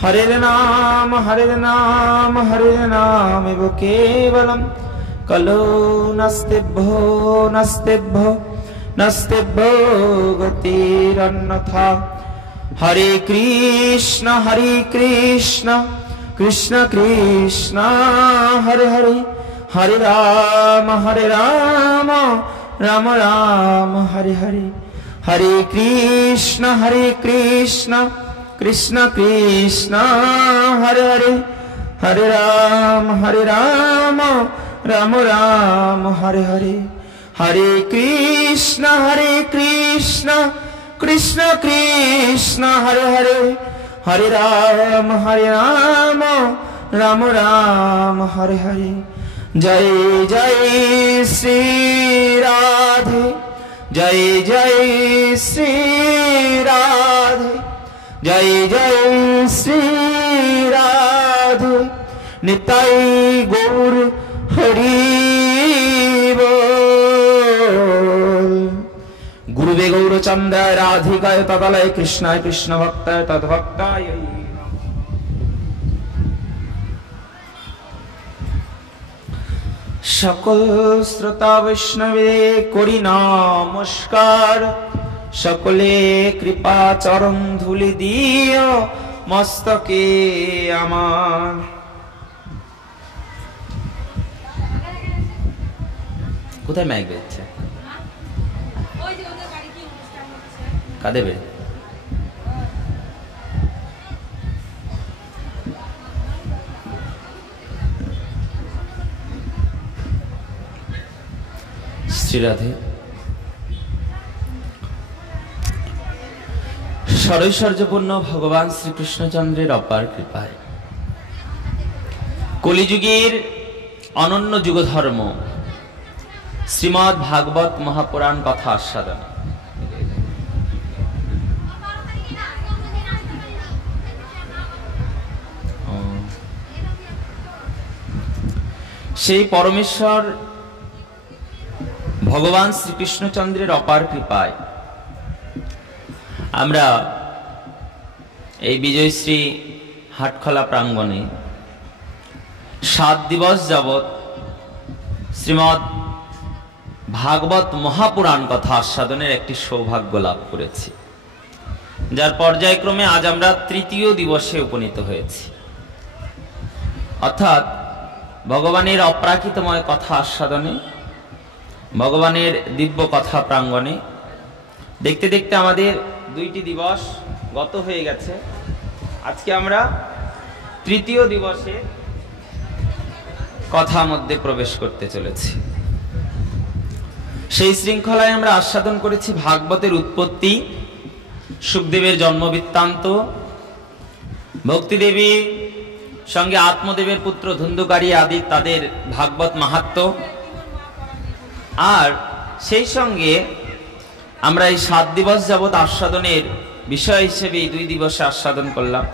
हरे नाम एव केवलम कलो नस्तेभ्यो गतिरन्यथा। हरे कृष्ण कृष्ण कृष्ण हरे हरे, हरे राम राम राम हरे हरे। हरे कृष्ण कृष्ण कृष्ण हरे हरे, हरे राम राम राम हरे हरे। हरे कृष्ण कृष्ण कृष्ण हरे हरे, हरे राम राम राम हरे हरे। जय जय श्री राधे, जय जय श्री राधे, जय जय श्री राधे। निताई गौर हरि बोल। गुरुवे गौरचंद्राय राधिकाय तदलय कृष्णाय कृष्ण भक्ताय तद्भक्ताय। सकल श्रोता वैष्णवे करि नमस्कार, सकले कृपा चरण धूलि दियो मस्तके आमार। কোথায় মাইক বেজছে? কাদের বেজে? শ্রী রাধে। সরৈশ্বর্যপূর্ণ ভগবান শ্রীকৃষ্ণচন্দ্রের অপার কৃপায় কলিযুগের অনন্য যুগধর্ম শ্রীমদ্ ভাগবত মহাপুরাণ কথা আস্বাদন সেই পরমেশ্বর ভগবান শ্রীকৃষ্ণচন্দ্রের অপার কৃপায় আমরা এই বিজয়শ্রী হাটখোলা প্রাঙ্গণে 7 দিবস যাবৎ শ্রীমদ্ ভাগবত মহাপুরাণ কথা আস্বাদনের একটি সৌভাগ্য লাভ করেছি, যার পর্যায়ক্রমে আজ আমরা 3য় দিবসে উপনীত হয়েছি। অর্থাৎ ভগবানের অপ্রাকৃতময় কথা আস্বাদনে, ভগবানের দিব্য কথা প্রাঙ্গণে দেখতে দেখতে আমাদের 2টি দিবস গত হয়ে গেছে। আজকে আমরা 3য় দিবসে কথা মধ্যে প্রবেশ করতে চলেছি। সেই শৃঙ্খলায় আমরা আস্বাদন করেছি ভাগবতের উৎপত্তি, সুখদেবের জন্ম বৃত্তান্ত, ভক্তিদেবী সঙ্গে আত্মদেবের পুত্র ধুন্ধুকারী আদি তাদের ভাগবত মাহাত্ম্য, আর সেই সঙ্গে আমরা এই 7 দিবস যাবৎ আস্বাদনের বিষয় হিসেবে এই 2 দিবসে আস্বাদন করলাম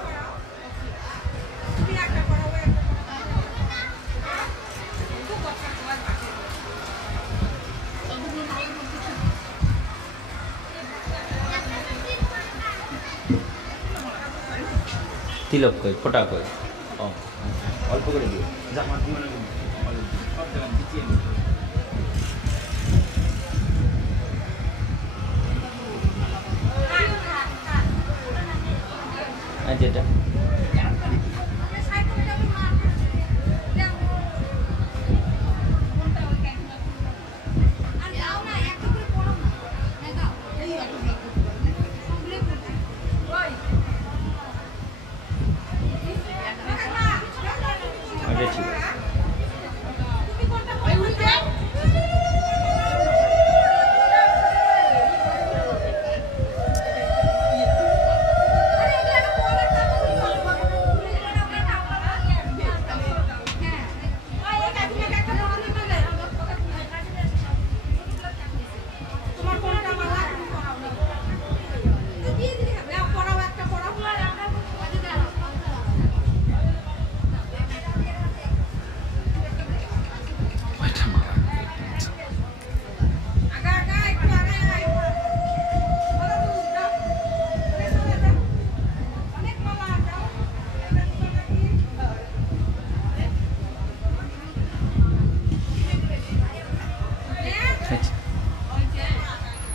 তিলক কই, ফোটা কই, অল্প করে দিও, যা মাধ্যমে সব জায়গায় দিচ্ছি। যেটা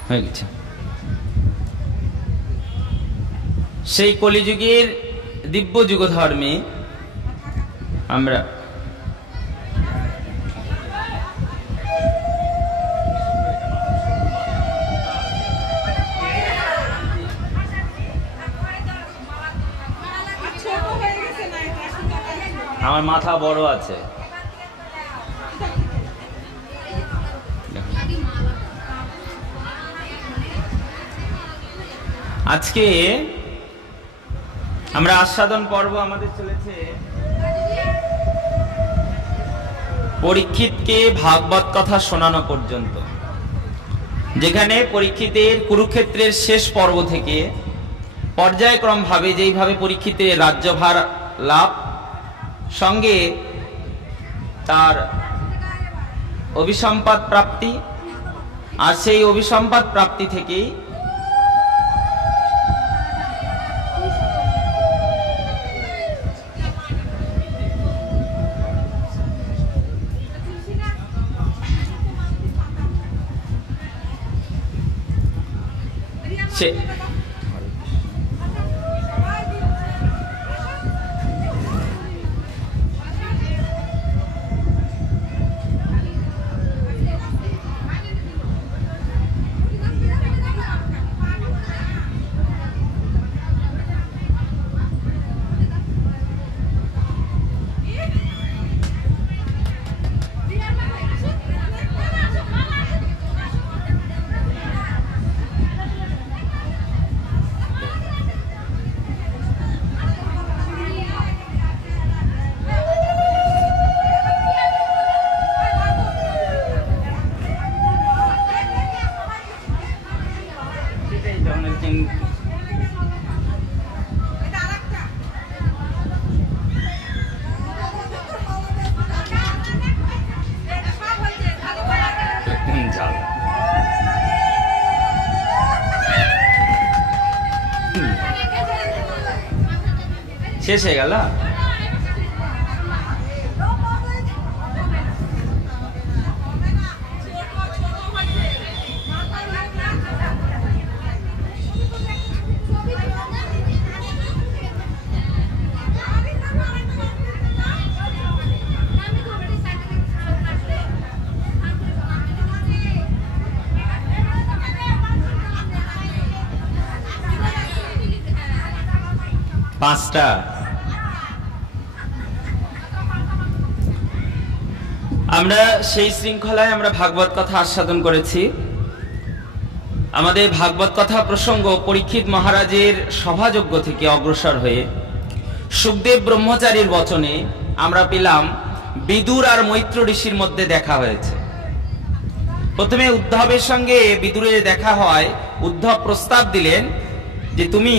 হয়ে গেছে। সেই কলিযুগের দিব্য যুগ ধর্মে আমরা আমার মাথা বড় আছে। আজকে আমরা আস্বাদন পর্ব আমাদের চলেছে পরীক্ষিতকে ভাগবত কথা শোনানো পর্যন্ত, যেখানে পরীক্ষিতের কুরুক্ষেত্রের শেষ পর্ব থেকে পর্যায়ক্রম ভাবে যেইভাবে পরীক্ষিতের রাজ্যভার লাভ সঙ্গে তার অভিসম্পাদ প্রাপ্তি, আর সেই অভিসম্পাদ প্রাপ্তি থেকেই সে শেষ হয়ে গেল। পাঁচটা আমরা সেই শৃঙ্খলায় আমরা ভাগবত কথা আস্বাদন করেছি। আমাদের ভাগবত কথা প্রসঙ্গ পরীক্ষিত মহারাজের সভাযজ্ঞ থেকে অগ্রসর হয়ে সুখদেব ব্রহ্মচারীর বচনে আমরা পেলাম বিদুর আর মৈত্র ঋষির মধ্যে দেখা হয়েছে। প্রথমে উদ্ধবের সঙ্গে বিদুরের দেখা হয়। উদ্ধব প্রস্তাব দিলেন যে তুমি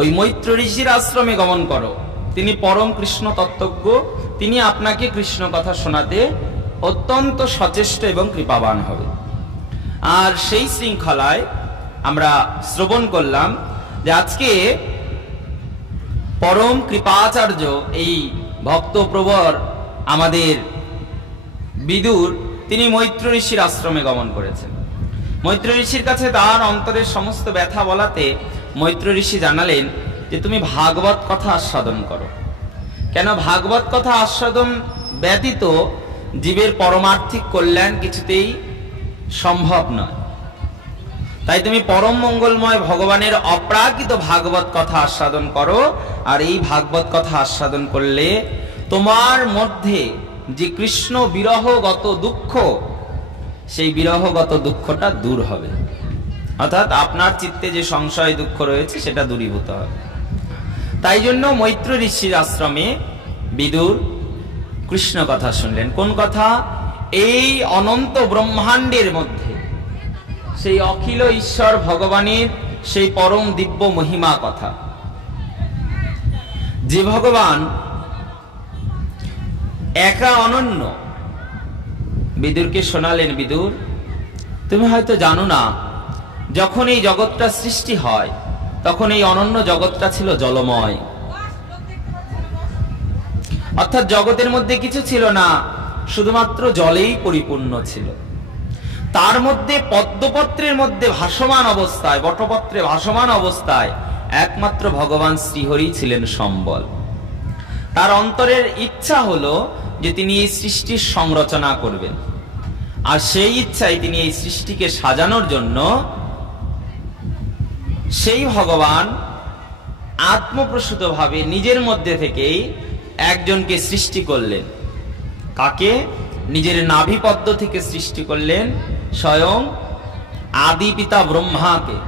ওই মৈত্র ঋষির আশ্রমে গমন করো, তিনি পরম কৃষ্ণ তত্ত্বজ্ঞ, তিনি আপনাকে কৃষ্ণ কথা শোনাতে অত্যন্ত সচেষ্ট এবং কৃপাবান হবে। আর সেই শৃঙ্খলায় আমরা শ্রবণ করলাম যে আজকে পরম কৃপাচার্য এই ভক্তপ্রবর আমাদের বিদুর, তিনি মৈত্র ঋষির আশ্রমে গমন করেছেন। মৈত্র ঋষির কাছে তার অন্তরের সমস্ত ব্যথা বলাতে মৈত্র ঋষি জানালেন যে তুমি ভাগবত কথা আস্বাদন করো। কেন ভাগবত কথা আস্বাদন ব্যতীত জীবের পরমার্থিক কল্যাণ কিছুতেই সম্ভব নয়। তাই তুমি পরম মঙ্গলময় ভগবানের অপ্রাকৃত ভাগবত কথা আস্বাদন করো। আর এই ভাগবত কথা আস্বাদন করলে তোমার মধ্যে যে কৃষ্ণ বিরহগত দুঃখ, সেই বিরহগত দুঃখটা দূর হবে। অর্থাৎ আপনার চিত্তে যে সংশয় দুঃখ রয়েছে সেটা দূরীভূত হবে। তাই জন্য মৈত্র ঋষির আশ্রমে বিদুর কৃষ্ণ কথা শুনলেন। কোন কথা? এই অনন্ত ব্রহ্মাণ্ডের মধ্যে সেই অখিল ঈশ্বর ভগবানের সেই পরম দিব্য মহিমা কথা, যে ভগবান একা অনন্য। বিদুরকে শোনালেন, বিদুর তুমি হয়তো জানো না, যখন এই জগৎটা সৃষ্টি হয় তখন এই অনন্য জগৎটা ছিল জলময়। অর্থাৎ জগতের মধ্যে কিছু ছিল না, শুধুমাত্র জলেই পরিপূর্ণ ছিল। তার মধ্যে পদ্মপত্রের মধ্যে ভাসমান অবস্থায়, বটপত্রে ভাসমান অবস্থায় একমাত্র ভগবান শ্রীহরি ছিলেন সম্বল। তার অন্তরের ইচ্ছা হলো যে তিনি এই সৃষ্টির সংরচনা করবেন, আর সেই ইচ্ছায় তিনি এই সৃষ্টিকে সাজানোর জন্য সেই ভগবান আত্মপ্রসূত ভাবে নিজের মধ্যে থেকেই একজনকে সৃষ্টি করলেন। কাকে? নিজের নাভিপদ্ম থেকে সৃষ্টি করলেন স্বয়ং আদি পিতা ব্রহ্মাকে।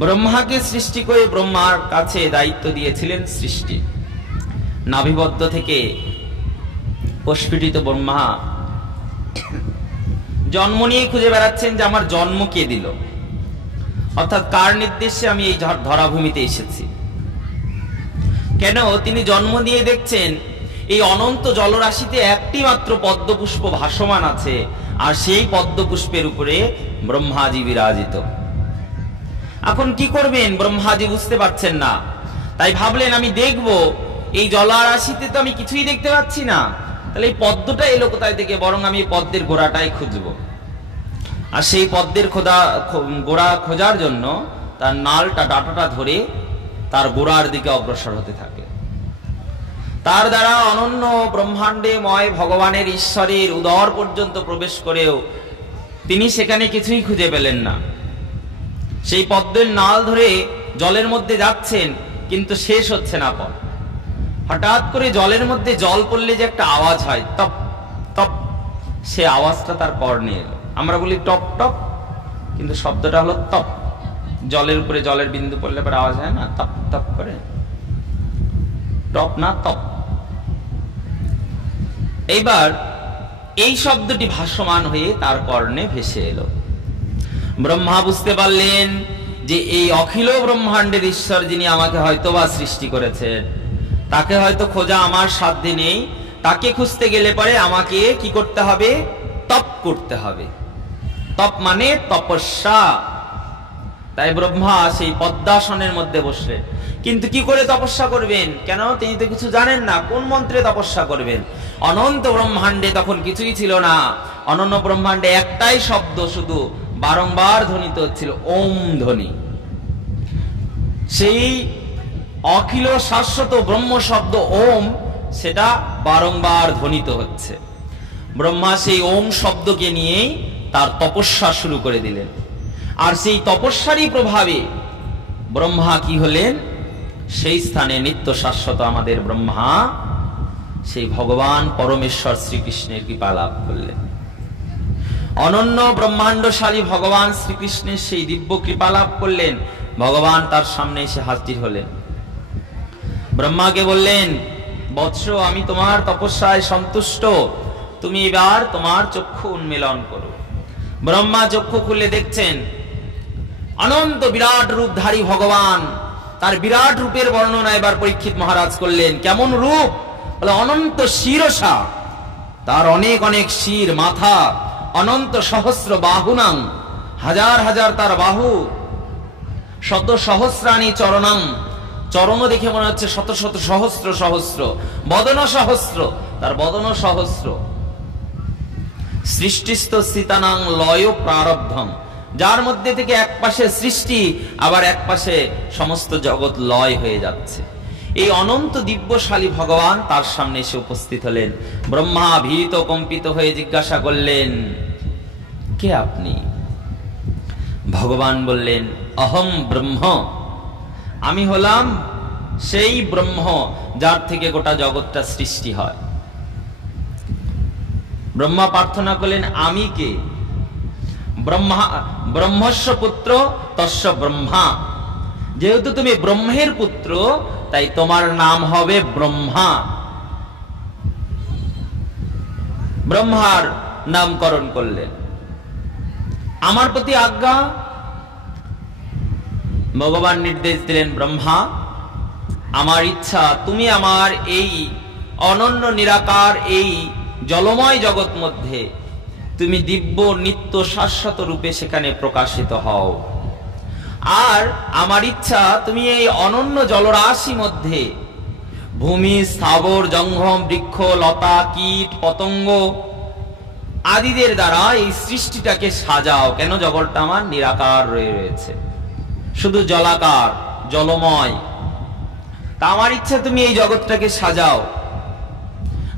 ব্রহ্মাকে সৃষ্টি করে ব্রহ্মার কাছে দায়িত্ব দিয়েছিলেন সৃষ্টি। নাভিপদ্ম থেকে প্রস্ফুটিত ব্রহ্মা জন্ম নিয়ে খুঁজে বেড়াচ্ছেন যে আমার জন্ম কে দিল, অর্থাৎ কার নির্দেশে আমি এই ধরাভূমিতে এসেছি। কেন? তিনি জন্ম দিয়ে দেখছেন এই অনন্ত জলরাশিতে একটি মাত্র পদ্মপুষ্প ভাসমান আছে, আর সেই পদ্মপুষ্পের উপরে ব্রহ্মাজি বিরাজিত। এখন কি করবেন ব্রহ্মাজি বুঝতে পারছেন না, তাই ভাবলেন আমি দেখব এই জলরাশিতে তো আমি কিছুই দেখতে পাচ্ছি না, তাহলে এই পদ্মটা এলো কোথায় থেকে, বরং আমি পদ্মের গোড়াটাই খুঁজব। আর সেই পদ্মের গোড়া খোঁজার জন্য তার নালটা, ডাঁটাটা ধরে তার গোড়ার দিকে অগ্রসর হতে থাকে। তার দ্বারা অনন্য ব্রহ্মাণ্ডে ময় ভগবানের ঈশ্বরের উদর পর্যন্ত প্রবেশ করেও তিনি সেখানে কিছুই খুঁজে পেলেন না। সেই পদ্মের নাল ধরে জলের মধ্যে যাচ্ছেন, কিন্তু শেষ হচ্ছে না পথ। হঠাৎ করে জলের মধ্যে জল পড়লে যে একটা আওয়াজ হয়, টপ টপ, সে আওয়াজটা তার কর্ণে এলো। আমরা বলি টপ টপ, কিন্তু শব্দটা হলো তপ। জলের উপরে জলের বিন্দু পড়লে পরে আওয়াজ হয় না, তপ তপ করে, টপ না তপ। এইবার এই শব্দটি ভাসমান হয়ে তার কর্ণে ভেসে এলো। ব্রহ্মা বুঝতে পারলেন যে এই অখিল ব্রহ্মাণ্ডের ঈশ্বর যিনি আমাকে হয়তোবা সৃষ্টি করেছেন, তাকে হয়তো খোঁজা আমার সাধ্যে নেই। তাকে খুঁজতে গেলে পরে আমাকে কি করতে হবে? তপ করতে হবে। তপ মানে তপস্যা। তাই ব্রহ্মা সেই পদ্মাসনের মধ্যে বসলেন। কিন্তু কি করে তপস্যা করবেন? কেন? তিনি তো কিছু জানেন না, কোন মন্ত্রে তপস্যা করবেন? অনন্ত ব্রহ্মাণ্ডে তখন কিছুই ছিল না। অনন্ত ব্রহ্মাণ্ডে একটাই শব্দ শুধু বারংবার ধ্বনিত হচ্ছিল, ওম ধ্বনি। সেই অখিল শাশ্বত ব্রহ্ম শব্দ ওম, সেটা বারংবার ধ্বনিত হচ্ছে। ব্রহ্মা সেই ওম শব্দকে নিয়েই তার তপস্যা শুরু করে দিলেন। আর সেই তপস্যারই প্রভাবে ব্রহ্মা কি হলেন? সেই স্থানে নিত্য শাশ্বত আমাদের ব্রহ্মা সেই ভগবান পরমেশ্বর শ্রীকৃষ্ণের কৃপা লাভ করলেন। অনন্য ব্রহ্মাণ্ডশালী ভগবান শ্রীকৃষ্ণের সেই দিব্য কৃপা লাভ করলেন। ভগবান তার সামনে এসে হাজির হলেন। ব্রহ্মাকে বললেন, বৎস, আমি তোমার তপস্যায় সন্তুষ্ট, তুমি এবার তোমার চক্ষু উন্মিলন করো। ব্রহ্মা চক্ষু খুলে দেখছেন অনন্ত বিরাট রূপধারী ভগবান। তার বিরাট রূপের বর্ণনা এবার পরীক্ষিত মহারাজ করলেন। কেমন রূপ? বলে অনন্ত শিরসা, তার অনেক অনেক শির, মাথা, অনন্ত সহস্র বাহুনাং, হাজার হাজার তার বাহু, শত সহস্রাণী চরণাং, চরণও দেখে মনে হচ্ছে শত শত সহস্র সহস্র, বদন সহস্র, তার বদন সহস্র, সৃষ্টিস্থ স্থিতানাং লয় প্রারব্ধম, যার মধ্যে থেকে এক পাশে সৃষ্টি, আবার এক পাশে সমস্ত জগৎ লয় হয়ে যাচ্ছে। এই অনন্ত দিব্যশালী ভগবান তার সামনে এসে উপস্থিত হলেন। ব্রহ্মা ভীত কম্পিত হয়ে জিজ্ঞাসা করলেন, কে আপনি? ভগবান বললেন, অহম ব্রহ্ম, আমি হলাম সেই ব্রহ্ম যার থেকে গোটা জগৎটা সৃষ্টি হয়। ব্রহ্মা প্রার্থনা করলেন, আমি কে? ব্রহ্মস্য পুত্র তস্য ব্রহ্মা, যেহেতু তুমি ব্রহ্মের পুত্র তাই তোমার নাম হবে ব্রহ্মা। ব্রহ্মার নামকরণ করলেন। আমার প্রতি আজ্ঞা। ভগবান নির্দেশ দিলেন, ব্রহ্মা, আমার ইচ্ছা তুমি আমার এই অনন্য নিরাকার এই জলময় জগৎ মধ্যে তুমি দিব্য নিত্য শাশ্বত রূপে সেখানে প্রকাশিত হও। আর আমার ইচ্ছা তুমি এই অনন্য জলরাশি মধ্যে ভূমি, স্থাবর, জঙ্গম, বৃক্ষ, লতা, কীট, পতঙ্গ আদিদের দ্বারা এই সৃষ্টিটাকে সাজাও, কেন জগৎটা আমার নিরাকার রয়েছে, শুধু জলাকার, জলময়। তা আমার ইচ্ছা তুমি এই জগৎটাকে সাজাও।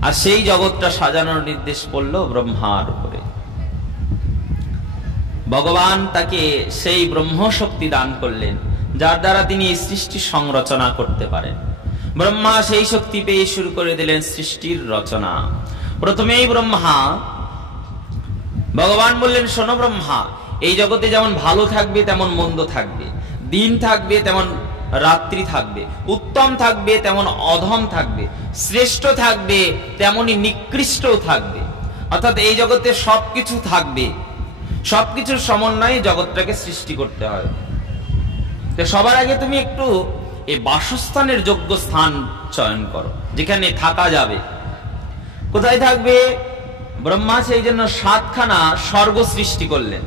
আর সেই জগৎটা সাজানোর নির্দেশ পড়ল ব্রহ্মার উপরে। ভগবান তাকে সেই ব্রহ্ম শক্তি দান করলেন, যার দ্বারা তিনি এই সৃষ্টি সংরচনা করতে পারেন। ব্রহ্মা সেই শক্তি পেয়ে শুরু করে দিলেন সৃষ্টির রচনা। প্রথমেই ব্রহ্মা, ভগবান বললেন, শোনো ব্রহ্মা, এই জগতে যেমন ভালো থাকবে তেমন মন্দ থাকবে, দিন থাকবে তেমন রাত্রি থাকবে, উত্তম থাকবে তেমন অধম থাকবে, শ্রেষ্ঠ থাকবে তেমনই নিকৃষ্টও থাকবে। অর্থাৎ এই জগতে সবকিছু থাকবে, সবকিছুর সমন্বয়ে জগৎটাকে সৃষ্টি করতে হয়। তো সবার আগে তুমি একটু এই বাসস্থানের যোগ্য স্থান চয়ন করো, যেখানে থাকা যাবে। কোথায় থাকবে? ব্রহ্মা সেই জন্য 7খানা স্বর্গ সৃষ্টি করলেন।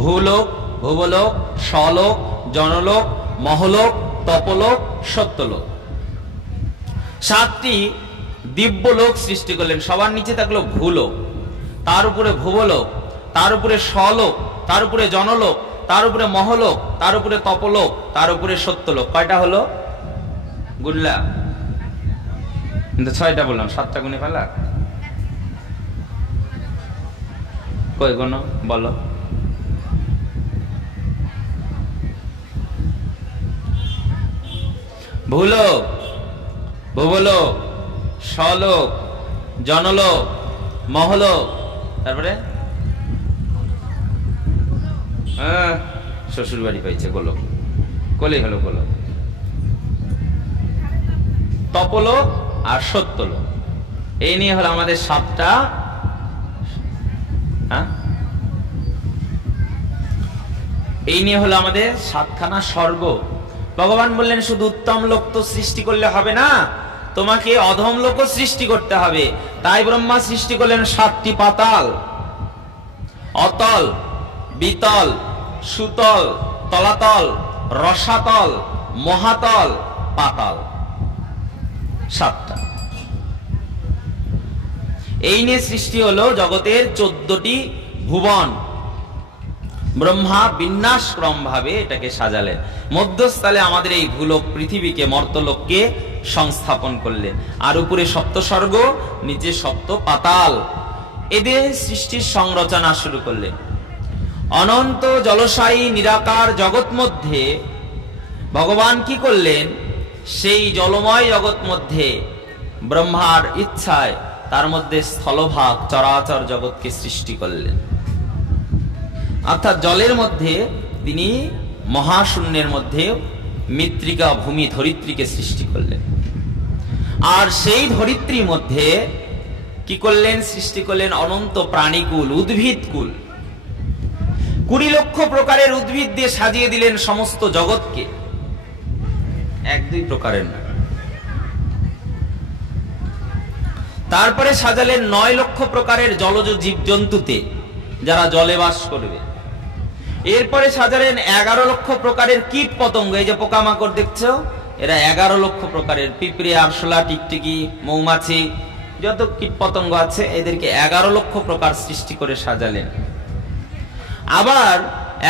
ভূলোক, ভুবলোক, স্বলোক, জনলোক, মহলোক, তপলোক, সত্যলোক। 7টি দিব্য লোক সৃষ্টি করলেন। সবার নিচে থাকলো ভূলোক, তার উপরে ভুবলোক, তার উপরে স্বলোক, তার উপরে জনলোক, তার উপরে মহলোক, তার উপরে তপলোক, তার উপরে সত্যলোক। কয়টা হলো? গুনলা? কিন্তু 6টা বললাম, 7টা গুনে ফেলা। কই গুনো বলো? ভূলোক, ভুবলোক, স্বলোক, জনলোক, মহলোক, তারপরে শ্বশুর বাড়ি পাইছে গোলক, কোলে হলো গোলক, তপলোক আর সত্যলোক। এই নিয়ে হলো আমাদের 7টা। এই নিয়ে হলো আমাদের 7খানা স্বর্গ। ভগবান বললেন, শুধু উত্তম লোক তো সৃষ্টি করলে হবে না, তোমাকে অধম লোকও সৃষ্টি করতে হবে। তাই ব্রহ্মা সৃষ্টি করলেন 7টি পাতাল: অতল, বিতল, সুতল, তলাতল, রসাতল, মহাতল, পাতাল। 7টা। এই নিয়ে সৃষ্টি হলো জগতের 14টি ভুবন। ব্রহ্মা বিন্যাস ক্রম ভাবে এটাকে সাজালেন। মধ্যস্থলে আমাদের এই ভূলোক পৃথিবীকে, মর্তলোককে সংস্থাপন করলেন। আর উপরে 7 স্বর্গ, নিচে 7 পাতাল। এদের সৃষ্টির সংরচনা শুরু করলেন। অনন্ত জলশায়ী নিরাকার জগৎ মধ্যে ভগবান কি করলেন? সেই জলময় জগৎ মধ্যে ব্রহ্মার ইচ্ছায় তার মধ্যে স্থলভাগ, চরাচর জগৎকে সৃষ্টি করলেন। অর্থাৎ জলের মধ্যে তিনি মহাশূন্যের মধ্যে মৃত্তিকা, ভূমি, ধরিত্রীকে সৃষ্টি করলেন। আর সেই ধরিত্রীর মধ্যে কি করলেন? সৃষ্টি করলেন অনন্ত প্রাণীকুল, উদ্ভিদকুল। 20 লক্ষ প্রকারের উদ্ভিদ দিয়ে সাজিয়ে দিলেন সমস্ত জগৎকে। 1-2 প্রকারের না। তারপরে সাজালেন 9 লক্ষ প্রকারের জলজ জীবজন্তুতে, যারা জলে বাস করবে। এরপরে সাজালেন 11 লক্ষ প্রকারের কীট পতঙ্গ। এই যে পোকামাকড় দেখছো, এরা 11 লক্ষ প্রকারের। পিঁপড়ে, আরশোলা, টিকটিকি, মৌমাছি, যত কীট পতঙ্গ আছে এদেরকে 11 লক্ষ প্রকার সৃষ্টি করে সাজালেন। আবার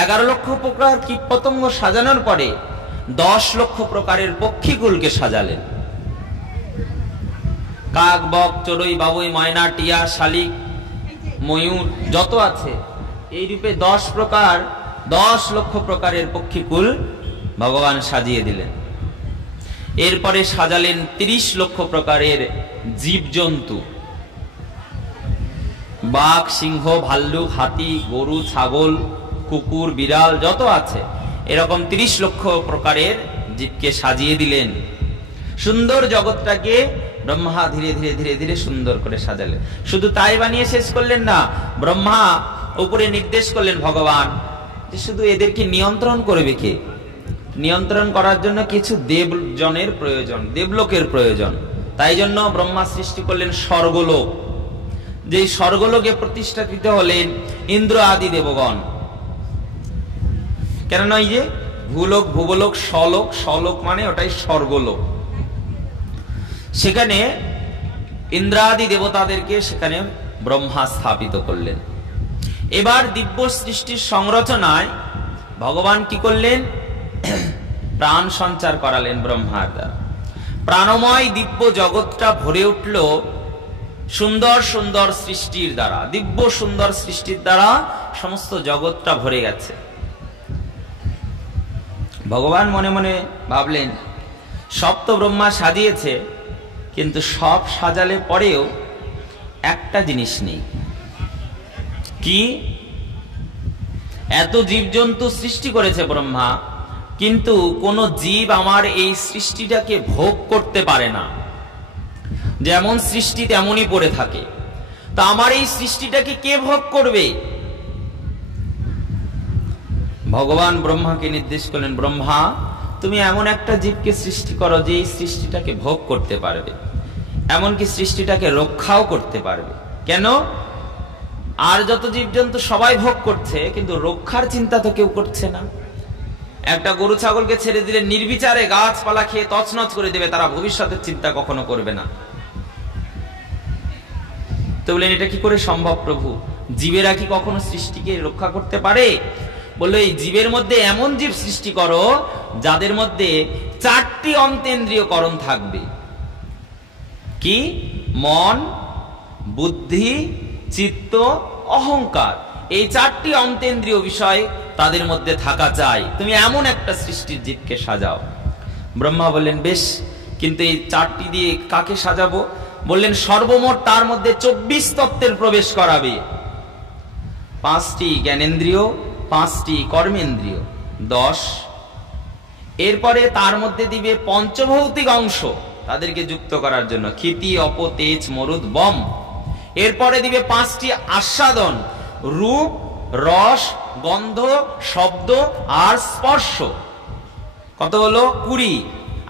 11 লক্ষ প্রকার কীট পতঙ্গ সাজানোর পরে 10 লক্ষ প্রকারের পক্ষীকুলকে সাজালেন। কাক, বক, চড়ুই, বাবুই, ময়না, টিয়া, শালিক, ময়ূর যত আছে, এই রূপে 10 লক্ষ প্রকারের পক্ষীকুল ভগবান সাজিয়ে দিলেন। এরপরে সাজালেন 30 লক্ষ প্রকারের জীবজন্তু। বাঘ, সিংহ, ভাল্লুক, হাতি, গরু, ছাগল, কুকুর, বিড়াল যত আছে, এরকম 30 লক্ষ প্রকারের জীবকে সাজিয়ে দিলেন। সুন্দর জগৎটাকে ব্রহ্মা ধীরে ধীরে ধীরে ধীরে সুন্দর করে সাজালেন। শুধু তাই বানিয়ে শেষ করলেন না, ব্রহ্মা উপরে নির্দেশ করলেন ভগবান যে শুধু এদেরকে নিয়ন্ত্রণ করবে কে? নিয়ন্ত্রণ করার জন্য কিছু দেবজনের প্রয়োজন, দেবলোকের প্রয়োজন। তাই জন্য ব্রহ্মা সৃষ্টি করলেন স্বর্গলোক। যেই স্বর্গলোকে প্রতিষ্ঠিত হলেন ইন্দ্র আদি দেবগণ। কেননা এই যে ভূলোক, ভুবলোক, স্বলোক, স্বলোক মানে ওটাই স্বর্গলোক। সেখানে ইন্দ্রাদি দেবতাদেরকে সেখানে ব্রহ্মা স্থাপিত করলেন। এবার দিব্য সৃষ্টির সংরচনায় ভগবান কি করলেন? প্রাণ সঞ্চার করালেন ব্রহ্মার দ্বারা। প্রাণময় দিব্য জগৎটা ভরে উঠল সুন্দর সুন্দর সৃষ্টির দ্বারা। দিব্য সুন্দর সৃষ্টির দ্বারা সমস্ত জগৎটা ভরে গেছে। ভগবান মনে মনে ভাবলেন, সব তো ব্রহ্মা সাজিয়েছে, কিন্তু সব সাজালে পরেও একটা জিনিস নেই। কি? এত জীবজন্তু সৃষ্টি করেছে ব্রহ্মা, কিন্তু কোন জীব আমার এই সৃষ্টিটাকে ভোগ করতে পারে না। যেমন সৃষ্টি তেমনই পড়ে থাকে। তা আমার এই সৃষ্টিটাকে কে ভোগ করবে? ভগবান ব্রহ্মাকে নির্দেশ করলেন, ব্রহ্মা তুমি এমন একটা জীবকে সৃষ্টি করো যে এই সৃষ্টিটাকে ভোগ করতে পারবে, এমনকি সৃষ্টিটাকে রক্ষাও করতে পারবে। কেন? আর যত জীবজন্তু সবাই ভোগ করছে, কিন্তু রক্ষার চিন্তা তো কেউ করছে না। একটা গরু ছাগলকে ছেড়ে দিলে নির্বিচারে গাছপালা খেয়ে তছনছ করে দেবে, তারা ভবিষ্যতের চিন্তা কখনো করবে না। তো বললেন, এটা কি করে সম্ভব প্রভু? জীবেরা কি কখনো সৃষ্টিকে রক্ষা করতে পারে? বললো, এই জীবের মধ্যে এমন জীব সৃষ্টি করো যাদের মধ্যে 4টি অন্তেন্দ্রিয় করণ থাকবে। কি? মন, বুদ্ধি, চিত্ত, অহংকার। এই 4টি অন্তেন্দ্রিয় বিষয় তাদের মধ্যে থাকা চাই। তুমি এমন একটা সৃষ্টির জীবকে সাজাও। ব্রহ্মা বললেন, বেশ, কিন্তু এই 4টি দিয়ে কাকে সাজাবো? বললেন, সর্বমোট তার মধ্যে 24 তত্ত্বের প্রবেশ করাবে। 5টি জ্ঞানেন্দ্রিয়, 5টি কর্মেন্দ্রিয়, 10। এরপরে তার মধ্যে দিবে পঞ্চভৌতিক অংশ তাদেরকে যুক্ত করার জন্য, ক্ষিতি, অপ, তেজ, মরুদ, বম। এরপরে দিবে 5টি আস্বাদন, রূপ, রস, গন্ধ, শব্দ আর স্পর্শ। কত হলো? 20।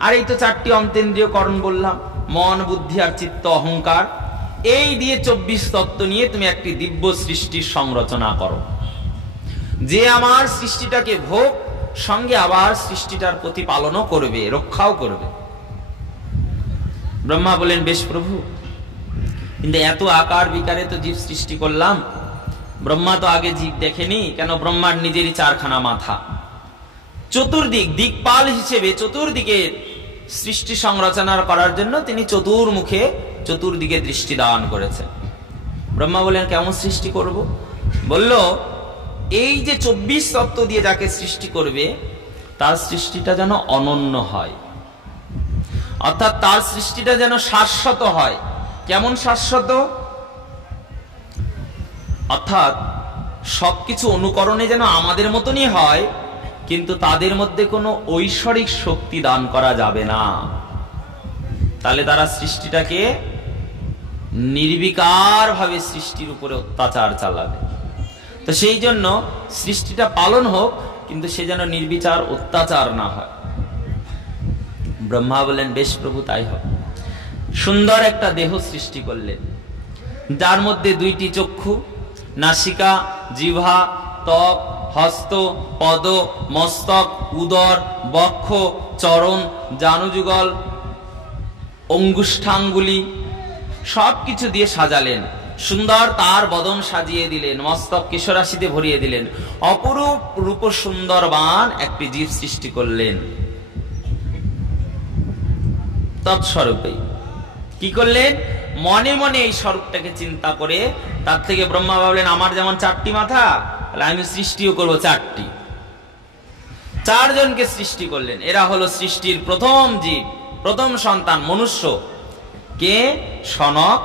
আর এই তো 4টি অন্তেন্দ্রিয় করণ বললাম, মন, বুদ্ধি আর চিত্ত, অহংকার। এই দিয়ে 24 তত্ত্ব নিয়ে তুমি একটি দিব্য সৃষ্টির সংরচনা করো, যে আমার সৃষ্টিটাকে ভোগ সঙ্গে আবার সৃষ্টিটার প্রতিপালনও করবে, রক্ষাও করবে। ব্রহ্মা বলেন, বেশ প্রভু, কিন্তু এত আকার বিকারে তো জীব সৃষ্টি করলাম, ব্রহ্মা তো আগে জীব দেখেনি। কেন? ব্রহ্মার নিজেরই 4খানা মাথা। চতুর্দিক দিকপাল হিসেবে চতুর্দিকে সৃষ্টি সংরচনা করার জন্য তিনি চতুর্মুখে চতুর্দিকে দৃষ্টি দান করেছেন। ব্রহ্মা বলেন, কেমন সৃষ্টি করব? বলল, এই যে 24 তত্ত্ব দিয়ে যাকে সৃষ্টি করবে, তার সৃষ্টিটা যেন অনন্য হয়, অর্থাৎ তার সৃষ্টিটা যেন শাশ্বত হয়। কেমন শাশ্বত? অর্থাৎ সবকিছু অনুকরণে যেন আমাদের মতনই হয়, কিন্তু তাদের মধ্যে কোনো ঐশ্বরিক শক্তি দান করা যাবে না। তাহলে তারা সৃষ্টিটাকে নির্বিকার ভাবে সৃষ্টির উপরে অত্যাচার চালাবে। তো সেই জন্য সৃষ্টিটা পালন হোক, কিন্তু সে যেন নির্বিচার অত্যাচার না হয়। ব্রহ্মা বলেন, বেশ প্রভু, তাই হবে। সুন্দর একটা দেহ সৃষ্টি করলেন, যার মধ্যে 2টি চক্ষু, নাসিকা, জিহ্বা, ত্বক, হস্ত, পদ, মস্তক, উদর, বক্ষ, চরণ, জানুযুগল, অঙ্গুষ্ঠাঙ্গুলি সবকিছু দিয়ে সাজালেন। সুন্দর তার বদন সাজিয়ে দিলেন, মস্তক কেশরাশিতে ভরিয়ে দিলেন। অপরূপ রূপ সুন্দরবান একটি জীব সৃষ্টি করলেন। তৎস্বরূপে কি করলেন? মনে মনে এই স্বরূপটাকে চিন্তা করে, তার থেকে ব্রহ্মা ভাবলেন, আমার যেমন 4টি মাথা, তাহলে আমি সৃষ্টিও করবো 4টি। 4 জনকে সৃষ্টি করলেন। এরা হলো সৃষ্টির প্রথম জীব, প্রথম সন্তান মনুষ্য। কে? সনক,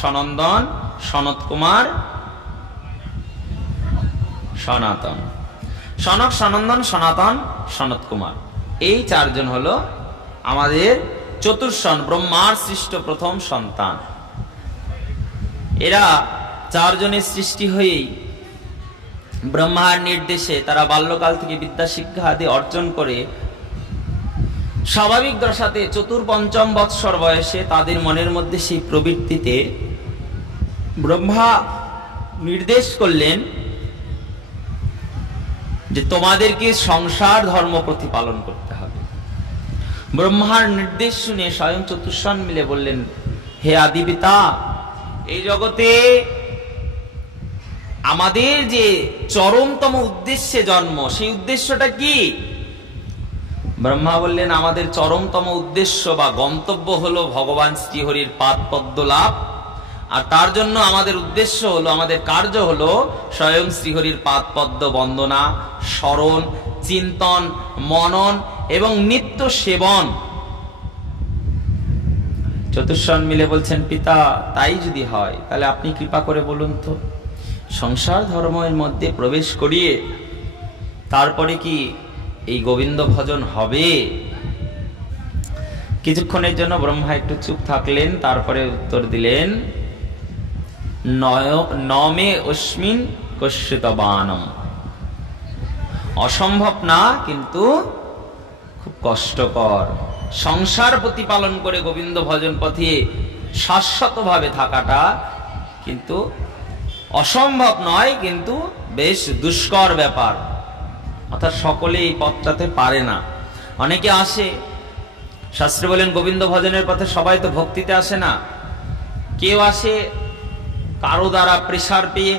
সনন্দন, সনত কুমার, সনাতন। সনক, সনন্দন, সনাতন, সনত কুমার, এই 4 জন হলো আমাদের চতুর্ষণ, ব্রহ্মার সৃষ্ট প্রথম সন্তান। এরা 4 জনের সৃষ্টি হয়েই ব্রহ্মার নির্দেশে তারা বাল্যকাল থেকে বিদ্যা শিক্ষা আদি অর্জন করে স্বাভাবিক দশাতে 4-5 বৎসর বয়সে তাদের মনের মধ্যে সেই প্রবৃত্তিতে ব্রহ্মা নির্দেশ করলেন যে তোমাদেরকে সংসার ধর্ম প্রতিপালন করতে হবে। ব্রহ্মার নির্দেশ শুনে স্বয়ং চতুর্ষণ মিলে বললেন, হে আদি পিতা, এই জগতে আমাদের যে চরমতম উদ্দেশ্যে জন্ম, সেই উদ্দেশ্যটা কি? ব্রহ্মা বললেন, আমাদের চরমতম উদ্দেশ্য বা গন্তব্য হলো ভগবান শ্রীহরির পাদ পদ্ম লাভ। আর তার জন্য আমাদের উদ্দেশ্য হলো, আমাদের কার্য হলো স্বয়ং শ্রীহরির পাদ পদ্ম বন্দনা, স্মরণ, চিন্তন, মনন এবং নিত্য সেবন। চতুষ্ষণ মিলে বলছেন, পিতা তাই যদি হয় তাহলে আপনি কৃপা করে বলুন তো, সংসার ধর্মের মধ্যে প্রবেশ করিয়ে তারপরে কি এই গোবিন্দ ভজন হবে? কিছুক্ষণের জন্য ব্রহ্মা একটু চুপ থাকলেন, তারপরে উত্তর দিলেন, নমে অস্মিন কস্যিত বানম। অসম্ভব না, কিন্তু খুব কষ্টকর। সংসার প্রতিপালন করে গোবিন্দ ভজন পথে শাশ্বতভাবে থাকাটা কিন্তু অসম্ভব নয়, কিন্তু বেশ দুষ্কর ব্যাপার। অর্থাৎ সকলে এই পথটাতে পারে না। অনেকে আসে, শাস্ত্রে বলেন গোবিন্দ ভজনের পথে সবাই তো ভক্তিতে আসে না। কেউ আসে কারো দ্বারা প্রেসার পেয়ে,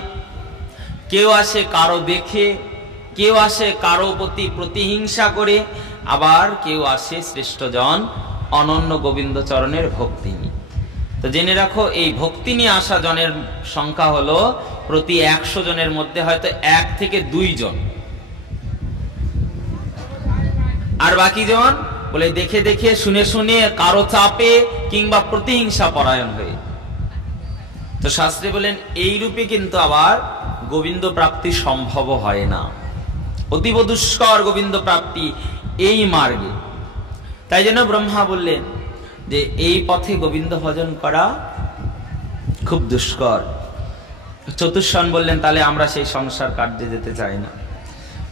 কেউ আসে কারো দেখে, কেউ আসে কারো প্রতি প্রতিহিংসা করে, আবার কেউ আসে শ্রেষ্ঠজন অনন্য গোবিন্দ চরণের ভক্তি নিয়ে। তো জেনে রাখো, এই ভক্তি নিয়ে আসা জনের সংখ্যা হলো প্রতি 100 জনের মধ্যে হয়তো 1 থেকে 2 জন। আর বাকি জন বলে দেখে দেখে, শুনে শুনে, কারো চাপে কিংবা প্রতিহিংসা পরায়ণ হয়ে। তো শাস্ত্রে বলেন, এই রূপে কিন্তু আবার গোবিন্দ প্রাপ্তি সম্ভব হয় না। অতীব দুষ্কর গোবিন্দ প্রাপ্তি এই মার্গে। তাই জন্য ব্রহ্মা বললেন যে এই পথে গোবিন্দ ভজন করা খুব দুষ্কর। চতুষ্ষণ বললেন, তাহলে আমরা সেই সংসার কার্যে যেতে চাই না।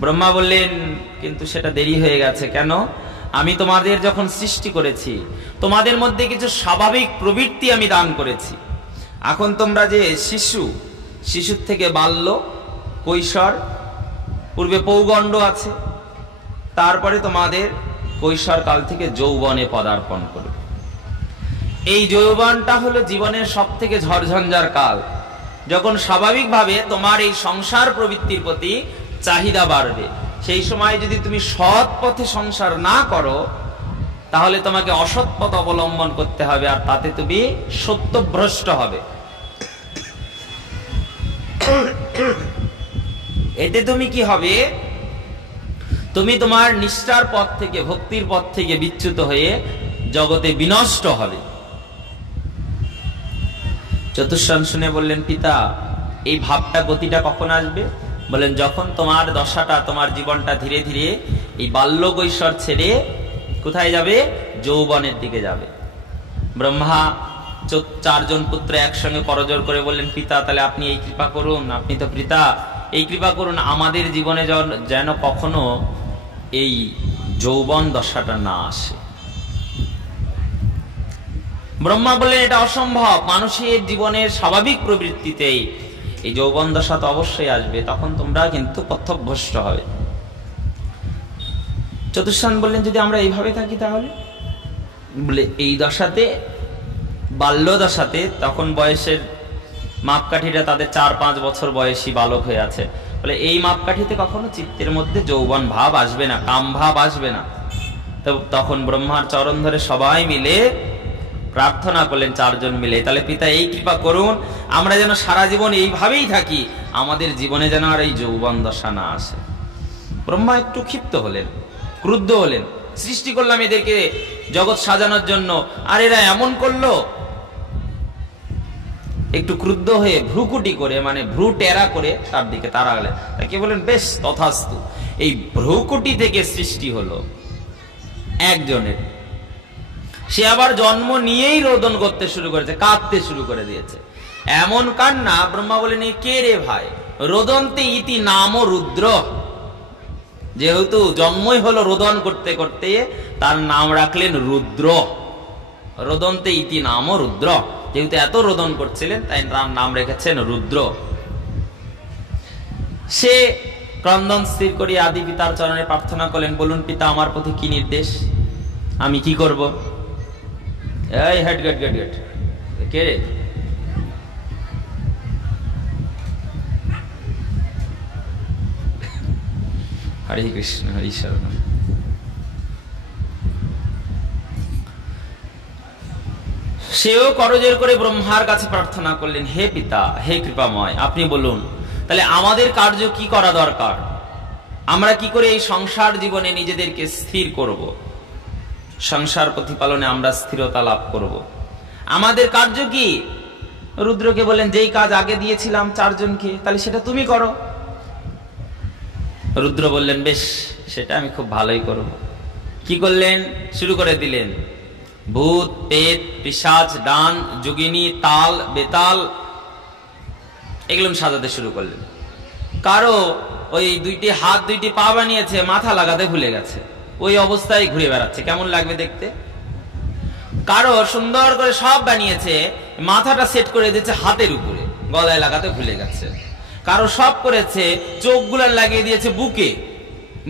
ব্রহ্মা বললেন, কিন্তু সেটা দেরি হয়ে গেছে। কেন? আমি তোমাদের যখন সৃষ্টি করেছি, তোমাদের মধ্যে কিছু স্বাভাবিক প্রবৃত্তি আমি দান করেছি। এখন তোমরা যে শিশু, শিশুর থেকে বাল্য, কৈশোর, পূর্বে পৌগণ্ড আছে, তারপরে তোমাদের কৈশোর কাল থেকে যৌবনে পদার্পণ করবে। এই যৌবনটা হলো জীবনের সব থেকে ঝড়ঝঞ্ঝার কাল, যখন স্বাভাবিকভাবে তোমার এই সংসার প্রবৃত্তির প্রতি চাহিদা বাড়বে। সেই সময় যদি তুমি সৎ পথে সংসার না করো, তাহলে তোমাকে অসৎ পথ অবলম্বন করতে হবে, আর তাতে তুমি সত্যভ্রষ্ট হবে। এতে তুমি কি হবে? তুমি তোমার নিষ্ঠার পথ থেকে, ভক্তির পথ থেকে বিচ্যুত হয়ে জগতে বিনষ্ট হবে। চতুষ্ষণ শুনে বললেন, পিতা এই ভাবটা, গতিটা কখন আসবে? বলেন, যখন তোমার দশাটা, তোমার জীবনটা ধীরে ধীরে এই বাল্য কৈশোর ছেড়ে কোথায় যাবে? যৌবনের দিকে যাবে। ব্রহ্মা 4 জন পুত্র একসঙ্গে করজোড় করে বললেন, পিতা তাহলে আপনি এই কৃপা করুন, আপনি তো পিতা, এই কৃপা করুন, আমাদের জীবনে যেন কখনো এই যৌবন দশাটা না আসে। ব্রহ্মা বললেন, এটা অসম্ভব। মানুষের জীবনের স্বাভাবিক প্রবৃত্তিতেই এই যৌবন দশা তো অবশ্যই আসবে, তখন তোমরা কিন্তু পথভ্রষ্ট হবে। চতুষ্ষণ বললেন, যদি আমরা এইভাবে থাকি তাহলে? বলে, এই দশাতে, বাল্য দশাতে, তখন বয়সের মাপকাঠিটা তাদের 4-5 বছর বয়সী বালক হয়ে আছে। বলে, এই মাপকাঠিতে কখনো চিত্তের মধ্যে যৌবন ভাব আসবে না, কাম ভাব আসবে না। তো তখন ব্রহ্মার চরণ ধরে সবাই মিলে প্রার্থনা করলেন, 4 জন মিলে, তাহলে পিতা এই কৃপা করুন, আমরা যেন সারা জীবন এইভাবেই থাকি, আমাদের জীবনে যেন আর এই যৌবন দশা না আসে। ব্রহ্মা একটু ক্ষিপ্ত হলেন, ক্রুদ্ধ হলেন। সৃষ্টি করলাম এদেরকে জগৎ সাজানোর জন্য, আর এরা এমন করলো। একটু ক্রুদ্ধ হয়ে ভ্রুকুটি করে, মানে ভ্রু টেরা করে তার দিকে তাড়ালেন। তাকে বলেন, বেশ তথাস্তু। এই ভ্রুকুটি থেকে সৃষ্টি হলো একজনের, সে আবার জন্ম নিয়েই রোদন করতে শুরু করেছে, কাঁদতে শুরু করে দিয়েছে। এমন কান্না, ব্রহ্মা বলেন, কে রে ভাই? রোদন্তে ইতি নাম রুদ্র। যেহেতু জন্মই হলো রোদন করতে করতে, তার নাম রাখলেন রুদ্র। রোদন্তে ইতি নাম রুদ্র, যেহেতু এত রোদন করছিলেন তাই তার নাম রেখেছেন রুদ্র। সে ক্রন্দন স্থির করিয়া আদি পিতার চরণে প্রার্থনা করলেন, বলুন পিতা, আমার প্রতি কি নির্দেশ, আমি কি করব? এই হেড গেট গেট গেট, কে রে? হরে কৃষ্ণ, হরি শরণ। সেও করজোর করে ব্রহ্মার কাছে প্রার্থনা করলেন, হে পিতা, হে কৃপাময়, আপনি বলুন তাহলে আমাদের কার্য কি করা দরকার, আমরা কি করে এই সংসার জীবনে নিজেদেরকে স্থির করব, সংসার প্রতিপালনে আমরা স্থিরতা লাভ করব, আমাদের কার্য কি? রুদ্রকে বলেন, যেই কাজ আগে দিয়েছিলাম 4 জনকে, তাহলে সেটা তুমি করো। রুদ্র বললেন, বেশ, সেটা আমি খুব ভালোই করব। কি করলেন? শুরু করে দিলেন। ভূত, পেট, পিশাচ, ডান, যোগিনী, তাল, বেতাল, এগুলো সাজাতে শুরু করলেন। কারো ওই 2টি হাত 2টি পা বানিয়েছে, মাথা লাগাতে ভুলে গেছে, ওই অবস্থায় ঘুরে বেড়াচ্ছে, কেমন লাগবে দেখতে? কারো সুন্দর করে সব বানিয়েছে, মাথাটা সেট করে দিয়েছে হাতের উপরে, গলায় লাগাতে ভুলে গেছে। কারো সব করেছে, চোখগুলো লাগিয়ে দিয়েছে বুকে,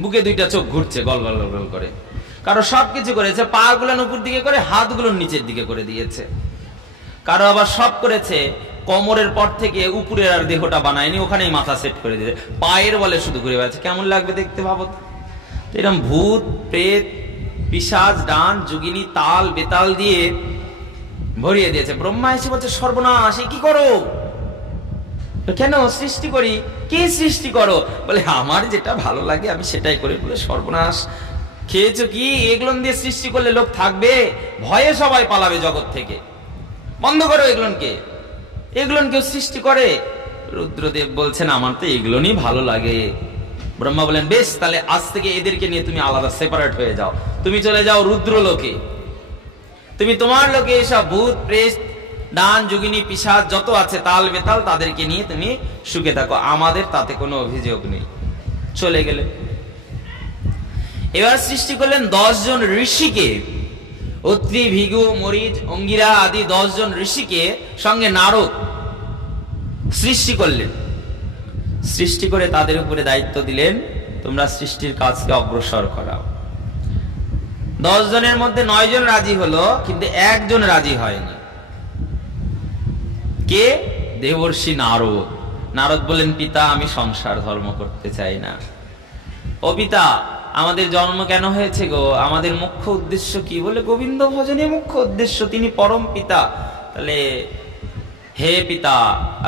বুকে 2টা চোখ ঘুরছে গল গল গল করে। কারো সবকিছু করেছে, পা গুলান উপর দিকে করে, হাতগুলোর নিচের দিকে করে দিয়েছে। কারো আবার সব করেছে, কোমরের পর থেকে উপরের আর দেহটা বানায়নি, ওখানেই মাথা সেট করে দিয়েছে, পায়ের বলে শুধু ঘুরে বেড়াচ্ছে, কেমন লাগবে দেখতে ভাবো। এরকম ভূত, প্রেত, পিশাচ, ডান, যোগিনী, তাল, বেতাল দিয়ে ভরিয়ে দিয়েছে। ব্রহ্মা এসে বলছে, সর্বনাশ, কি করো? কেন? সৃষ্টি করি। কি সৃষ্টি করো? বলে, আমার যেটা ভালো লাগে আমি সেটাই করি। বলে, সর্বনাশ, খেয়েছো কি? এগুলো দিয়ে সৃষ্টি করলে লোক থাকবে, ভয়ে সবাই পালাবে জগৎ থেকে, বন্ধ করো এগুলোকে। এগুলো কেউ সৃষ্টি করে? রুদ্রদেব বলছেন, আমার তো এগুলোই ভালো লাগে। ব্রহ্মা বলেন, বেশ, তাহলে আজ থেকে এদেরকে নিয়ে তুমি আলাদা সেপারেট হয়ে যাও, তুমি চলে যাও রুদ্র লোকে, তুমি তোমার লোকে এসব ভূত, প্রেত, ডান, যোগিনী, পিশাচ যত আছে, তাল, বেতাল, তাদেরকে নিয়ে তুমি সুখে থাকো, আমাদের তাতে কোনো অভিযোগ নেই। চলে গেলে এবার সৃষ্টি করলেন 10 জন ঋষিকে, অত্রি, ভৃগু, মরিচ, অঙ্গিরা আদি 10 জন ঋষিকে, সঙ্গে নারদ সৃষ্টি করলেন। সৃষ্টি করে তাদের উপরে দায়িত্ব দিলেন, তোমরা সৃষ্টির কাজকে অগ্রসর করাও। 10 জনের মধ্যে 9 জন রাজি হলো, কিন্তু 1 জন রাজি হয়নি। কে? দেবর্ষি নারদ। নারদ বলেন, পিতা, আমি সংসার ধর্ম করতে চাই না। ও পিতা, আমাদের জন্ম কেন হয়েছে গো? আমাদের মুখ্য উদ্দেশ্য কি? বলে, গোবিন্দ ভজনে মুখ্য উদ্দেশ্য, তিনি পরম পিতা। তাহলে হে পিতা,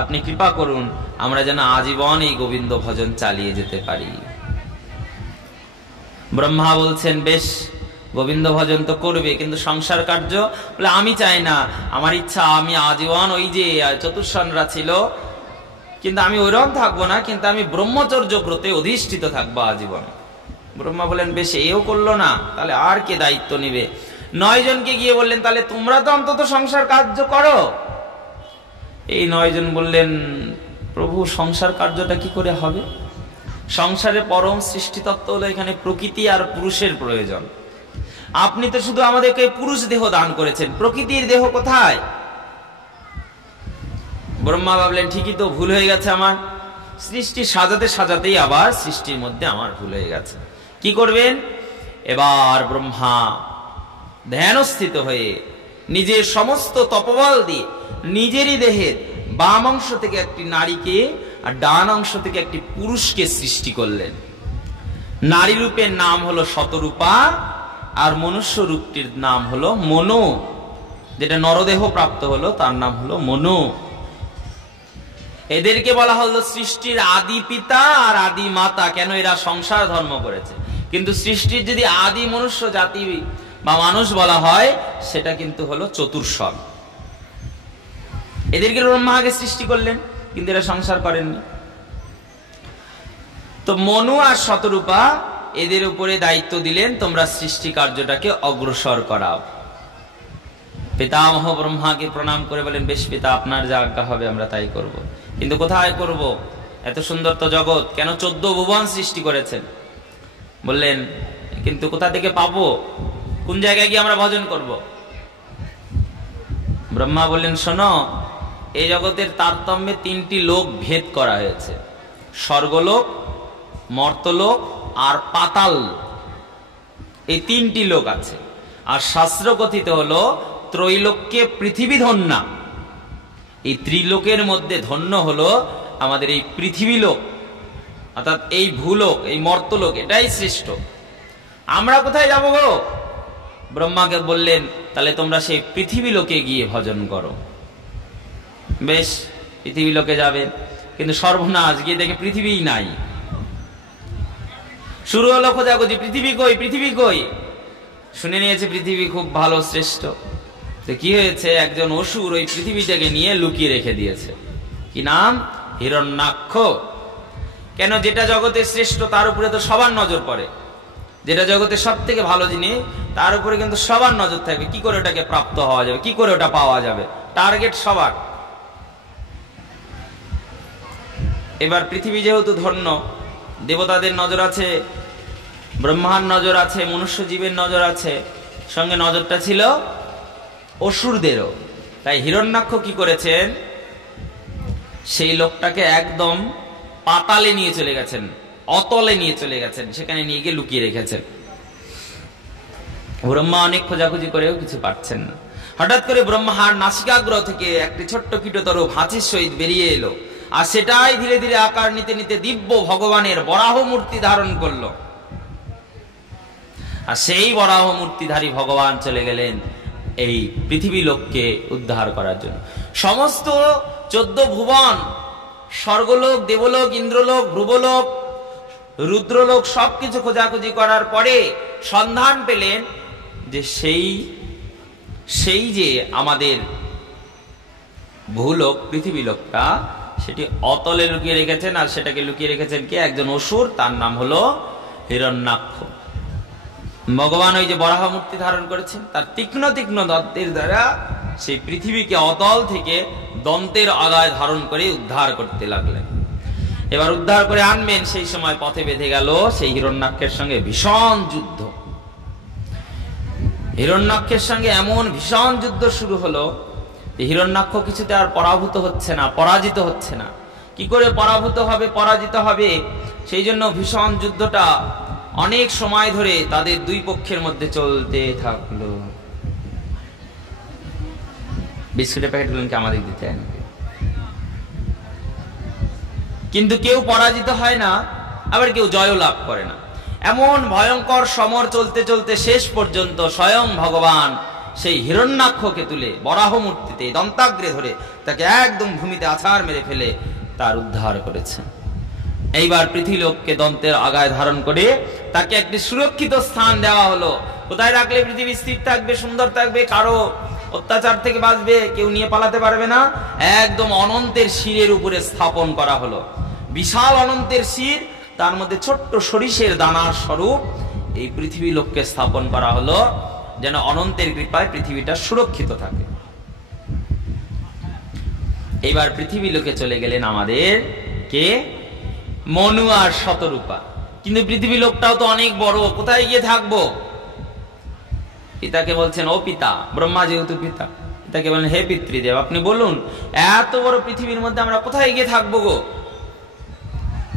আপনি কৃপা করুন, আমরা যেন আজীবন এই গোবিন্দ ভজন চালিয়ে যেতে পারি। ব্রহ্মা বলছেন, বেশ, গোবিন্দ ভজন তো করবে, কিন্তু সংসার কার্য? বলে, আমি চাই না, আমার ইচ্ছা আমি আজীবন ওই যে চতুর্সনরা ছিল, কিন্তু আমি ওইরকম থাকবো না, কিন্তু আমি ব্রহ্মচর্য ব্রতে অধিষ্ঠিত থাকবো আজীবন। ব্রহ্মা বলেন, বেশ, এও করলো না, তাহলে আর কে দায়িত্ব নিবে? 9 জনকে গিয়ে বললেন, তাহলে তোমরা তো অন্তত সংসার কার্য করো। এই 9 জন বললেন, প্রভু, সংসার কার্যটা কি করে হবে? সংসারে পরম সৃষ্টিতত্ত্ব হলো এখানে প্রকৃতি আর পুরুষের প্রয়োজন। আপনি তো শুধু আমাদেরকে পুরুষ দেহ দান করেছেন, প্রকৃতির দেহ কোথায়? ব্রহ্মা ভাবলেন, ঠিকই তো, ভুল হয়ে গেছে আমার, সৃষ্টি সাজাতে সাজাতেই আবার সৃষ্টির মধ্যে আমার ভুল হয়ে গেছে। কি করবেন? এবার ব্রহ্মা ধ্যানস্থিত হয়ে নিজের সমস্ত তপবল দিয়ে নিজেরই দেহের বাম অংশ থেকে একটি নারীকে আর ডান অংশ থেকে একটি পুরুষকে সৃষ্টি করলেন। নারী রূপের নাম হলো শতরূপা, আর মনুষ্য রূপটির নাম হলো মনু, যেটা নরদেহ প্রাপ্ত হলো তার নাম হলো মনু। এদেরকে বলা হলো সৃষ্টির আদি পিতা আর আদি মাতা। কেন? এরা সংসার ধর্ম করেছে। কিন্তু সৃষ্টির যদি আদি মনুষ্য জাতি বা মানুষ বলা হয়, সেটা কিন্তু হলো চতুর্সন। এদেরকে ব্রহ্মা আগে সৃষ্টি করলেন, কিন্তু এরা সংসার করেননি। তো মনু আর শতরূপা এদের উপরে দায়িত্ব দিলেন, তোমরা সৃষ্টি কার্যটাকে অগ্রসর করাও। পিতামহ ব্রহ্মাকে প্রণাম করে বলেন, বেশ পিতা, আপনার যা আজ্ঞা হবে আমরা তাই করব। কিন্তু কোথায় করব? এত সুন্দর তো জগৎ, কেন 14 ভুবন সৃষ্টি করেছেন। বললেন, কিন্তু কোথা থেকে পাবো? কোন জায়গায় গিয়ে আমরা ভজন করব? ব্রহ্মা বললেন, শোনো, এই জগতের তারতম্যে 3টি লোক ভেদ করা হয়েছে, স্বর্গলোক, মর্তলোক আর পাতাল। এই 3টি লোক আছে। আর শাস্ত্র কথিত হলো ত্রৈলোক্যে পৃথিবী ধন্যা। এই ত্রিলোকের মধ্যে ধন্য হলো আমাদের এই পৃথিবী লোক। অর্থাৎ এই ভূলোক, এই মর্তলোক এটাই শ্রেষ্ঠ। আমরা কোথায় যাব গো? ব্রহ্মাকে বললেন তাহলে তোমরা সেই পৃথিবী লোকে গিয়ে ভজন করো। বেশ, পৃথিবী লোকে যাবেন, কিন্তু সর্বনাশ, গিয়ে দেখে পৃথিবীই নাই। শুরু হলো খোঁজাখুঁজি, পৃথিবী কই, পৃথিবী কই। শুনে নিয়েছে পৃথিবী খুব ভালো, শ্রেষ্ঠ। তো কি হয়েছে, একজন অসুর ওই পৃথিবীটাকে নিয়ে লুকিয়ে রেখে দিয়েছে। কি নাম? হিরণ্যাক্ষ। কেন? যেটা জগতে শ্রেষ্ঠ তার উপরে তো সবার নজর পড়ে। যেটা জগতে সব থেকে ভালো জিনিস তার উপরে কিন্তু সবার নজর থাকবে। কি করে ওটাকে প্রাপ্ত হওয়া যাবে, কি করে ওটা পাওয়া যাবে, টার্গেট সবার। এবার পৃথিবী যেহেতু ধন্য, দেবতাদের নজর আছে, ব্রহ্মার নজর আছে, মনুষ্য জীবের নজর আছে, সঙ্গে নজরটা ছিল অসুরদেরও। তাই হিরণ্যাক্ষ কি করেছেন, সেই লোকটাকে একদম পাতালে নিয়ে চলে গেছেন, অতলে নিয়ে চলে গেছেন, সেখানে নিয়ে গিয়ে লুকিয়ে রেখেছেন। ব্রহ্মা অনেক খোঁজাখুঁজি করেও কিছু পাচ্ছেন না। হঠাৎ করে ব্রহ্মার নাসিকাগ্র থেকে একটি ছোট্ট কীটতরু হাতির সহিত বেরিয়ে এলো, আর সেটাই ধীরে ধীরে আকার নিতে নিতে দিব্য ভগবানের বরাহ মূর্তি ধারণ করলো। আর সেই বরাহ মূর্তিধারী ভগবান চলে গেলেন এই পৃথিবী লোককে উদ্ধার করার জন্য। সমস্ত 14 ভুবন, স্বর্গলোক, দেবলোক, ইন্দ্রলোক, ধ্রুবলোক, রুদ্রলোক সবকিছু খোঁজাখুঁজি করার পরে সন্ধান পেলেন যে সেই যে আমাদের ভূলোক, পৃথিবী লোকটা, সেটি অতলে লুকিয়ে রেখেছেন। আর সেটাকে লুকিয়ে রেখেছেন কে? একজন অসুর, তার নাম হলো হিরণ্যাক্ষ। ভগবান ওই যে বরাহ মূর্তি ধারণ করেছেন, তার তীক্ষ্ণ তীক্ষ্ণ দন্তের দ্বারা সেই পৃথিবীকে অতল থেকে দন্তের আগায় ধারণ করে উদ্ধার করতে লাগলেন। এবার উদ্ধার করে আনবেন, সেই সময় পথে বেঁধে গেল সেই হিরণ্যাক্ষের সঙ্গে ভীষণ যুদ্ধ। হিরণ্যাক্ষের সঙ্গে এমন ভীষণ যুদ্ধ শুরু হলো যে হিরণ্যাক্ষ কিছুতে আর পরাভূত হচ্ছে না, পরাজিত হচ্ছে না। কি করে পরাভূত হবে, পরাজিত হবে? সেই জন্য ভীষণ যুদ্ধটা অনেক সময় ধরে তাদের দুই পক্ষের মধ্যে চলতে থাকলো। বিস্কুটের প্যাকেটগুলো কি আমাদের দিতে হয় না? কিন্তু কেউ পরাজিত হয় না, আবার কেউ জয় লাভ করে না। এমন ভয়ঙ্কর সমর চলতে চলতে শেষ পর্যন্ত স্বয়ং ভগবান সেই হিরণ্যাক্ষকে তুলে বরাহ মূর্তিতে দন্তাগ্রে ধরে তাকে একদম ভূমিতে আছাড় মেরে ফেলে তার উদ্ধার করেছেন। এইবার পৃথিবীলোককে দন্তের আগায় ধারণ করে তাকে একটি সুরক্ষিত স্থান দেওয়া হলো। কোথায় রাখলে পৃথিবী স্থির থাকবে, সুন্দর থাকবে, কারো অত্যাচার থেকে বাঁচবে, কেউ নিয়ে পালাতে পারবে না? একদম অনন্তের শিরের উপরে স্থাপন করা হলো। বিশাল অনন্তের শির, তার মধ্যে ছোট্ট সরিষের দানার স্বরূপ এই পৃথিবী লোককে স্থাপন করা হলো, যেন অনন্তের কৃপায় পৃথিবীটা সুরক্ষিত থাকে। এবার পৃথিবী লোকে চলে গেলেন আমাদের কে? মনু আর শতরূপা। কিন্তু পৃথিবী লোকটাও তো অনেক বড়, কোথায় গিয়ে থাকবো? পিতাকে বলছেন, ও পিতা, ব্রহ্মা যেহেতু পিতা, পিতাকে বলেন, হে পিতৃদেব, আপনি বলুন এত বড় পৃথিবীর মধ্যে আমরা কোথায় গিয়ে থাকবো গো?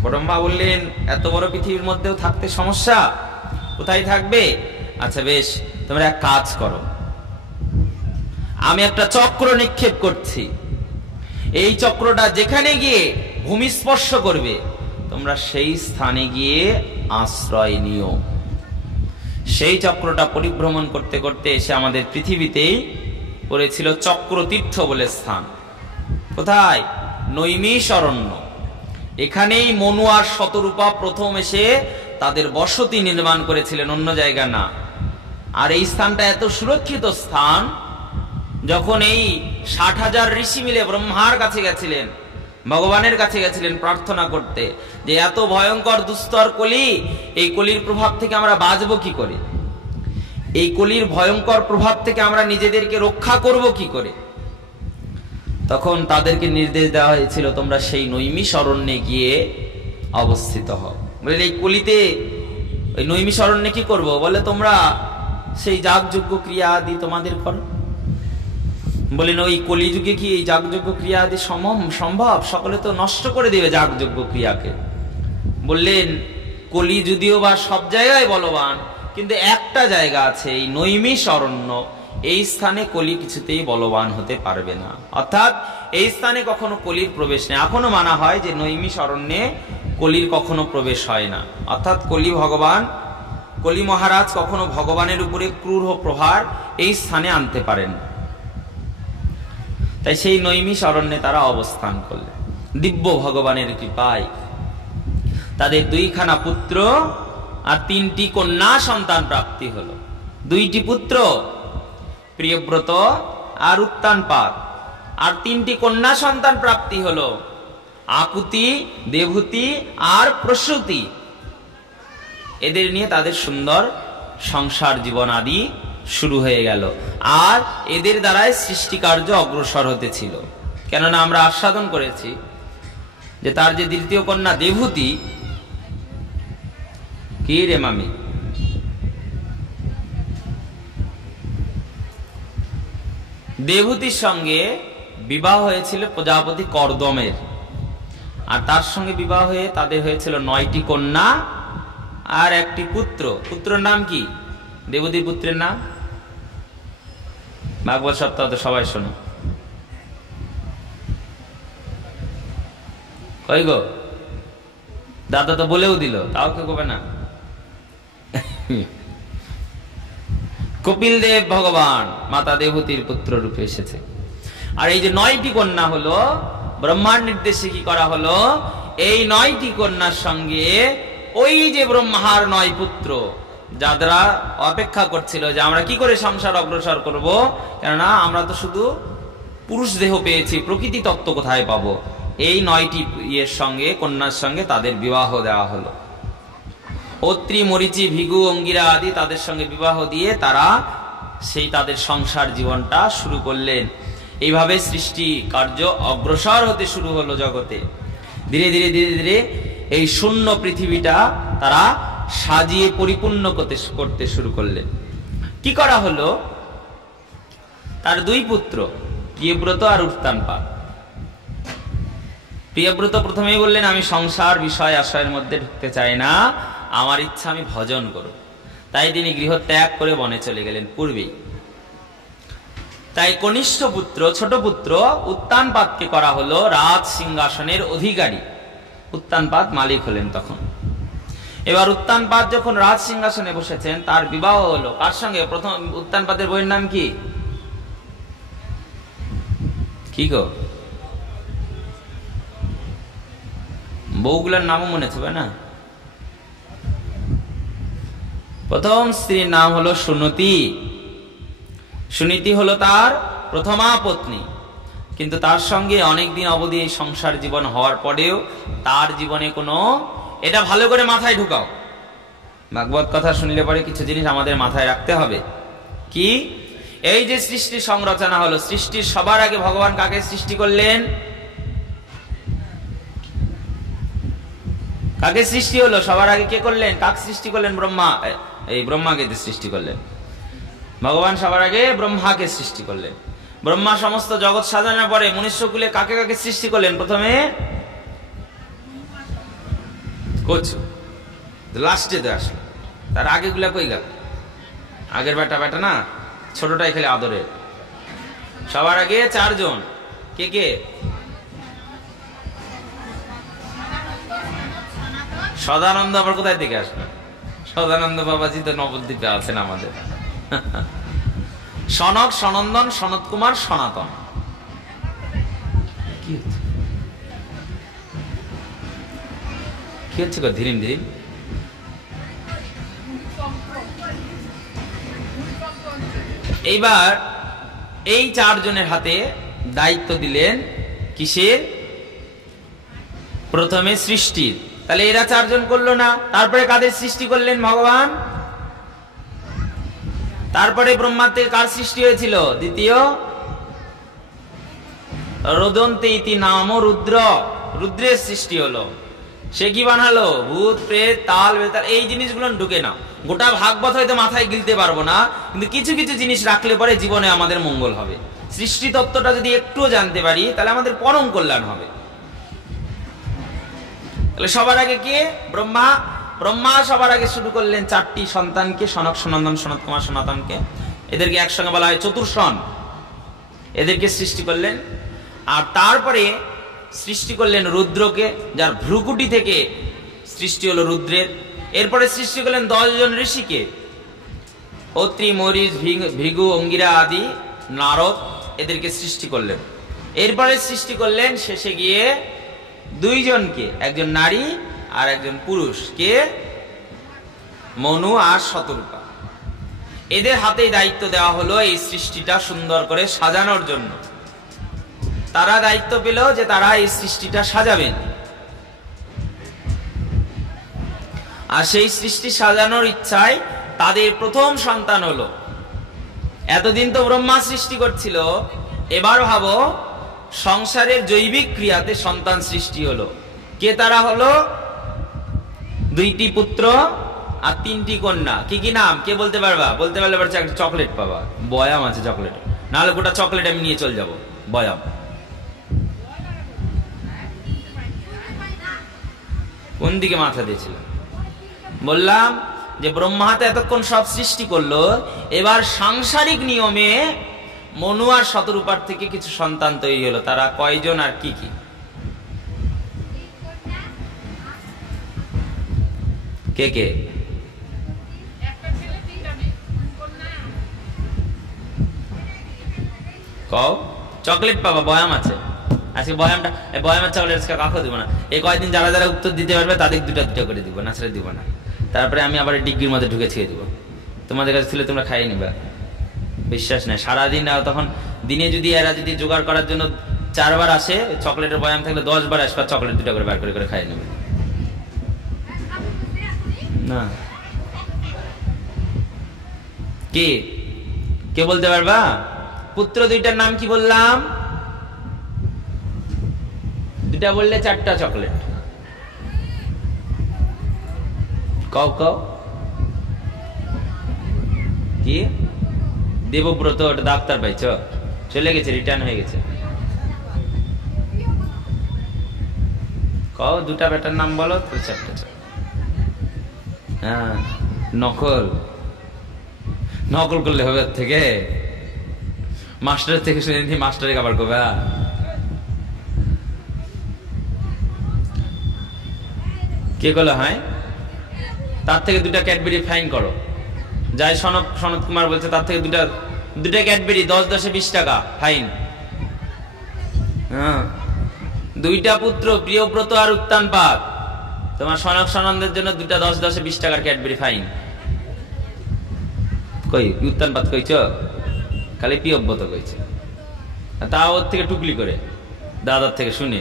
ব্রহ্মা বললেন, এত বড় পৃথিবীর মধ্যেও থাকতে সমস্যা, কোথায় থাকবে? আচ্ছা বেশ, তোমরা এক কাজ করো, আমি একটা চক্র নিক্ষেপ করছি, এই চক্রটা যেখানে গিয়ে ভূমি স্পর্শ করবে তোমরা সেই স্থানে গিয়ে আশ্রয় নিও। সেই চক্রটা পরিভ্রমণ করতে করতে এসে আমাদের পৃথিবীতেই পড়েছিল চক্রতীর্থ বলে স্থান। কোথায়? নৈমিষ অরণ্য। এখানেই মনু আর শতরূপা প্রথম এসে তাদের বসতি নির্মাণ করেছিলেন, অন্য জায়গা না। আর এই স্থানটা এত সুরক্ষিত স্থান, যখন এই 60,000 ঋষি মিলে ব্রহ্মার কাছে গেছিলেন, ভগবানের কাছে গেছিলেন প্রার্থনা করতে যে এত ভয়ঙ্কর দুস্তর কলি, এই কলির প্রভাব থেকে আমরা বাঁচবো কি করে, এই কলির ভয়ঙ্কর প্রভাব থেকে আমরা নিজেদেরকে রক্ষা করব কি করে, তখন তাদেরকে নির্দেশ দেওয়া হয়েছিল তোমরা সেই নৈমিষ অরণ্যে গিয়ে অবস্থিত হও। বলে এই কলিতে ওই নৈমিষ অরণ্যে কি করবো? বলে তোমরা সেই যাগযজ্ঞ ক্রিয়া আদি তোমাদের করো। বলেন ওই কলিযুগে কি এই যাগযজ্ঞ ক্রিয়া আদি সম্ভব? সকলে তো নষ্ট করে দেবে যাগযজ্ঞ ক্রিয়াকে। বললেন কলি যদিও বা সব জায়গায় বলবান, কিন্তু একটা জায়গা আছে, এই নৈমিষ অরণ্য, এই স্থানে কলি কিছুতেই বলবান হতে পারবে না। অর্থাৎ এই স্থানে কখনো কলির প্রবেশ নেই। এখনো মানা হয় যে নৈমিষ অরণ্যে কলির কখনো প্রবেশ হয় না, অর্থাৎ কলি মহারাজ কখনো ভগবানের উপরে ক্রূর প্রহার এই স্থানে আনতে পারেন। তাই সেই নৈমিষ অরণ্যে তারা অবস্থান করলেন। দিব্য ভগবানের কৃপায় তাদের 2খানা পুত্র আর 3টি কন্যা সন্তান প্রাপ্তি হলো। 2টি পুত্র প্রিয়ব্রত আর উত্তানপাদ, আর 3টি কন্যা সন্তান প্রাপ্তি হলো আকুতি, দেবহূতি আর প্রসূতি। এদের নিয়ে তাদের সুন্দর সংসার জীবন আদি শুরু হয়ে গেল। আর এদের দ্বারাই সৃষ্টি কার্য অগ্রসর হতে ছিল। কেননা আমরা আস্বাদন করেছি যে তার যে দ্বিতীয় কন্যা দেবহূতি, কি রে মামি, দেবহূতির সঙ্গে বিবাহ হয়েছিল প্রজাপতি কর্দমের, আর তার সঙ্গে বিবাহ হয়ে তাদের হয়েছিল 9টি কন্যা আর 1টি পুত্র। পুত্রের নাম কি? দেবহূতির পুত্রের নাম ভাগবত সপ্তাহ তো সবাই শোনো। কই গো, দাদা তো বলেও দিল, তাও কেউ কবে না। কপিল দেব ভগবান মাতা দেবহূতির পুত্র রূপে এসেছে। আর এই যে 9টি কন্যা হলো, ব্রহ্মার নির্দেশে কি করা হলো, এই 9টি কন্যার সঙ্গে ওই যে ব্রহ্মার 9 পুত্র, যারা অপেক্ষা করছিল যে আমরা কি করে সংসার অগ্রসর করব, কেননা আমরা তো শুধু পুরুষ দেহ পেয়েছি, প্রকৃতি তত্ত্ব কোথায় পাবো, এই 9টি সঙ্গে কন্যার সঙ্গে তাদের বিবাহ দেওয়া হলো। অত্রি, মরিচি, ভিগু, অঙ্গিরা আদি তাদের সঙ্গে বিবাহ দিয়ে তারা সেই তাদের সংসার জীবনটা শুরু করলেন। এইভাবে সৃষ্টি কার্য অগ্রসর হতে শুরু হলো জগতে। ধীরে ধীরে ধীরে ধীরে এই শূন্য পৃথিবীটা তারা সাজিয়ে পরিপূর্ণ করতে শুরু করলেন। কি করা হলো, তার 2 পুত্র প্রিয়ব্রত আর উত্তানপাদ। প্রিয়ব্রত প্রথমেই বললেন আমি সংসার বিষয় আশয়ের মধ্যে ঢুকতে চাই না, আমার ইচ্ছা আমি ভজন করব। তাই তিনি গৃহ ত্যাগ করে বনে চলে গেলেন পূর্বেই। তাই কনিষ্ঠ পুত্র, ছোট পুত্র উত্তানপাদকে করা হলো রাজ সিংহাসনের অধিকারী। উত্তানপাদ মালিক হলেন তখন। এবার উত্তানপাদ যখন রাজ সিংহাসনে বসেছেন, তার বিবাহ হলো কার সঙ্গে? প্রথম উত্তানপাদের বইয়ের নাম কি? কি গো, বউগুলোর নামও মনে থাকবে না? প্রথম স্ত্রীর নাম হলো সুনীতি। সুনীতি হলো তার প্রথমা পত্নী, কিন্তু তার সঙ্গে অনেকদিন অবধি এই সংসার জীবন হওয়ার পরেও তার জীবনে কোনো, এটা ভালো করে মাথায় ঢুকাও, ভাগবত কথা শুনলে পরে কিছু জিনিস আমাদের মাথায় রাখতে হবে। কি? এই যে সৃষ্টি সংরচনা হলো, সৃষ্টির সবার আগে ভগবান কাকে সৃষ্টি করলেন? কাকে সৃষ্টি হলো সবার আগে? কে করলেন? কাকে সৃষ্টি করলেন? ব্রহ্মা। এই ব্রহ্মাকে সৃষ্টি করলেন ভগবান। সবার আগে ব্রহ্মাকে সৃষ্টি করলেন। ব্রহ্মা সমস্ত জগৎ সাজানোর পরে মনুষ্যকুলে কাকে কাকে সৃষ্টি করলেন? প্রথমে কচু, লাস্টে তো আসলো। তার আগে গুলা কই গেল? আগের বেটা না, ছোটটাই খেলে আদরের। সবার আগে 4 জন। কে কে? সদানন্দ আবার কোথায় থেকে আসলো? সদানন্দ বাবাজি তো নবদ্বীপে আছেন আমাদের। সনক, সনন্দন, সনত কুমার, সনাতন। কি হচ্ছে? কি হচ্ছে গো ধীরিম ধীরিম? এইবার এই 4 জনের হাতে দায়িত্ব দিলেন কিসের? প্রথমে সৃষ্টির। তাহলে এরা 4 জন করলো না, তারপরে কাদের সৃষ্টি করলেন ভগবান? তারপরে ব্রহ্মা থেকে কার সৃষ্টি হয়েছিল? দ্বিতীয় রোদন্তে ইতি নাম রুদ্র, রুদ্রের সৃষ্টি হলো। সে কি বানালো? ভূত, প্রেত, তাল, বেতাল, এই জিনিসগুলো ঢুকে না। গোটা ভাগবত হয়তো মাথায় গিলতে পারবো না, কিন্তু কিছু কিছু জিনিস রাখলে পরে জীবনে আমাদের মঙ্গল হবে। সৃষ্টি তত্ত্বটা যদি একটুও জানতে পারি তাহলে আমাদের পরম কল্যাণ হবে। তাহলে সবার আগে কে? ব্রহ্মা। ব্রহ্মা সবার আগে শুরু করলেন 4টি সন্তানকে, সনক, সনন্দন, সনত কুমার, সনাতনকে। এদেরকে একসঙ্গে বলা হয় চতুর্ষণ। এদেরকে সৃষ্টি করলেন। আর তারপরে সৃষ্টি করলেন রুদ্রকে, যার ভ্রুকুটি থেকে সৃষ্টি হলো রুদ্রের। এরপরে সৃষ্টি করলেন 10 জন ঋষিকে, অত্রি, মরিচ, ভৃগু, অঙ্গিরা আদি, নারদ, এদেরকে সৃষ্টি করলেন। এরপরে সৃষ্টি করলেন শেষে গিয়ে 2 জনকে, একজন নারী আর একজন পুরুষ, কে? মনু আর শতরূপা। এদের হাতেই দায়িত্ব দেওয়া হলো এই সৃষ্টিটা সুন্দর করে সাজানোর জন্য। তারা দায়িত্ব পেল যে তারা এই সৃষ্টিটা সাজাবেন। আর সেই সৃষ্টি সাজানোর ইচ্ছায় তাদের প্রথম সন্তান হলো। এতদিন তো ব্রহ্মা সৃষ্টি করছিল, এবার ভাবো সংসারের জৈবিক ক্রিয়াতে সন্তান সৃষ্টি হলো। কে তারা হলো? 2টি পুত্র আর 3টি কন্যা। কি কি নাম? কে বলতে পারবা? বলতে পারলে এবার একটা চকলেট পাবা। বয়াম আছে চকলেট, নাহলে গোটা চকলেট আমি নিয়ে চলে যাব। বয়াম কোন দিকে মাথা দিয়েছিল? বললাম যে ব্রহ্মা তো এতক্ষণ সব সৃষ্টি করলো, এবার সাংসারিক নিয়মে মনু আর শতরূপার থেকে কিছু সন্তান তৈরি হলো। তারা কয়জন আর কি কি? কে কে? কও। চকলেট পাবা, বয়াম আছে আজকে। বয়ামটা, বয়ামের চকলেট আজকে কাকু দিব না। এই কয়েকদিন যারা যারা উত্তর দিতে পারবে তাদের 2টা করে দিব, না ছেড়ে দিব না। তারপরে আমি আবার ডিগ্রির মধ্যে ঢুকে ছেড়ে দিব। তোমাদের কাছে ছিল তোমরা খাইয়ে নিবা, বিশ্বাস নেই। সারাদিন তখন দিনে যদি এরা যদি জোগাড় করার জন্য 4 বার আসে, চকলেটের বয়াম থাকলে 10 বার আসবে, চকলেট 2টা করে বার করে খাইয়ে নেবে। না কে কে বলতে পারবা? পুত্র 2টার নাম কি বললাম? 2টা বললে 4টা চকলেট। কও কও। কি? দেবব্রত, ওটা ডাক্তার পাইছ, চলে গেছে, রিটার্ন হয়ে গেছে। কও 2টা বেটার নাম বলো তো। 4টা। হ্যাঁ, নকল নকল করলে হবে থেকে, মাস্টারের থেকে শুনে নি, মাস্টারে আবার কবে। কে করলো? হ্যাঁ, তার থেকে 2টা ক্যাডবেরি ফাইন করো। যাই সনত কুমার বলছে তার থেকে 2টা ক্যাডবেরি 10 10 20 টাকা ফাইন। হ্যাঁ, 2টা পুত্র প্রিয়ব্রত আর উত্তানপাদ, তোমার সনক সনন্দের জন্য 2টা 10 10 20 টাকার ক্যাডবেরি ফাইন। কই উত্তানপাদ কইছ? খালি প্রিয়ব্রত কইছে, তাও ওর থেকে টুকলি করে, দাদার থেকে শুনে।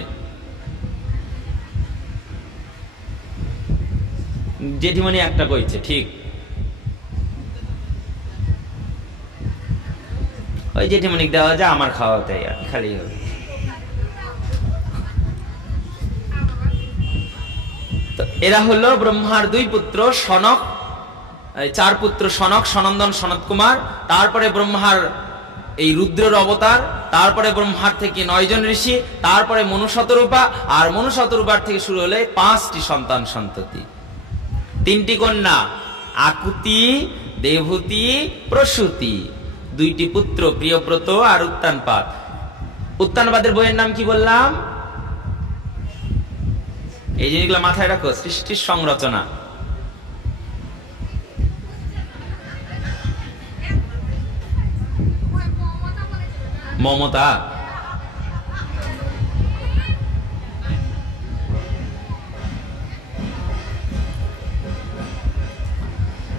জেঠিমণি একটা কইছে ঠিক, ওই জেঠিমণিক দেওয়া যা, আমার খাওয়াতে খালি হবে। তো এরা হলো ব্রহ্মার 2 পুত্র, সনক, 4 পুত্র সনক, সনন্দন, সনত কুমার। তারপরে ব্রহ্মার এই রুদ্রের অবতার, তারপরে ব্রহ্মার থেকে 9 জন ঋষি, তারপরে মনু শতরূপা, আর মনু শতরূপার থেকে শুরু হলে 5টি সন্তান সন্ততি। 3টি কন্যা, আকুতি, দেবহূতি, প্রসূতি। 2টি পুত্র প্রিয়ব্রত আর উত্তানপাদ। উত্তানপাদের বইয়ের নাম কি বললাম? এই জিনিসগুলো মাথায় রাখো, সৃষ্টির সংরচনা। মমতা।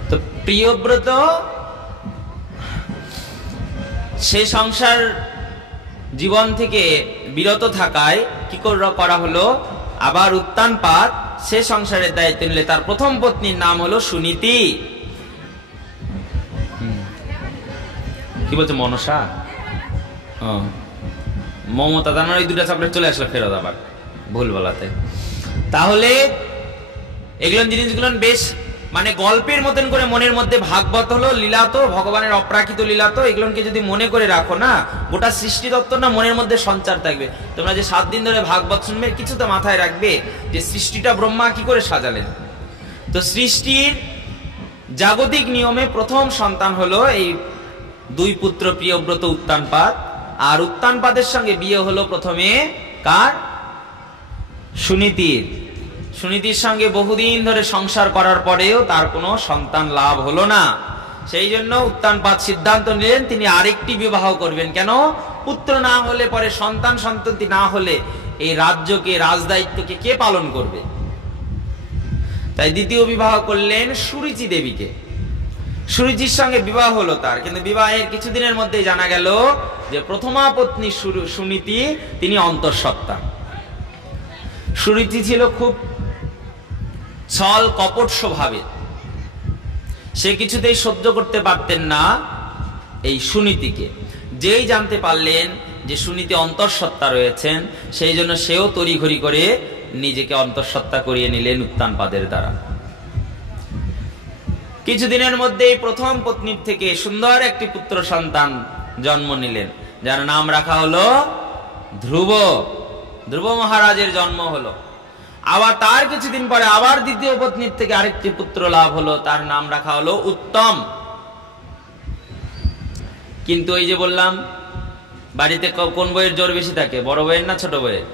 তো প্রিয়ব্রত সে সংসার জীবন থেকে বিরত থাকায় কি করা হলো, আবার উত্তানপাদ সে সংসারের দায়িত্ব নিলে। তার প্রথম পত্নীর নাম হলো সুনীতি। কি বলছে? মনসা, মমতা। তার মানে ওই 2টা চকলেট চলে আসলো ফেরত, আবার ভুল বলাতে। তাহলে এগুলো জিনিসগুলো বেশ মানে গল্পের মতন করে মনের মধ্যে ভাগবত হলো, লীলা তো ভগবানের অপ্রাকৃত লীলা। তো এগুলোকে যদি মনে করে রাখো না, গোটা সৃষ্টি তত্ত্ব না মনের মধ্যে সঞ্চার থাকবে। তোমরা যে 7 দিন ধরে ভাগবত শুনবে, কিছু তো মাথায় রাখবে যে সৃষ্টিটা ব্রহ্মা কি করে সাজালেন। তো সৃষ্টির জাগতিক নিয়মে প্রথম সন্তান হলো এই 2 পুত্র প্রিয়ব্রত উত্তানপাদ। আর উত্তানপাদের সঙ্গে বিয়ে হলো প্রথমে কার? সুনীতির। সুনীতির সঙ্গে বহুদিন ধরে সংসার করার পরেও তার কোনো সন্তান লাভ হলো না। সেই জন্য উত্তানপাদ সিদ্ধান্ত নিলেন তিনি আরেকটি বিবাহ করবেন। কেন? পুত্র না হলে পরে সন্ততি না হলে এই রাজ্যকে, রাজদায়িত্বকে কে পালন করবে? তাই দ্বিতীয় বিবাহ করলেন সুরুচি দেবীকে। সুরুচির সঙ্গে বিবাহ হলো তার, কিন্তু বিবাহের কিছুদিনের মধ্যে জানা গেল যে প্রথমা পত্নী সুনীতি তিনি অন্তঃসত্ত্বা। সুরুচি ছিল খুব ছল কপট স্বভাবের, সে কিছুতেই সহ্য করতে পারতেন না এই সুনীতিকে। যেই জানতে পারলেন যে সুনীতি অন্তঃসত্ত্বা রয়েছেন, সেই জন্য সেও তড়িঘড়ি করে নিজেকে অন্তঃসত্ত্বা করিয়ে নিলেন উত্তানপাদের দ্বারা। কিছুদিনের মধ্যেই প্রথম পত্নীর থেকে সুন্দর একটি পুত্র সন্তান জন্ম নিলেন, যার নাম রাখা হলো ধ্রুব। ধ্রুব মহারাজের জন্ম হলো। আবার তার কিছুদিন পরে আবার দ্বিতীয় পত্নীর থেকে আরেকটি পুত্র লাভ হলো, তার নাম রাখা হলো উত্তম। কিন্তু ওই যে বললাম, বাড়িতে কোন বইয়ের জোর বেশি থাকে, বড় বইয়ের না ছোট বইয়ের?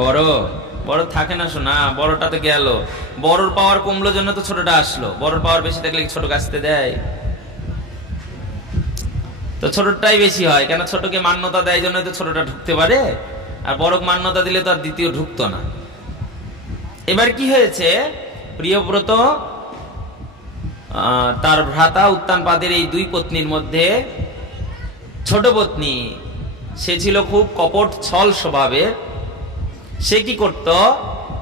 বড়। বড় থাকে না শোনা, বড়টা তো গেল। বড়র পাওয়ার কমলো জন্য তো ছোটটা আসলো। বড়র পাওয়ার বেশি থাকলে ছোট আসতে দেয়? তো ছোটটাই বেশি হয় কেন? ছোটকে মান্যতা দেয় জন্য তো ছোটটা ঢুকতে পারে, আর বড়কে মান্যতা দিলে তো আর দ্বিতীয় ঢুকতো না। এবার কি হয়েছে, প্রিয়ব্রত তার ভ্রাতা উত্তানপাদের এই দুই পত্নীর মধ্যে ছোট পত্নী, সে ছিল খুব কপট ছল স্বভাবের। সে কি করত,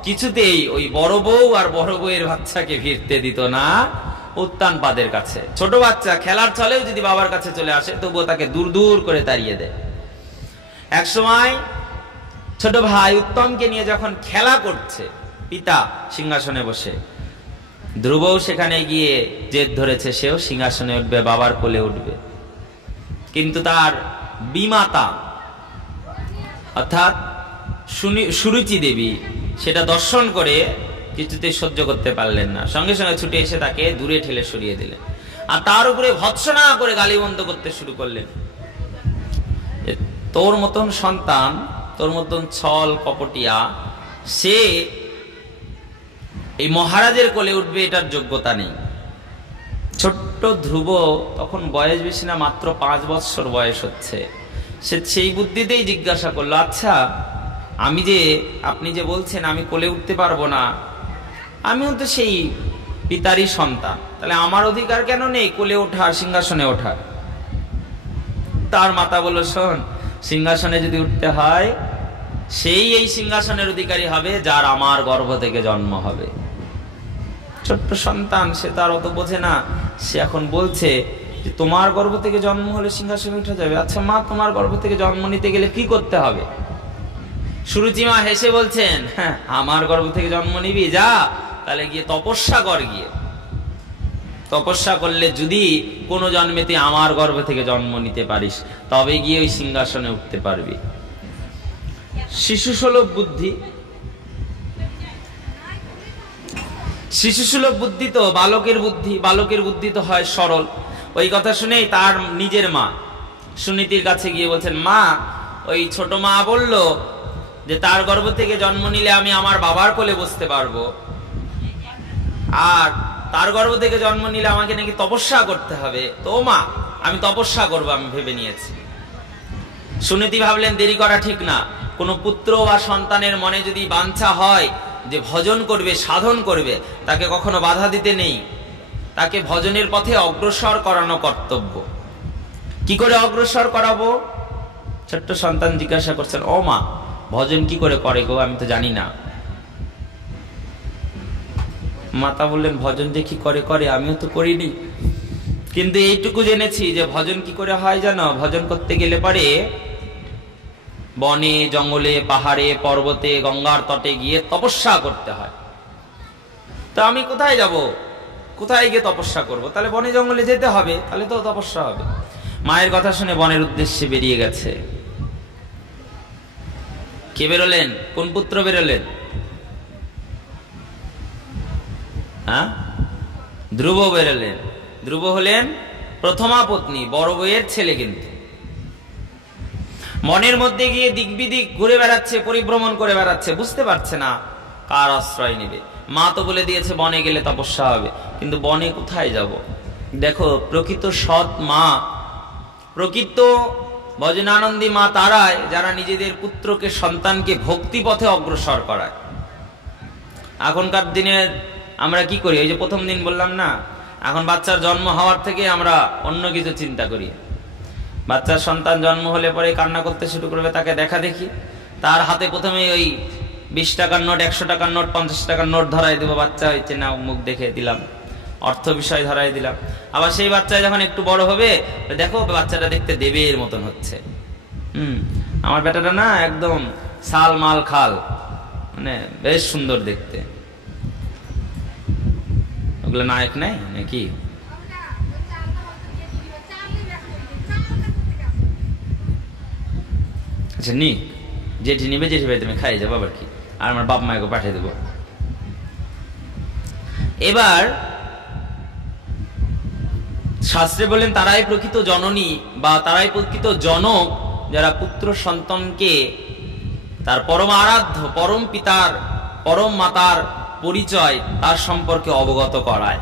কিছুতেই ওই বড় বউ আর বড় বউয়ের বাচ্চাকে ফিরতে দিত না উত্তানপাদের কাছে। ছোট বাচ্চা খেলার ছলেও যদি বাবার কাছে চলে আসে, তবুও তাকে দূর দূর করে তাড়িয়ে দেয়। এক সময় ছোট ভাই উত্তমকে নিয়ে যখন খেলা করছে পিতা সিংহাসনে বসে, ধ্রুবও সেখানে গিয়ে জেদ ধরেছে, সেও সিংহাসনে উঠবে, বাবার কোলে উঠবে। কিন্তু তার বিমাতা অর্থাৎ সুরুচি দেবী সেটা দর্শন করে কিছুতে সহ্য করতে পারলেন না, সঙ্গে সঙ্গে ছুটে এসে তাকে দূরে ঠেলে সরিয়ে দিলেন। আর তার উপরে ভৎসনা করে গালিবন্ধ করতে শুরু করলেন, তোর মতন সন্তান, তোর মতন ছল কপটিয়া, সে এই মহারাজের কোলে উঠবে এটার যোগ্যতা নেই। ছোট্ট ধ্রুব তখন বয়স বেশি না, মাত্র 5 বছর বয়স হচ্ছে। সে সেই বুদ্ধিতেই জিজ্ঞাসা করলো, আচ্ছা আপনি যে বলছেন আমি কোলে উঠতে পারবো না, আমিও তো সেই পিতারই সন্তান, তাহলে আমার অধিকার কেন নেই কোলে ওঠার, সিংহাসনে ওঠার? তার মাতা বলল, শোন, সিংহাসনে যদি উঠতে হয়, সেই এই সিংহাসনের অধিকারী হবে যার আমার গর্ভ থেকে জন্ম হবে। ছোট্ট সন্তান, সে তার অত বোঝে না। সে এখন বলছে যে তোমার গর্ভ থেকে জন্ম হলে সিংহাসনে উঠে যাবে। আচ্ছা মা, তোমার গর্ভ থেকে জন্ম নিতে গেলে কি করতে হবে? সুরুচি মা হেসে বলছেন, হ্যাঁ, আমার গর্ভ থেকে জন্ম নিবি, যা তাহলে গিয়ে তপস্যা কর। গিয়ে তপস্যা করলে যদি কোনো জন্মেতে আমার গর্ভ থেকে জন্ম নিতে পারিস, তবে গিয়ে ওই সিংহাসনে উঠতে পারবি। শিশুসুলভ বুদ্ধি, শিশুসুলভ বুদ্ধি তো বালকের বুদ্ধি, বালকের বুদ্ধি তো হয় সরল। ওই কথা শুনেই তার নিজের মা সুনীতির কাছে গিয়ে বলছেন, মা, ওই ছোট মা বলল যে তার গর্ভ থেকে জন্ম নিলে আমি আমার বাবার কোলে বসতে পারবো, আর তার গর্ভ থেকে জন্ম নিলে আমাকে নাকি তপস্যা করতে হবে। তো মা, আমি তপস্যা করবো, আমি ভেবে নিয়েছি। সুনীতি ভাবলেন দেরি করা ঠিক না। কোনো পুত্র বা সন্তানের মনে যদি বাঞ্ছা হয় যে ভজন করবে, সাধন করবে, তাকে কখনো বাধা দিতে নেই, তাকে ভজনের পথে অগ্রসর করানো কর্তব্য। কি করে অগ্রসর করাবো? ছোট্ট সন্তান জিজ্ঞাসা করছেন, ও মা, ভজন কি করে করে গো, আমি তো জানি না। মাতা বললেন, ভজন যে কি করে করে আমিও তো করিনি, কিন্তু এইটুকু জেনেছি যে ভজন কি করে হয় জানো? ভজন করতে গেলে পরে বনে, জঙ্গলে, পাহাড়ে, পর্বতে, গঙ্গার তটে গিয়ে তপস্যা করতে হয়। তো আমি কোথায় যাব, কোথায় গিয়ে তপস্যা করব? তাহলে বনে জঙ্গলে যেতে হবে, তাহলে তো তপস্যা হবে। মায়ের কথা শুনে বনের উদ্দেশ্যে বেরিয়ে গেছে। কে বেরোলেন? কোন পুত্র বেরোলেন? হ্যাঁ, ধ্রুব বেরোলেন। ধ্রুব হলেন প্রথমা পত্নী, বড় বউয়ের ছেলে। কিন্তু মনের মধ্যে গিয়ে দিক বিদিক ঘুরে বেড়াচ্ছে, পরিভ্রমণ করে বেড়াচ্ছে, বুঝতে পারছে না কার আশ্রয় নেবে। মা তো বলে দিয়েছে বনে গেলে তপস্যা হবে, কিন্তু বনে কোথায় যাব? দেখো, প্রকৃত সৎ মা, প্রকৃত ভজনানন্দী মা তারাই যারা নিজেদের পুত্রকে, সন্তানকে ভক্তি পথে অগ্রসর করায়। এখনকার দিনের আমরা কি করি? এই যে প্রথম দিন বললাম না, এখন বাচ্চার জন্ম হওয়ার থেকে আমরা অন্য কিছু চিন্তা করি। বাচ্চার সন্তান জন্ম হলে পরে কান্না করতে শুরু করবে, তাকে দেখা দেখি তার হাতে প্রথমে ওই 20 টাকার নোট, 100 টাকার নোট, 50 টাকার নোট ধরাই দেবো। বাচ্চা হয়েছে না, মুখ দেখে দিলাম, অর্থ বিষয় ধরাই দিলাম। আবার সেই বাচ্চা যখন একটু বড় হবে, দেখো বাচ্চাটা দেখতে দেবের মতন হচ্ছে, আমার বেটাটা না একদম সাল মাল খাল, মানে বেশ সুন্দর দেখতে। ওগুলো নায়ক নাই নাকি? আচ্ছা নিক, যেটি নিবে যেটি ভাই তুমি খাই যাবো, আবার কি, আর আমার বাপ মাকে পাঠিয়ে দেবো। এবার শাস্ত্রে বলেন তারাই প্রকৃত জননী বা তারাই প্রকৃত জনক, যারা পুত্র সন্তানকে তার পরম আরাধ্য, পরম পিতার, পরম মাতার পরিচয় তার সম্পর্কে অবগত করায়।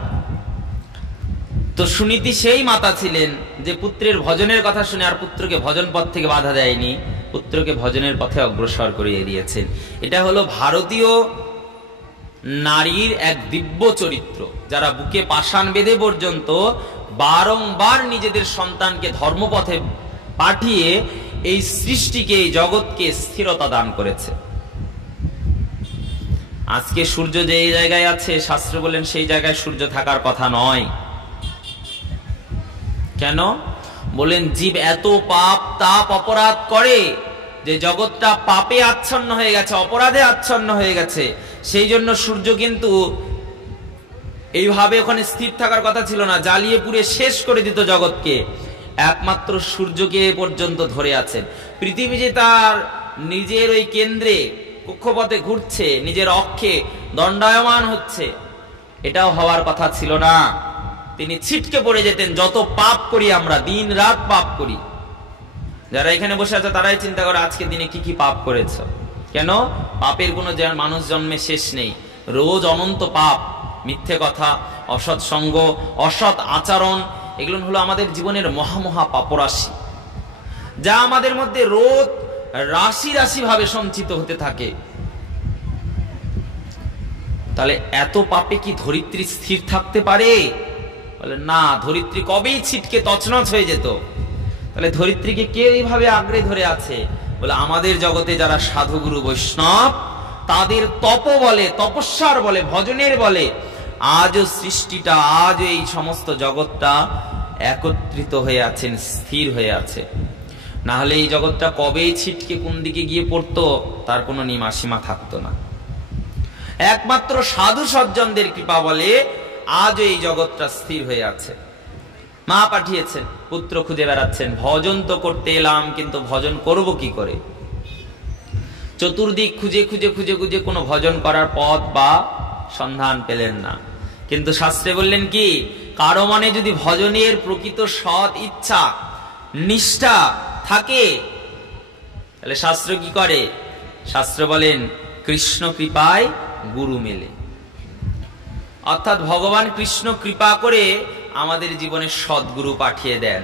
তো সুনীতি সেই মাতা ছিলেন যে পুত্রের ভজনের কথা শুনে আর পুত্রকে ভজন পথ থেকে বাধা দেয়নি, পুত্রকে ভজনের পথে অগ্রসর করিয়ে দিয়েছেন। এটা হলো ভারতীয় নারীর এক দিব্য চরিত্র, যারা বুকে পাষাণ বেঁধে পর্যন্ত বারংবার নিজেদের সন্তানকে ধর্মপথে পাঠিয়ে এই সৃষ্টিকে, এই জগৎকে স্থিরতা দান করেছে। আজকে সূর্য যে জায়গায় আছে, শাস্ত্র বলেন সেই জায়গায় সূর্য থাকার কথা নয়। কেন বলেন? জীব এত পাপ তাপ অপরাধ করে যে জগৎটা পাপে আচ্ছন্ন হয়ে গেছে, অপরাধে আচ্ছন্ন হয়ে গেছে। সেই জন্য সূর্য কিন্তু এইভাবে ওখানে স্থির থাকার কথা ছিল না, জ্বালিয়ে পুড়ে শেষ করে দিত জগৎকে। একমাত্র সূর্যকে পর্যন্ত ধরে আছেন। পৃথিবী যে তার নিজের ওই কেন্দ্রে কক্ষপথে ঘুরছে, নিজের অক্ষে দণ্ডায়মান হচ্ছে, এটাও হওয়ার কথা ছিল না। তিনি ছিটকে পড়ে যেতেন। যত পাপ করি আমরা, দিন রাত পাপ করি। যারা এখানে বসে আছে তারাই চিন্তা করে আজকে দিনে কি কি পাপ করেছ। কেন? পাপের কোনো মানুষ জন্মে শেষ নেই, রোজ অনন্ত পাপ। মিথ্যে কথা, অসৎ সঙ্গ, অসৎ আচরণ, এগুলো হলো আমাদের জীবনের মহামহা পাপরাশি, যা আমাদের মধ্যে রোজ রাশি রাশি ভাবে সঞ্চিত হতে থাকে। তাহলে এত পাপে কি ধরিত্রী স্থির থাকতে পারে? বলে না, ধরিত্রী কবেই ছিটকে তছনছ হয়ে যেত। তাহলে ধরিত্রীকে কে এইভাবে আঁকড়ে ধরে আছে? বলে আমাদের জগতে যারা সাধুগুরু বৈষ্ণব, তাদের তপ বলে, তপস্যার বলে, ভজনের বলে আজও সৃষ্টিটা, আজ এই সমস্ত জগৎটা একত্রিত হয়ে আছেন, স্থির হয়ে আছে। না হলে এই জগৎটা কবেই ছিটকে কোন দিকে গিয়ে পড়তো তার কোনো সীমা থাকতো না। একমাত্র সাধু সজ্জনদের কৃপা বলে আজ এই জগৎটা স্থির হয়ে আছে। মা পাঠিয়েছেন, পুত্র খুঁজে বেড়াচ্ছেন। ভজন তো করতে এলাম, কিন্তু ভজন করব কি করে? চতুর্দিক খুঁজে খুঁজে খুঁজে খুঁজে কোনো ভজন করার পথ বা সন্ধান পেলেন না। কিন্তু শাস্ত্রে বললেন কি, কারো মনে যদি ভজনের প্রকৃত সৎ ইচ্ছা, নিষ্ঠা থাকে, তাহলে শাস্ত্র কি করে? শাস্ত্র বলেন কৃষ্ণ কৃপায় গুরু মেলে। অর্থাৎ ভগবান কৃষ্ণ কৃপা করে আমাদের জীবনে সৎগুরু পাঠিয়ে দেন,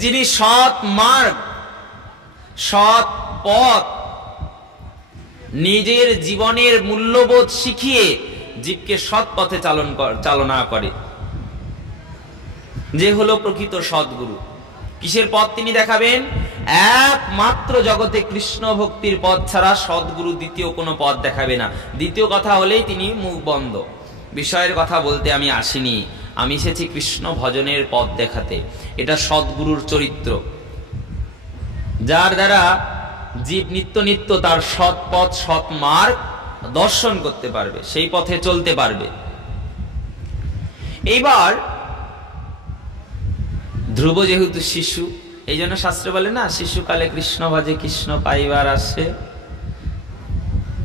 যিনি সৎ মার্গ, সৎ পথ, নিজের জীবনের মূল্যবোধ শিখিয়ে জীবকে সৎ পথে চালনা করে, যে হলো প্রকৃত সৎগুরু। কিসের পথ তিনি দেখাবেন? একমাত্র জগতে কৃষ্ণ ভক্তির পথ ছাড়া সৎগুরু দ্বিতীয় কোনো পথ দেখাবে না। দ্বিতীয় কথা হলেই তিনি মুখ বন্ধ। বিষয়ের কথা বলতে আমি আসিনি, আমি এসেছি কৃষ্ণ ভজনের পথ দেখাতে। এটা সৎগুরুর চরিত্র, যার দ্বারা জীব নিত্য নিত্য তার সৎ পথ, সৎ মার্গ দর্শন করতে পারবে, সেই পথে চলতে পারবে। এইবার ধ্রুব যেহেতু শিশু, এই জন্য শাস্ত্রে বলে না, শিশুকালে কৃষ্ণ ভজে কৃষ্ণ পাইবার আসে।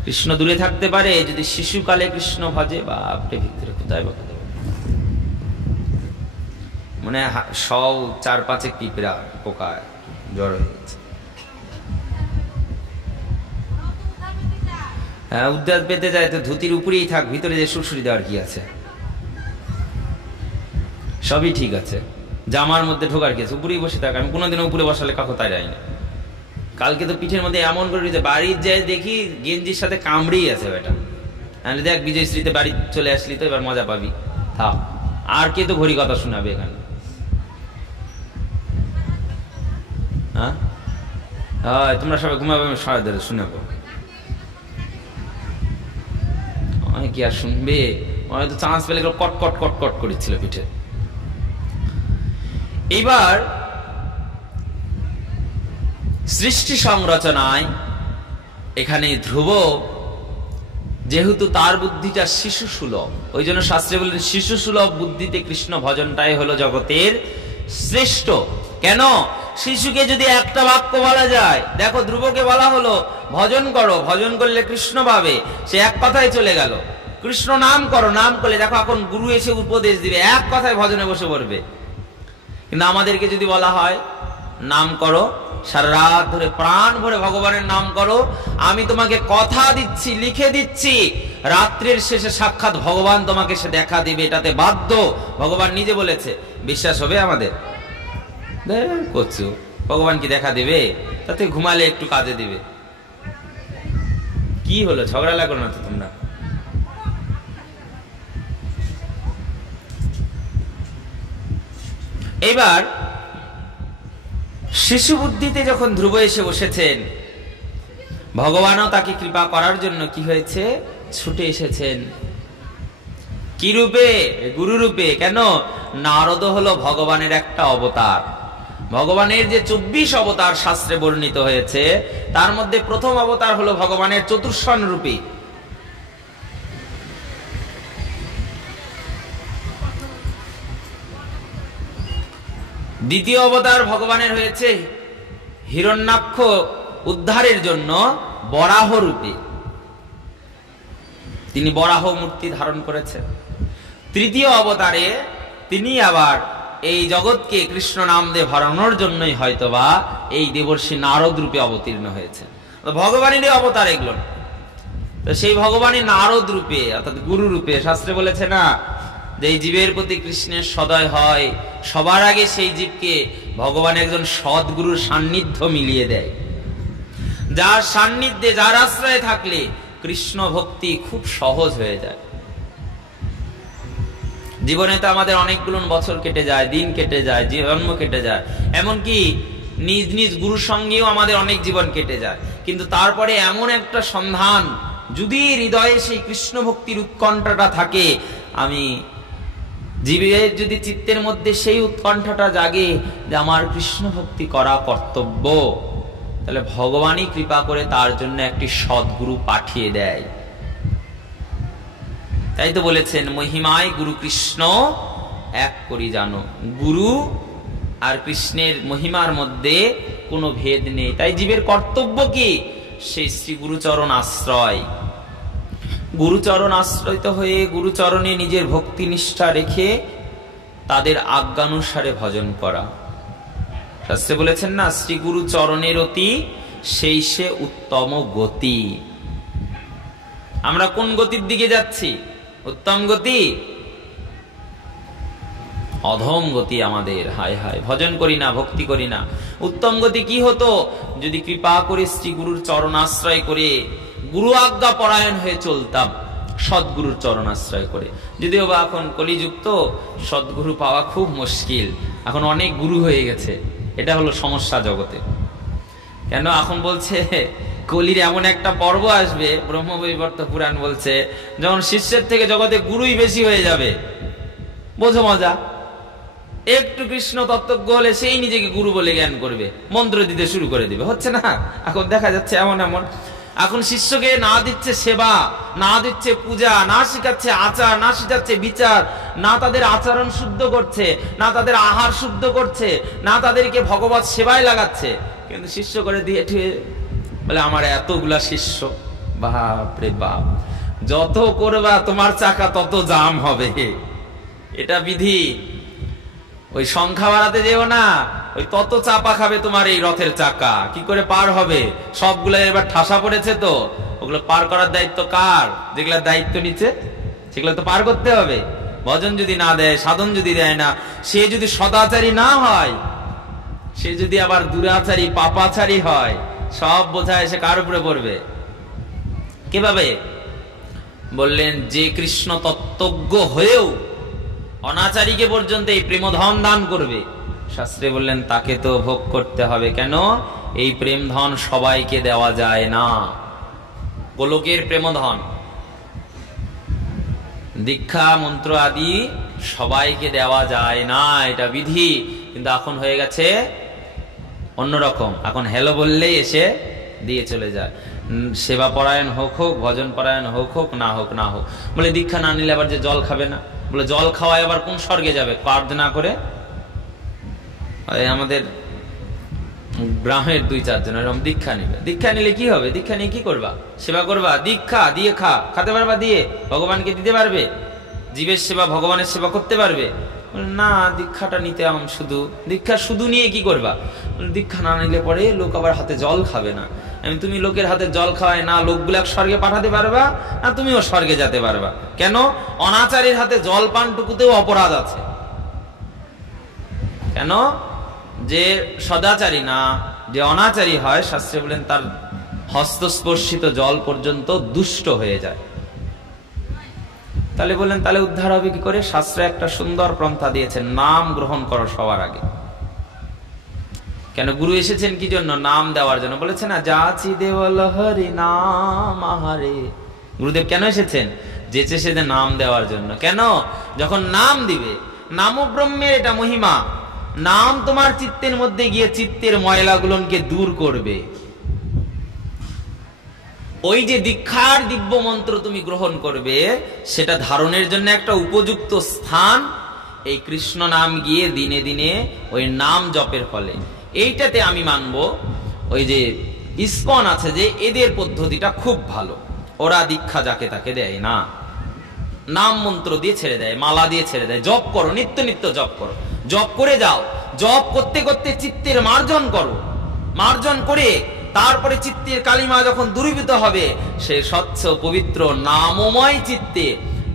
কৃষ্ণ দূরে থাকতে পারে যদি শিশুকালে কৃষ্ণ ভজে। বাপরে, ভিতরে কোথায় বা কোথায় মনে হয় 100-4-5 পিঁপড়া পোকা জড় হয়ে গেছে। হ্যাঁ, উদ্ধার পেতে যায় তো ধুতির উপরেই থাক, ভিতরে যে সুরসুরি দেওয়ার কি আছে? সবই ঠিক আছে, জামার মধ্যে ঢোকার কি আছে? উপরেই বসে থাক। আমি কোনোদিনও উপরে বসালে কাকো তাই যাই না। কালকে তো পিঠের মধ্যে এমন করে দিতে, বাড়ির যাই দেখি গেঞ্জির সাথে কামড়েই আছে বেটা। দেখ বিজয়শ্রীতে বাড়ি চলে আসলি তো, এবার মজা পাবি, থাক। আর কে তো ঘড়ি কথা শোনাবে এখানে? হ্যাঁ, তোমরা সবাই ঘুমাবে, আমি সারা ধরে শুনাবো। কি আর শুনবে? হয়তো চান্স পেলে কট কট কট কট করেছিল পিঠে। এইবার সৃষ্টি সংরচনায় এখানে ধ্রুব, যেহেতু তার বুদ্ধিটা শিশু সুলভ, ওই জন্য শাস্ত্রে বললেন শিশু সুলভ বুদ্ধিতে কৃষ্ণ ভজনটাই হলো জগতের শ্রেষ্ঠ। কেন? শিশুকে যদি একটা বাক্য বলা যায়, দেখো ধ্রুবকে বলা হলো ভজন করো, ভজন করলে কৃষ্ণ পাবে, সে এক কথায় চলে গেল। কৃষ্ণ নাম করো, নাম করলে দেখো এখন গুরু এসে উপদেশ দিবে, এক কথায় ভজনে বসে পড়বে। কিন্তু আমাদেরকে যদি বলা হয় নাম করো, সারা রাত ধরে প্রাণ ভরে ভগবানের নাম করো, আমি তোমাকে কথা দিচ্ছি, লিখে দিচ্ছি, রাত্রির শেষে সাক্ষাৎ ভগবান তোমাকে সে দেখা দিবে, এটাতে বাধ্য, ভগবান নিজে বলেছে। বিশ্বাস হবে আমাদের? করছো ভগবান কি দেখা দিবে? তাতে ঘুমালে একটু কাজে দিবে। কি হলো, ঝগড়া লাগলো না তো তোমরা? এবার শিশু বুদ্ধিতে যখন ধ্রুব এসে বসেছেন, ভগবানও তাকে কৃপা করার জন্য কি হয়েছে, ছুটে এসেছেন। কি রূপে? গুরু রূপে। কেন? নারদ হলো ভগবানের একটা অবতার। ভগবানের যে 24 অবতার শাস্ত্রে বর্ণিত হয়েছে, তার মধ্যে প্রথম অবতার হলো ভগবানের চতুর্ষণ রূপী। দ্বিতীয় অবতার ভগবানের হয়েছে হিরণ্যাক্ষ উদ্ধারের জন্য বরাহ রূপে, তিনি বরাহ মূর্তি ধারণ করেছেন। তৃতীয় অবতারে তিনি আবার এই জগৎকে কৃষ্ণ নাম দিয়ে ভরানোর জন্যই হয়তোবা এই দেবর্ষি নারদ রূপে অবতীর্ণ হয়েছে। ভগবানেরই অবতার এগুলো। তো সেই ভগবানের নারদ রূপে অর্থাৎ গুরু রূপে, শাস্ত্রে বলেছে না যে এই জীবের প্রতি কৃষ্ণের সদয় হয়, সবার আগে সেই জীবকে ভগবান একজন সদ্গুরুর সান্নিধ্য মিলিয়ে দেয়, যার সান্নিধ্যে, যার আশ্রয়ে থাকলে কৃষ্ণ ভক্তি খুব সহজ হয়ে যায়। জীবনে তো আমাদের অনেকগুলো বছর কেটে যায়, দিন কেটে যায়, জন্ম কেটে যায়, এমনকি নিজ নিজ গুরুর সঙ্গেও আমাদের অনেক জীবন কেটে যায়। কিন্তু তারপরে এমন একটা সন্ধান, যদি হৃদয়ে সেই কৃষ্ণ ভক্তির উৎকণ্ঠাটা থাকে, আমি জীবের যদি চিত্তের মধ্যে সেই উৎকণ্ঠাটা জাগে যে আমার কৃষ্ণ ভক্তি করা কর্তব্য, তাহলে ভগবানই কৃপা করে তার জন্য একটি সদ্গুরু পাঠিয়ে দেয়। তাই তো বলেছেন মহিমায় গুরু কৃষ্ণ এক করি জানো, গুরু আর কৃষ্ণের মহিমার মধ্যে কোনো ভেদ নেই। তাই জীবের কর্তব্য কি? সেই শ্রী গুরুচরণ আশ্রয়, গুরুচরণ আশ্রয়িত হয়ে গুরুচরণে নিজের ভক্তি নিষ্ঠা রেখে তাদের আজ্ঞানুসারে ভজন করা। শাস্ত্রে বলেছেন না, শ্রী গুরু চরণের অতি সেই সে উত্তম গতি। আমরা কোন গতির দিকে যাচ্ছি? উত্তম গতি? অধম গতি আমাদের। হায় হায়, ভজন করি না, ভক্তি করি না। উত্তম গতি কি হতো? যদি কৃপা করে শ্রী গুরুর চরণ আশ্রয় করে গুরু আজ্ঞা পরায়ণ হয়ে চলতাম, সদ্গুরুর চরণ আশ্রয় করে। যদিও বা এখন কলিযুক্ত, সদ্গুরু পাওয়া খুব মুশকিল, এখন অনেক গুরু হয়ে গেছে, এটা হলো সমস্যা জগতে। কেন? এখন বলছে কলির এমন একটা পর্ব আসবে, ব্রহ্মবৈবর্ত পুরাণ বলছে, যখন শিষ্যের থেকে জগতে গুরুই বেশি হয়ে যাবে। বোঝো মজা? একটু কৃষ্ণ তত্ত্বজ্ঞ হলে সেই নিজেকে গুরু বলে জ্ঞান করবে, মন্ত্র দিতে শুরু করে দিবে। হচ্ছে না এখন? দেখা যাচ্ছে এমন এমন। এখন শিষ্যকে না দিচ্ছে সেবা, না দিচ্ছে পূজা, না শিখাচ্ছে আচার, না শিখাচ্ছে বিচার, না তাদের আচরণ শুদ্ধ করছে, না তাদের আহার শুদ্ধ করছে, না তাদেরকে ভগবত সেবায় লাগাচ্ছে। কিন্তু শিষ্য করে দিয়ে বলে আমার এতগুলা শিষ্য। বাপ রে বাপ, যত করবা তোমার চাকা তত জাম হবে, এটা বিধি। ওই সংখ্যা বাড়াতে যেও না, ওই তত চাপা খাবে তোমার এই রথের চাকা। কি করে পার হবে? সবগুলো এবার ঠাসা পড়েছে তো, ওগুলো পার করার দায়িত্ব কার? যেগুলোর দায়িত্ব নিচ্ছে সেগুলো তো পার করতে হবে। ভজন যদি না দেয়, সাধন যদি দেয় না, সে যদি সদাচারী না হয়, সে যদি আবার দুরাচারী পাপাচারী হয়, সব বোঝা এসে কার উপরে পড়বে? কিভাবে? বললেন যে কৃষ্ণ তত্ত্বজ্ঞ হয়েও অনাচারীকে পর্যন্ত এই প্রেমধন দান করবে, শাস্ত্রে বললেন তাকে তো ভোগ করতে হবে। কেন? এই প্রেম ধন সবাইকে দেওয়া যায় না। গোলকের প্রেমধন, দীক্ষা মন্ত্র আদি সবাইকে দেওয়া যায় না, এটা বিধি। কিন্তু এখন হয়ে গেছে অন্যরকম। এখন হ্যালো বললেই এসে দিয়ে চলে যায়। সেবা পরায়ণ হোক হোক, ভজন পরায়ণ হোক হোক, না হোক না হোক। বলে দীক্ষা না নিলে আবার যে জল খাবে না, বলে জল খাওয়ায় আবার কোন স্বর্গে যাবে? কার্ড না করে আমাদের গ্রামের 2-4 জন এরকম দীক্ষা নিবে। দীক্ষা নিলে কি হবে? দীক্ষা নিয়ে কি করবা? সেবা করবা? দীক্ষা দিয়ে খাতে পারবা? দিয়ে ভগবানকে দিতে পারবে? জীবের সেবা ভগবানের সেবা করতে পারবে? না, দীক্ষাটা নিতে শুধু দীক্ষা শুধু নিয়ে কি করবা? দীক্ষা না নিলে পরে লোক আবার হাতে জল খাবে না। তুমি লোকের হাতে জল খাওয়ায় না লোকগুলা স্বর্গে পাঠাতে পারবা, না তুমিও স্বর্গে যেতে পারবা। কেন? অনাচারীর হাতে জল পানটুকুতেও অপরাধ আছে। কেন? যে সদাচারী না, যে অনাচারী হয়, শাস্ত্রে বলেন তার হস্তস্পর্শিত জল পর্যন্ত দুষ্ট হয়ে যায়। তাহলে বললেন তাহলে উদ্ধার হবে কি করে? শাস্ত্রে একটা সুন্দর পন্থা দিয়েছেন, নাম গ্রহণ করো সবার আগে। কেন? গুরু এসেছেন কি জন্য? নাম দেওয়ার জন্য। বলেছে না, যাচি দেওয়াল হরি নাম আহারে। গুরুদেব কেন এসেছেন? যেচে সেদে নাম দেওয়ার জন্য। কেন? যখন নাম দিবে, নাম ব্রহ্মের এটা মহিমা। নাম তোমার চিত্তের মধ্যে গিয়ে চিত্তের ময়লাগুলোকে দূর করবে। ওই যে দীক্ষার দিব্য মন্ত্র তুমি গ্রহণ করবে, সেটা ধারণের জন্য একটা উপযুক্ত স্থান এই কৃষ্ণ নাম গিয়ে দিনে দিনে ওই নাম জপের ফলে। এইটাতে আমি মানব ওই যে ইসকন আছে, যে এদের পদ্ধতিটা খুব ভালো। ওরা দীক্ষা যাকে তাকে দেয় না, নাম মন্ত্র দিয়ে ছেড়ে দেয়, মালা দিয়ে ছেড়ে দেয়। জপ করো, নিত্য নিত্য জপ করো, জপ করে যাও। জপ করতে করতে চিত্তের মার্জন করো, মার্জন করে তারপরে চিত্তের কালিমা যখন দূরীভূত হবে, সে স্বচ্ছ পবিত্র নামময় চিত্তে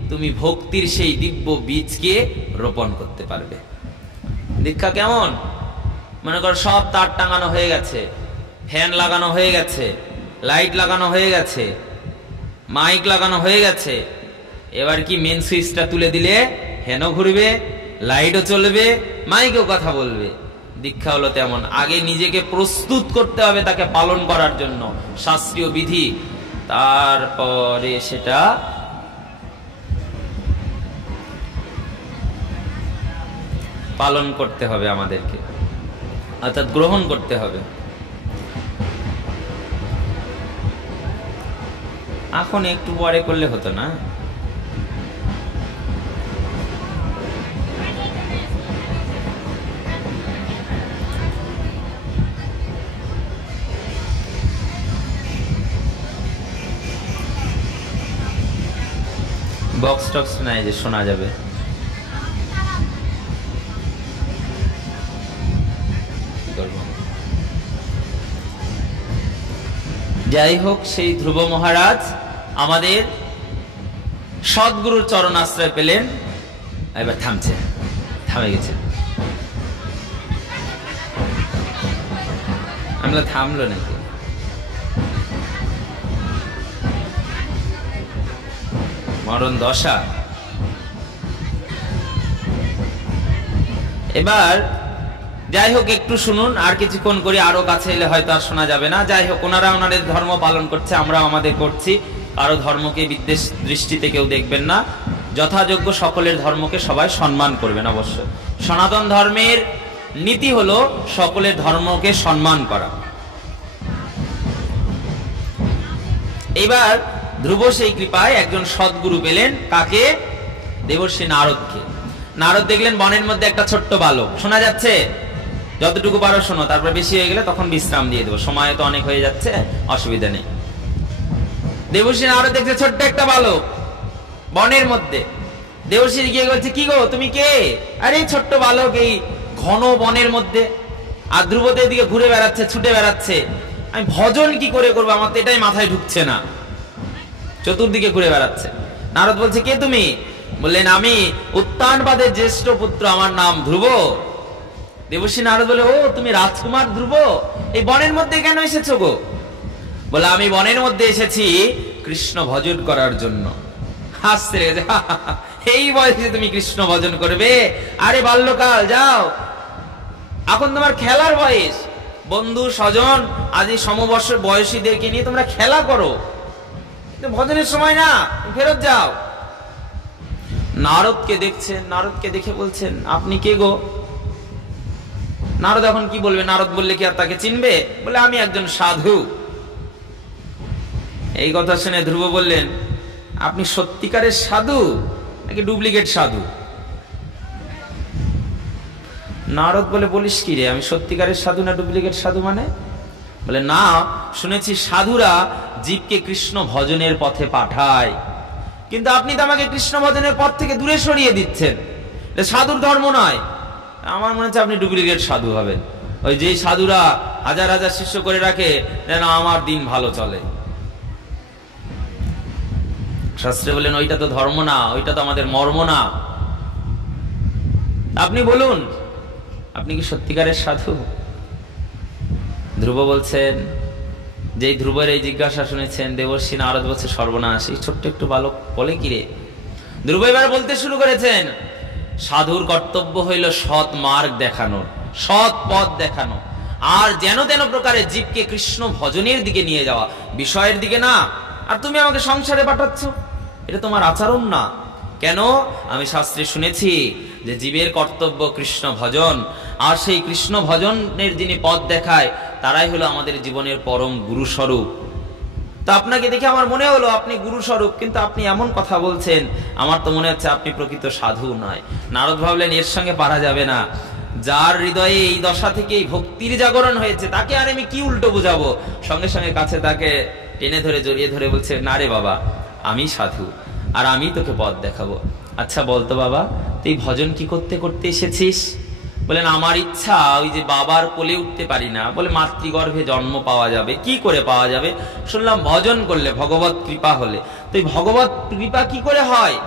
তুমি ভক্তির সেই দিব্য বীজকে রোপণ করতে পারবে। দীক্ষা কেমন? মনে করো সব তার টাঙানো হয়ে গেছে, ফ্যান লাগানো হয়ে গেছে, লাইট লাগানো হয়ে গেছে, মাইক লাগানো হয়ে গেছে। এবার কি মেন সুইচটা তুলে দিলে ফ্যানও ঘুরবে, লাইটও চলবে, মাইকেও কথা বলবে? দীক্ষা হলো তেমন। আগে নিজেকে প্রস্তুত করতে হবে তাকে পালন করার জন্য, শাস্ত্রীয় বিধি, তারপরে সেটা পালন করতে হবে আমাদেরকে, অর্থাৎ গ্রহণ করতে হবে। এখন একটু পরে করলে হতো না? বক্স টক্স নাই যে শোনা যাবে। যাই হোক, সেই ধ্রুব মহারাজ আমাদের সদ্গুরুর চরণাশ্রয় পেলেন। এবার থামছে, থামে গেছে। আমরা থামলো নাকি? মরণ দশা। এবার যাই হোক, একটু শুনুন, আর কিছুক্ষণ করে আরো কাছে এলে হয়তো আর শোনা যাবে না। যাই হোক, ওনারা ওনাদের ধর্ম পালন করছে, আমরা আমাদের করছি। কারো ধর্মকে বিদ্বেষ দৃষ্টিতে কেউ দেখবেন না। যথাযোগ্য সকলের ধর্মকে সবাই সম্মান করবেন অবশ্যই। সনাতন ধর্মের নীতি হলো সকলের ধর্মকে সম্মান করা। এবার ধ্রুব সেই কৃপায় একজন সদ্গুরু পেলেন। কাকে? দেবর্ষী নারদকে। নারদ দেখলেন বনের মধ্যে একটা ছোট্ট বালক। শোনা যাচ্ছে? যতটুকু পারো শোনো, তারপর বেশি হয়ে গেলে তখন বিশ্রাম দিয়ে দেবো, সময় তো অনেক হয়ে যাচ্ছে, অসুবিধা নেই। দেবর্ষী নারদ দেখছে ছোট্ট একটা বালক বনের মধ্যে। দেবর্ষী গিয়ে বলছে, কি গো তুমি কে? আরে ছোট্ট বালক এই ঘন বনের মধ্যে, আর ধ্রুবদের দিকে ঘুরে বেড়াচ্ছে, ছুটে বেড়াচ্ছে। আমি ভজন কি করে করবো, আমার তো এটাই মাথায় ঢুকছে না। চতুর্দিকে ঘুরে বেড়াচ্ছে। নারদ বলছে, কে তুমি? বললেন, আমি উত্তানপাদের জ্যেষ্ঠ পুত্র, আমার নাম ধ্রুব। দেবর্ষি নারদ বলে, ও তুমি রাজকুমার ধ্রুব, এই বনের মধ্যে কেন এসেছো গো? বলে, আমি বনের মধ্যে এসেছি কৃষ্ণ ভজন করার জন্য। হাসছে, এই বয়সে তুমি কৃষ্ণ ভজন করবে? আরে বাল্যকাল, যাও, এখন তোমার খেলার বয়স। বন্ধু স্বজন আজ সমবর্ষ বয়সীদেরকে নিয়ে তোমরা খেলা করো, ভজনের সময় না, ফেরত যাও। নারদকে দেখছেন, নারদকে দেখে বলছেন, আপনি কে গো? নারদ এখন কি বলবে? নারদ বললে কি আর তাকে চিনবে? বলে, আমি একজন সাধু। এই কথা শুনে ধ্রুব বললেন, আপনি সত্যিকারের সাধু নাকি ডুপ্লিকেট সাধু? নারদ বলে, বলিস কি রে, আমি সত্যিকারের সাধু না ডুপ্লিকেট সাধু মানে? বলে, না, শুনেছি সাধুরা জীবকে কৃষ্ণ ভজনের পথে পাঠায়, কিন্তু আপনি তো আমাকে কৃষ্ণ ভজনের পথ থেকে দূরে সরিয়ে দিচ্ছেন। সাধুর ধর্ম নয়। আমার মনে হচ্ছে আপনি ডুপ্লিকেট সাধু হবেন, ওই যে সাধুরা হাজার হাজার শিষ্য করে রাখে যেন আমার দিন ভালো চলে। শাস্ত্রে বলেন, ওইটা তো ধর্ম না, ওইটা তো আমাদের মর্ম না। আপনি বলুন, আপনি কি সত্যিকারের সাধু? ধ্রুব বলছেন, যে ধ্রুবের এই জিজ্ঞাসা শুনেছেন দেবর্ষি নারদ বলছে, সর্বনাশ, এই ছোট্ট একটু বালক বলে কি রে? ধ্রুব এবার বলতে শুরু করেছেন, সাধুর কর্তব্য হইল সৎ মার্গ দেখানো, সৎ পথ দেখানো, আর যেন তেন প্রকারে জীবকে কৃষ্ণ ভজনের দিকে নিয়ে যাওয়া, বিষয়ের দিকে না। আর তুমি আমাকে সংসারে পাঠাচ্ছ, এটা তোমার আচরণ না। কেন? আমি শাস্ত্রে শুনেছি যে জীবের কর্তব্য কৃষ্ণ ভজন, আর সেই কৃষ্ণ ভজনের যিনি পথ দেখায় তারাই হলো আমাদের জীবনের পরম গুরু স্বরূপ। তো আপনাকে দেখে আমার মনে হলো আপনি গুরু স্বরূপ, কিন্তু আপনি এমন কথা বলছেন, আমার তো মনে হচ্ছে আপনি প্রকৃত সাধু নয়। নারদ ভাবলেন, এর সঙ্গে পারা যাবে না। যার হৃদয়ে এই দশা থেকে এই ভক্তির জাগরণ হয়েছে, তাকে আর আমি কি উল্টো বুঝাবো? সঙ্গে সঙ্গে কাছে তাকে টেনে ধরে জড়িয়ে ধরে বলছে, না রে বাবা, আমি সাধু, আর আমি তোকে পথ দেখাবো। আচ্ছা বলতো বাবা, তুই ভজন কি করতে করতে এসেছিস? বলেন, আমার ইচ্ছা ওই যে বাবার কোলে উঠতে পারি না, বলে মাতৃগর্ভে জন্ম পাওয়া যাবে। কি করে পাওয়া যাবে? শুনলাম ভজন করলে, ভগবত কৃপা হলে। তো এই ভগবত কৃপা কি করে হয়?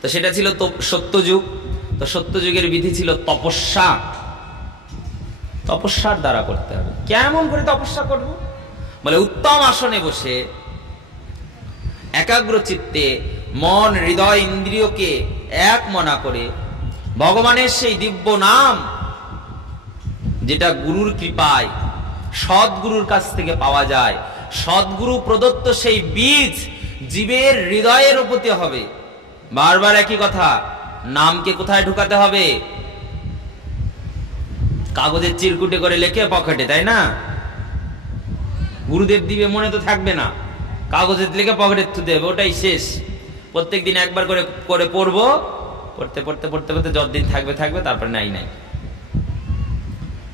তো সেটা ছিল তো সত্যযুগ। তো সত্যযুগের বিধি ছিল তপস্যা, তপস্যার দ্বারা করতে হবে। কেমন করে তপস্যা করব? বলে, উত্তম আসনে বসে একাগ্র চিত্তে মন, হৃদয়, ইন্দ্রিয়কে এক মনা করে ভগবানের সেই দিব্য নাম, যেটা গুরুর কৃপায় সদ্গুরুর কাছ থেকে পাওয়া যায়, সদ্গুরু প্রদত্ত সেই বীজ জীবের হৃদয়ে রোপিত হবে। বারবার একই কথা, নামকে কোথায় ঢুকাতে হবে? কাগজের চিরকুটে করে লেখে পকেটে, তাই না? গুরুদেব দিবে, মনে তো থাকবে না, কাগজের লেখে পকেটে থুতে দেবে, ওটাই শেষ। প্রত্যেকদিন একবার করে করে পড়বো, পড়তে পড়তে পড়তে পড়তে যতদিন থাকবে থাকবে, তারপর নাই নাই।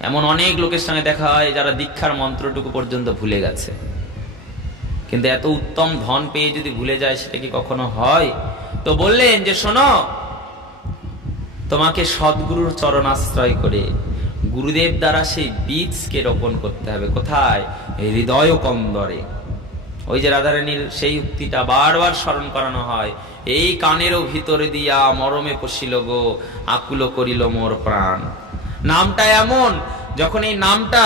এমন অনেক লোকের সঙ্গে দেখা হয় যারা দীক্ষার মন্ত্রটুকু পর্যন্ত ভুলে গেছে। কিন্তু এত উত্তম ধন পেয়ে যদি ভুলে যায়, সেটা কি কখনো হয়? তো বললেন যে, শোনো, তোমাকে সদ্গুরুর চরণ আশ্রয় করে গুরুদেব দ্বারা সেই বীজকে রোপণ করতে হবে। কোথায়? হৃদয় কন্দরে। ওই যে রাধারানীর সেই উক্তিটা বারবার স্মরণ করানো হয়, এই কানেরও ভিতরে দিয়া মরমে পশিল গো, আকুল করিল মোর প্রাণ। নামটা এমন, যখন এই নামটা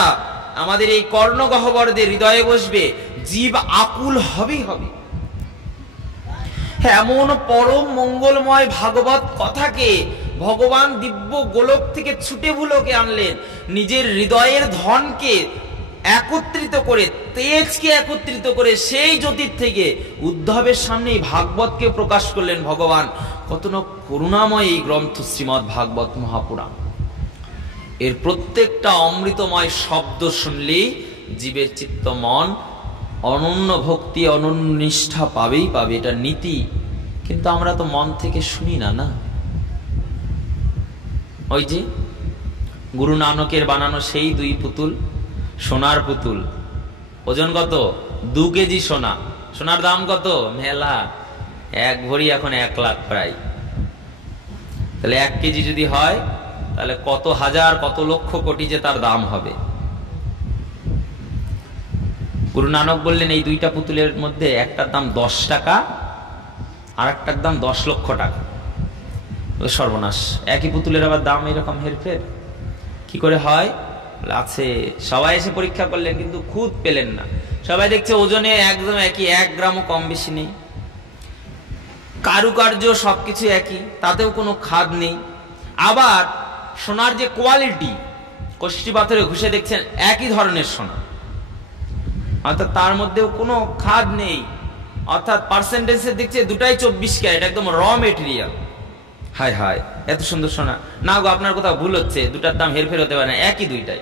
আমাদের এই কর্ণগহ্বরদের হৃদয়ে বসবে, জীব আকুল হবেই হবে। এমন পরম মঙ্গলময় ভাগবত কথাকে ভগবান দিব্য গোলক থেকে ছুটে ভুলোকে আনলেন, নিজের হৃদয়ের ধনকে একত্রিত করে, তেজকে একত্রিত করে সেই জ্যোতির থেকে উদ্ধবের সামনে ভাগবতকে প্রকাশ করলেন ভগবান। কত না করুণাময় এই গ্রন্থ শ্রীমৎ ভাগবত মহাপুরাণ। এর প্রত্যেকটা অমৃতময় শব্দ শুনলেই জীবের চিত্ত মন অনন্য ভক্তি, অনন্য নিষ্ঠা পাবেই পাবে, এটা নীতি। কিন্তু আমরা তো মন থেকে শুনি না। না, ওই যে গুরু নানকের বানানো সেই দুই পুতুল, সোনার পুতুল, ওজন কত? 2 কেজি সোনা। সোনার দাম কত? মেলা, 1 ভরি এখন 1 লাখ প্রায়। তাহলে 1 কেজি যদি হয়, তাহলে কত হাজার, কত লক্ষ কোটি যে তার দাম হবে। গুরু নানক বললেন এই দুইটা পুতুলের মধ্যে একটার দাম 10 টাকা আর একটার দাম 10 লক্ষ টাকা। সর্বনাশ, একই পুতুলের আবার দাম এরকম হেরফের কি করে হয়? আছে। সবাই এসে পরীক্ষা করলেন কিন্তু খুদ পেলেন না। সবাই দেখছে ওজনে একদম একই, 1 গ্রামও কম বেশি নেই, কারুকার্য সবকিছু একই, তাতেও কোনো খাদ নেই। আবার সোনার যে কোয়ালিটি, কষ্টি পাথরে ঘষে দেখছেন একই ধরনের সোনা, অর্থাৎ তার মধ্যেও কোনো খাদ নেই, অর্থাৎ পার্সেন্টেজে দেখছে দুটাই 24 ক্যারেট, একদম র মেটেরিয়াল। হায় হায়, এত সুন্দর সোনা! না গো, আপনার কোথাও ভুল হচ্ছে, দুটার দাম হেরফের হতে পারে না, একই দুইটাই।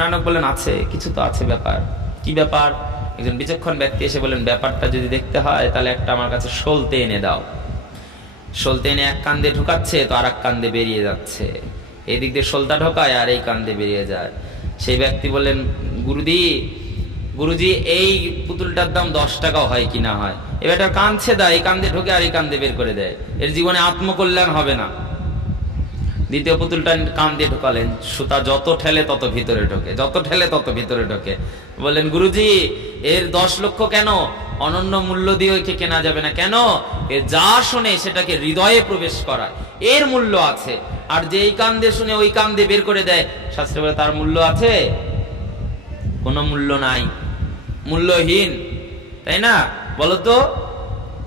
নানক বললেন আছে, কিছু তো আছে ব্যাপার। কি ব্যাপার? একজন বিচক্ষণ ব্যক্তি এসে বললেন, ব্যাপারটা যদি দেখতে হয় তাহলে একটা আমার কাছে সলতে এনে দাও। সলতে এনে এক কান্দে ঢুকাচ্ছে তো আর এক কান্দে বেরিয়ে যাচ্ছে, এই দিক দিয়ে সলতা ঢোকায় আর এই কান্দে বেরিয়ে যায়। সেই ব্যক্তি বললেন, গুরুজি এই পুতুলটার দাম 10 টাকাও হয় কি না হয়? এবার কাঁদছে দেয়, এই কান্দে ঢোকে আর এই কান্দে বের করে দেয়, এর জীবনে আত্মকল্যাণ হবে না। দ্বিতীয় পুতুলটা কান দিয়ে ঢোকালেন, সুতা যত ঠেলে তত ভিতরে ঢোকে, যত ঠেলে তত ভিতরে ঢোকে। বললেন, গুরুজি এর 10 লক্ষ কেন? অনন্য মূল্য দিয়ে ওইকে কেনা যাবে না। কেন? এ যা শোনে সেটাকে হৃদয়ে প্রবেশ করায়, এর মূল্য আছে। আর যে এই কান দিয়ে শুনে ওই কান দিয়ে বের করে দেয়, শাস্ত্রে বলে তার মূল্য আছে? কোনো মূল্য নাই, মূল্যহীন, তাই না? বলতো,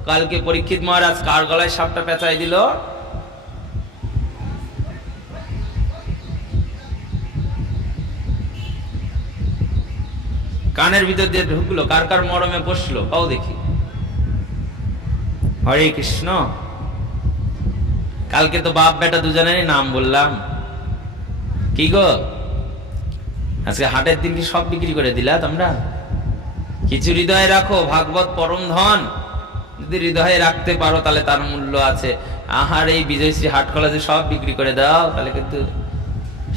কালকে পরীক্ষিত মহারাজ কার গলায় সাপটা পেঁচাই দিল? কানের ভিতর দিয়ে ঢুকলো, কার কার মরমে বসলো, পাও দেখি। হরে কৃষ্ণ। কালকে তো বাপ বেটা দুজনেরই নাম বললাম। কি গো, আজকে হাটের দিন কি সব বিক্রি করে দিলা তোমরা? কিছু হৃদয়ে রাখো, ভাগবত পরম ধন। যদি হৃদয়ে রাখতে পারো তাহলে তার মূল্য আছে। আহার এই বিজয়শ্রী হাট কলেজে সব বিক্রি করে দাও, তাহলে কিন্তু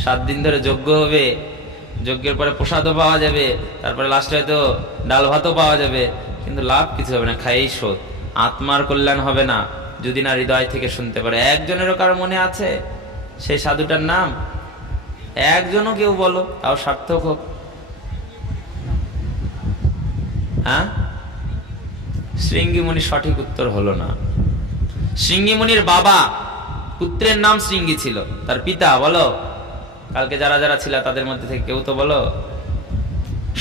7 দিন ধরে যজ্ঞ হবে, যজ্ঞের পরে প্রসাদও পাওয়া যাবে, তারপরে লাস্টে হয়তো ডাল ভাতও পাওয়া যাবে, কিন্তু লাভ কিছু হবে না, খাইয়েই শোধ। আত্মার কল্যাণ হবে না যদি না হৃদয় থেকে শুনতে পারে। একজনেরও কারো মনে আছে সেই সাধুটার নাম? একজনও কেউ বলো, তাও সার্থক হোক। হ্যাঁ, শৃঙ্গিমুনি সঠিক উত্তর হলো না। শৃঙ্গিমুনির বাবা, পুত্রের নাম শৃঙ্গি ছিল, তার পিতা বলো, কালকে যারা যারা ছিল তাদের মধ্যে থেকে কেউ তো বলো।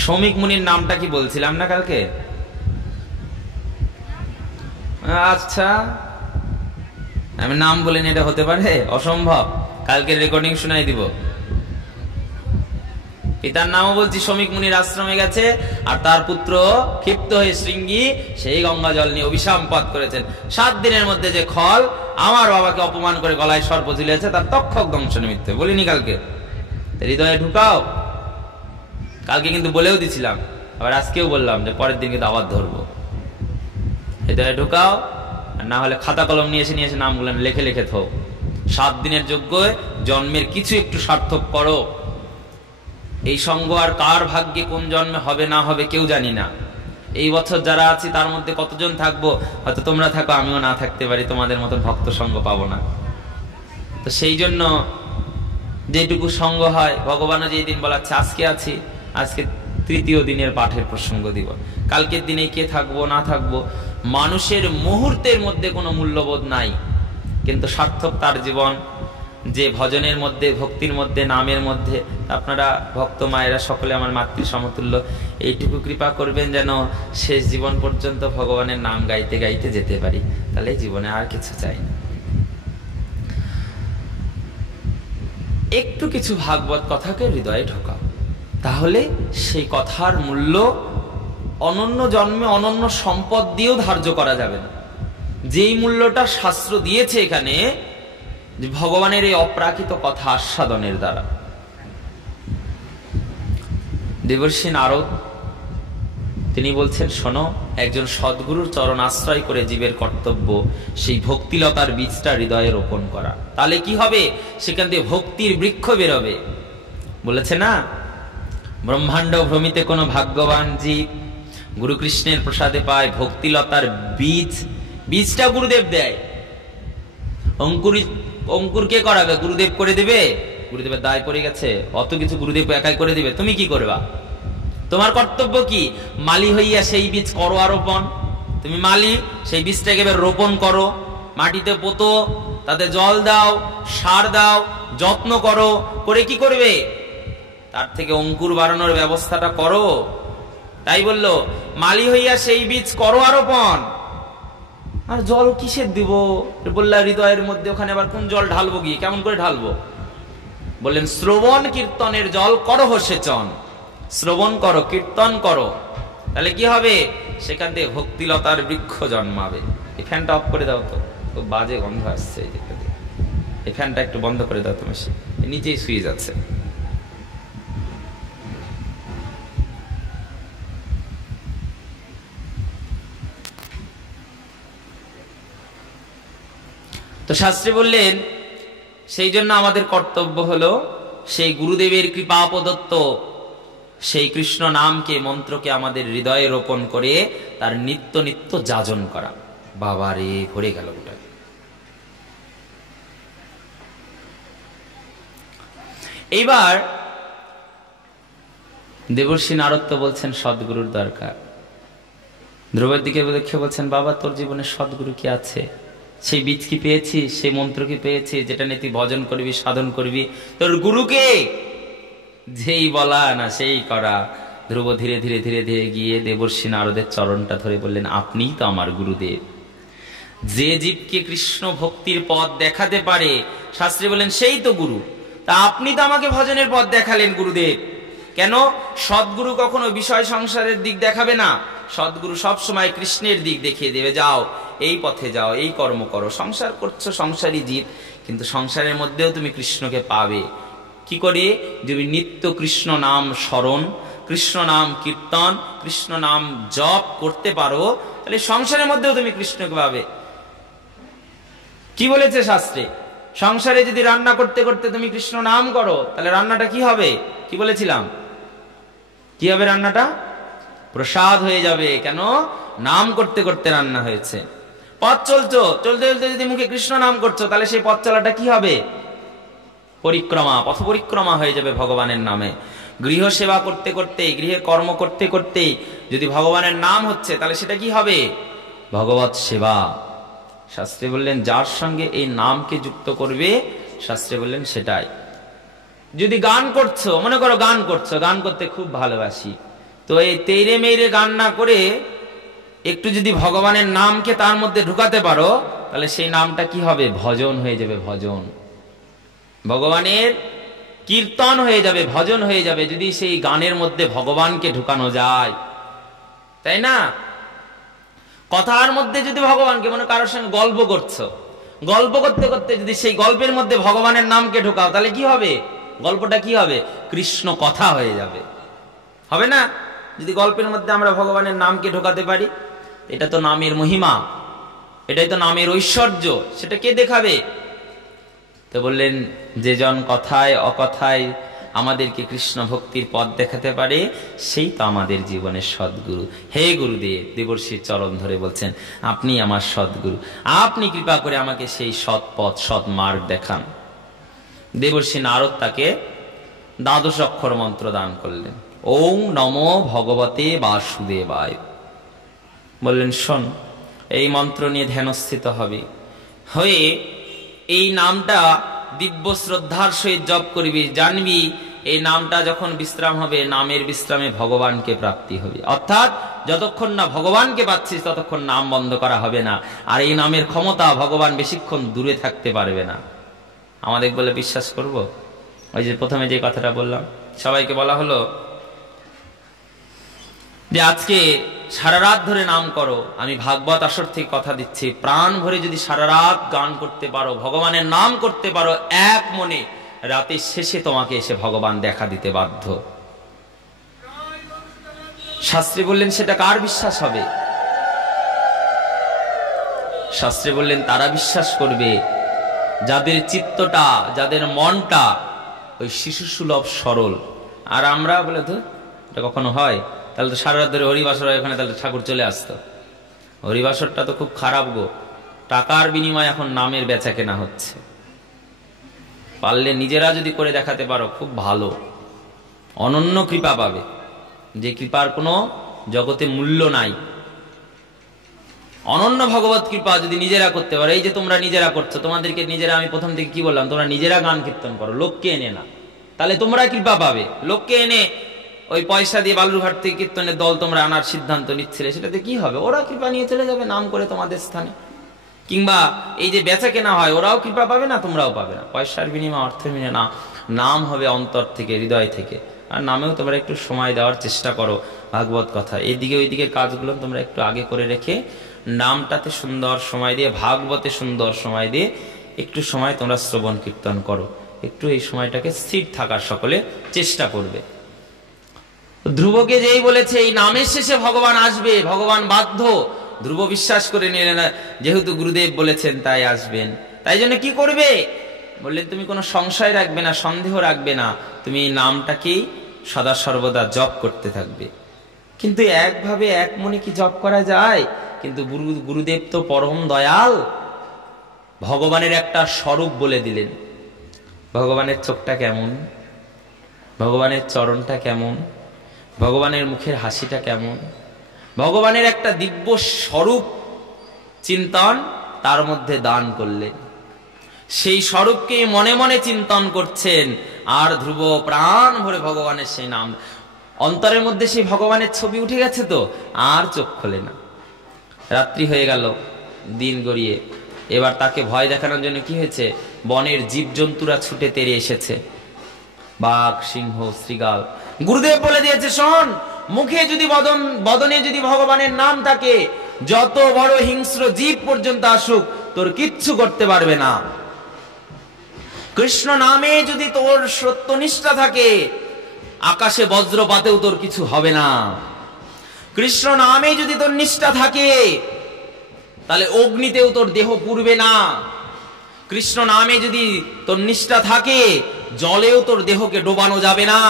শ্রমিক মুনির নামটা কি বলছিলাম না কালকে? আচ্ছা, আমি নাম বলিনি, এটা হতে পারে? অসম্ভব। কালকে রেকর্ডিং শোনাই দিব। পিতার নামও বলছি, শ্রমিক মুনির আশ্রমে গেছে, আর তার পুত্র ক্ষিপ্ত হয়ে শৃঙ্গি সেই গঙ্গা জল নিয়ে অভিশাপ পাঠ করেছেন। 7 দিনের মধ্যে যে খল আমার বাবাকে অপমান করে গলায় সর্প ঝুলিয়েছে, তার তক্ষক ধ্বংস নিমিত্তে। বলিনি কালকে? হৃদয়ে ঢুকাও। কালকে কিন্তু বলেও দিছিলাম, আবার আজকেও বললাম যে পরের দিন কিন্তু আবার ধরবো। হৃদয়ে ঢুকাও, আর না হলে খাতা কলম নিয়ে এসে নামগুলো লেখে লেখে থো। 7 দিনের যজ্ঞে জন্মের কিছু একটু সার্থক করো। এই সঙ্গ আর কার ভাগ্যে কোন জন্মে হবে না হবে কেউ জানি না। এই বছর যারা আছি তার মধ্যে কতজন থাকবো, হয়তো তোমরা থাকো, আমিও না থাকতে পারি, তোমাদের মতন ভক্ত সঙ্গ পাবো না। তো সেই জন্য যেটুকু সঙ্গ হয়, ভগবানও যেই দিন বলাচ্ছে আজকে আছি, আজকে 3য় দিনের পাঠের প্রসঙ্গ দিব, কালকের দিনে কে থাকবো না থাকবো। মানুষের মুহূর্তের মধ্যে কোনো মূল্যবোধ নাই, কিন্তু সার্থক তার জীবন যে ভজনের মধ্যে, ভক্তির মধ্যে, নামের মধ্যে। আপনারা ভক্ত মায়েরা সকলে আমার মাতৃ সমতুল্য, এইটুকু কৃপা করবেন যেন শেষ জীবন পর্যন্ত ভগবানের নাম গাইতে গাইতে যেতে পারি, তাহলে জীবনে আর কিছু চাই না। একটু কিছু ভাগবত কথাকে হৃদয়ে ঢোকাও, তাহলে সেই কথার মূল্য অনন্য জন্মে অনন্য সম্পদ দিয়েও ধার্য করা যাবে না। যেই মূল্যটা শাস্ত্র দিয়েছে এখানে, যে ভগবানের এই অপ্রাকৃত কথা আস্বাদনের দ্বারা। দেবর্ষি নারদ তিনি বলছেন, শোনো, একজন সদ্গুরুর চরণ আশ্রয় করে জীবের কর্তব্য সেই ভক্তিলতার বীজটা হৃদয়ে রোপণ করা। তাহলে কি হবে? সেখান থেকে ভক্তির বৃক্ষ বেরোবে। বলেছে না, ব্রহ্মাণ্ড ভ্রমিতে কোনো ভাগ্যবান জীব গুরুকৃষ্ণের প্রসাদে পায় ভক্তিলতার বীজ। বীজটা গুরুদেব দেয়। অঙ্কুর কে করাবে? গুরুদেব করে দেবে? গুরুদেবের দায় পড়ে গেছে, অত কিছু গুরুদেব একাই করে দিবে, তুমি কি করবা? তোমার কর্তব্য কি? মালি হইয়া সেই বীজ করো আরোপণ। তুমি মালি, সেই বীজটাকে এবার রোপণ করো, মাটিতে পোতো, তাতে জল দাও, সার দাও, যত্ন করো, করে কি করবে? তার থেকে অঙ্কুর বাড়ানোর ব্যবস্থাটা করো। তাই বললো মালি হইয়া সেই বীজ করো আরোপণ। আর জল কিসের দিব? বললা হৃদয়ের মধ্যে, ওখানে আবার কোন জল ঢালবো গিয়ে, কেমন করে ঢালবো? বললেন শ্রবণ কীর্তনের জল করো সেচন। শ্রবণ করো, কীর্তন করো, তাহলে কি হবে? সেখান থেকে ভক্তিলতার বৃক্ষ জন্মাবে। এই ফ্যানটা অফ করে দাও তো, খুব বাজে গন্ধ আসছে। এই ফ্যানটা একটু বন্ধ করে দাও তুমি, নিচেই সুইচ আছে। তো শাস্ত্রী বললেন সেই জন্য আমাদের কর্তব্য হলো সেই গুরুদেবের কৃপা প্রদত্ত সেই কৃষ্ণ নামকে, মন্ত্রকে আমাদের হৃদয়ে রোপণ করে তার নিত্য নিত্য যাজন করা। বাবারে ভরে গেল ওটা। এইবার দেবর্ষি নারদ তো বলছেন সদ্গুরুর দরকার। ধ্রুবের দিকে দেখে বলছেন, বাবা তোর জীবনে সদ্গুরু কি আছে? সেই বীজ কি পেয়েছি? সেই মন্ত্র কি পেয়েছি যেটা নিয়ে তুই ভজন করবি, সাধন করবি? তোর গুরুকে? যেই বলা না সেই করা। ধ্রুব ধীরে ধীরে ধীরে ধীরে গিয়ে দেবর্ষি নারদের চরণটা ধরে বললেন, আপনিই তো আমার গুরুদেব। যে জীবকে কৃষ্ণ ভক্তির পথ দেখাতে পারে, শাস্ত্রী বলেন সেই তো গুরু। তা আপনি তো আমাকে ভজনের পথ দেখালেন গুরুদেব। কেন? সদ্গুরু কখনো বিষয় সংসারের দিক দেখাবে না। সদ্গুরু সব সময় কৃষ্ণের দিক দেখিয়ে দেবে, যাও এই পথে যাও, এই কর্ম করো। সংসার করছো, সংসারী জীব, কিন্তু সংসারের মধ্যেও তুমি কৃষ্ণকে পাবে। কি করে? যদি নিত্য কৃষ্ণ নাম স্মরণ, কৃষ্ণ নাম কীর্তন, কৃষ্ণ নাম জপ করতে পারো, তাহলে সংসারের মধ্যেও তুমি কৃষ্ণকে পাবে। কি বলেছে শাস্ত্রে? সংসারে যদি রান্না করতে করতে তুমি কৃষ্ণ নাম করো, তাহলে রান্নাটা কি হবে? কি বলেছিলাম? কি হবে রান্নাটা? প্রসাদ হয়ে যাবে। কেন? নাম করতে করতে রান্না হয়েছে। পথ চলছো, চলতে চলতে যদি মুখে কৃষ্ণ নাম করছো, তাহলে সেই পথ চলাটা কি হবে? পরিক্রমা, পথ পরিক্রমা হয়ে যাবে ভগবানের নামে। গৃহ সেবা করতে করতে, গৃহে কর্ম করতে করতে যদি ভগবানের নাম হচ্ছে, তাহলে সেটা কি হবে? ভগবত সেবা। শাস্ত্রী বললেন যার সঙ্গে এই নামকে যুক্ত করবে, শাস্ত্রী বললেন সেটাই। যদি গান করছো, মনে করো গান করছো, গান করতে খুব ভালোবাসি, তো এই তেইরে মেইরে গান না করে একটু যদি ভগবানের নামকে তার মধ্যে ঢুকাতে পারো, তাহলে সেই নামটা কি হবে? ভজন হয়ে যাবে। ভজন, ভগবানের কীর্তন হয়ে যাবে, ভজন হয়ে যাবে, যদি সেই গানের মধ্যে ভগবানকে ঢুকানো যায়। তাই না? কথার মধ্যে যদি ভগবানকে, মনে কারোর সঙ্গে গল্প করছো, গল্প করতে করতে যদি সেই গল্পের মধ্যে ভগবানের নামকে ঢোকাও, তাহলে কি হবে? গল্পটা কি হবে? কৃষ্ণ কথা হয়ে যাবে। হবে না? যদি গল্পের মধ্যে আমরা ভগবানের নামকে ঢোকাতে পারি, এটা তো নামের মহিমা, এটাই তো নামের ঐশ্বর্য। সেটা কে দেখাবে? তো বললেন যে জন কথায় অকথায় আমাদেরকে কৃষ্ণ ভক্তির পথ দেখাতে পারে, সেই তো আমাদের জীবনের সদ্গুরু। হে গুরুদেব, দেবর্ষির চরণ ধরে বলছেন, আপনি আমার সদ্গুরু, আপনি কৃপা করে আমাকে সেই সৎ পথ, সৎ মার্গ দেখান। দেবর্ষি নারদ তাকে দ্বাদশ অক্ষর মন্ত্র দান করলেন। ওম নমো ভগবতে বাসুদেবায়। বললেন শোন, এই মন্ত্র নিয়ে ধ্যানস্থিত হবে, হয়ে এই নামটা দিব্য শ্রদ্ধার সহিত জপ করবি। জানবি এই নামটা যখন বিশ্রাম হবে, নামের বিশ্রামে ভগবানকে প্রাপ্তি হবে। অর্থাৎ যতক্ষণ না ভগবানকে পাচ্ছিস, ততক্ষণ নাম বন্ধ করা হবে না। আর এই নামের ক্ষমতা, ভগবান বেশিক্ষণ দূরে থাকতে পারবে না। আমাদের বলে বিশ্বাস করব? ওই যে প্রথমে যে কথাটা বললাম, সবাইকে বলা হলো যে আজকে সারা রাত ধরে নাম করো। আমি ভাগবত আসর থেকে কথা দিচ্ছি, প্রাণ ভরে যদি সারা রাত গান করতে পারো, ভগবানের নাম করতে পারো এক মনে, রাতের শেষে তোমাকে এসে ভগবান দেখা দিতে বাধ্য। শাস্ত্রী বললেন সেটা কার বিশ্বাস হবে? শাস্ত্রী বললেন তারা বিশ্বাস করবে যাদের চিত্তটা, যাদের মনটা ওই শিশু সুলভ সরল। আর আমরা বলে ধর এটা কখনো হয়? তাহলে তো সারা রাত ধরে হরিবাসর হয় ওখানে, তাহলে ঠাকুর চলে আসতো। হরিবাসরটা তো খুব খারাপ গো, টাকার বিনিময়ে এখন নামের বেচা কেনা হচ্ছে। পারলে নিজেরা যদি করে দেখাতে পারো, খুব ভালো, অনন্য কৃপা পাবে। যে কৃপার কোনো জগতে মূল্য নাই। অনন্য ভগবত কৃপা যদি নিজেরা করতে পারো, এই যে তোমরা নিজেরা করছো, তোমাদেরকে নিজেরা, আমি প্রথম থেকে কি বললাম, তোমরা নিজেরা গান কীর্তন করো, লোককে এনে না, তাহলে তোমরা কৃপা পাবে। লোককে এনে ওই পয়সা দিয়ে বালুরঘাট থেকে কীর্তনের দল তোমরা আনার সিদ্ধান্ত নিচ্ছিলে, সেটাতে কি হবে? ওরা কৃপা নিয়ে চলে যাবে নাম করে তোমাদের স্থানে। কিংবা এই যে বেচা কেনা হয়, ওরাও কৃপা পাবে না, তোমরাও পাবে না। পয়সার বিনিময়ে, অর্থের বিনিময়ে না, নাম হবে অন্তর থেকে, হৃদয় থেকে। আর নামেও তোমরা একটু সময় দেওয়ার চেষ্টা করো। ভাগবত কথা এইদিকে ওইদিকে কাজগুলো তোমরা একটু আগে করে রেখে নামটাতে সুন্দর সময় দিয়ে, ভাগবতে সুন্দর সময় দিয়ে একটু সময় তোমরা শ্রবণ কীর্তন করো। একটু এই সময়টাকে স্থির থাকার সকলে চেষ্টা করবে। ধ্রুবকে যেই বলেছে এই নামের শেষে ভগবান আসবে, ভগবান বাধ্য, ধ্রুব বিশ্বাস করে নিলেন, যেহেতু গুরুদেব বলেছেন তাই আসবেন। তাই জন্য কি করবে বললেন, তুমি কোনো সংশয় রাখবে না, সন্দেহ রাখবে না, তুমি এই নামটাকেই সদা সর্বদা জপ করতে থাকবে। কিন্তু একভাবে এক মনে কি জপ করা যায়? কিন্তু গুরুদেব তো পরম দয়াল, ভগবানের একটা স্বরূপ বলে দিলেন। ভগবানের চোখটা কেমন, ভগবানের চরণটা কেমন, ভগবানের মুখের হাসিটা কেমন, ভগবানের একটা দিব্য স্বরূপ চিন্তন তার মধ্যে দান করলেন। সেই স্বরূপকে মনে মনে চিন্তন করছেন, আর ধ্রুব প্রাণ ভরে ভগবানের সেই নাম, অন্তরের মধ্যে সেই ভগবানের ছবি উঠে গেছে, তো আর চোখ খোলে না। রাত্রি হয়ে গেল, দিন গড়িয়ে, এবার তাকে ভয় দেখানোর জন্য কি হয়েছে, বনের জীবজন্তুরা ছুটে তেড়ে এসেছে, বাঘ, সিংহ, শৃগাল। গুরুদেব বলে দিয়েছে, শোন, মুখে যদি বদনে যদি ভগবানের নাম থাকে, যত বড় হিংস্র জীব পর্যন্ত আসুক তোর কিচ্ছু করতে পারবে না। কৃষ্ণ নামে যদি তোর সত্যনিষ্ঠা থাকে, আকাশে বজ্রপাতেও তোর কিছু হবে না। কৃষ্ণ নামে যদি তোর নিষ্ঠা থাকে, তাহলে অগ্নিতেও তোর দেহ পুড়বে না। কৃষ্ণ নামে যদি তোর নিষ্ঠা থাকে, জলেও তোর দেহকে ডোবানো যাবে না।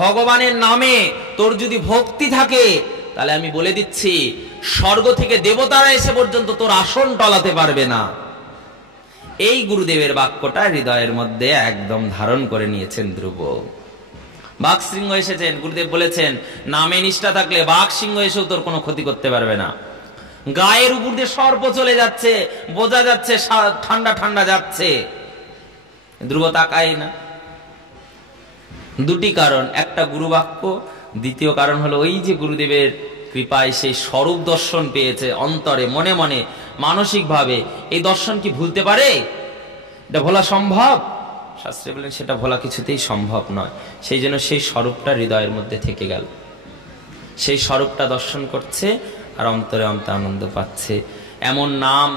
ভগবানের নামে তোর যদি ভক্তি থাকে, তাহলে আমি বলে দিচ্ছি, স্বর্গ থেকে দেবতারা এসে পর্যন্ত তোর আসন টলাতে পারবে না। এই গুরুদেবের বাক্যটা হৃদয়ের মধ্যে একদম ধারণ করে নিয়েছেন ধ্রুব। বাঘ সিংহ এসেছেন, গুরুদেব বলেছেন নামে নিষ্ঠা থাকলে বাঘ সিংহ এসেও তোর কোনো ক্ষতি করতে পারবে না। গায়ের উপর দিয়ে সর্প চলে যাচ্ছে, বোঝা যাচ্ছে ঠান্ডা ঠান্ডা যাচ্ছে, ধ্রুব তাকায় না। দুটি কারণ, একটা গুরু বাক্য, দ্বিতীয় কারণ হলো ওই যে গুরুদেবের কৃপায় সেই স্বরূপ দর্শন পেয়েছে অন্তরে, মনে মনে, মানসিক ভাবে। এই দর্শন কি ভুলতে পারে? এটা ভোলা সম্ভব? শাস্ত্রে বলেন সেটা ভোলা কিছুতেই সম্ভব নয়। সেই জন্য সেই স্বরূপটা হৃদয়ের মধ্যে থেকে গেল, সেই স্বরূপটা দর্শন করছে আর অন্তরে অন্তরে আনন্দ পাচ্ছে। এমন নাম,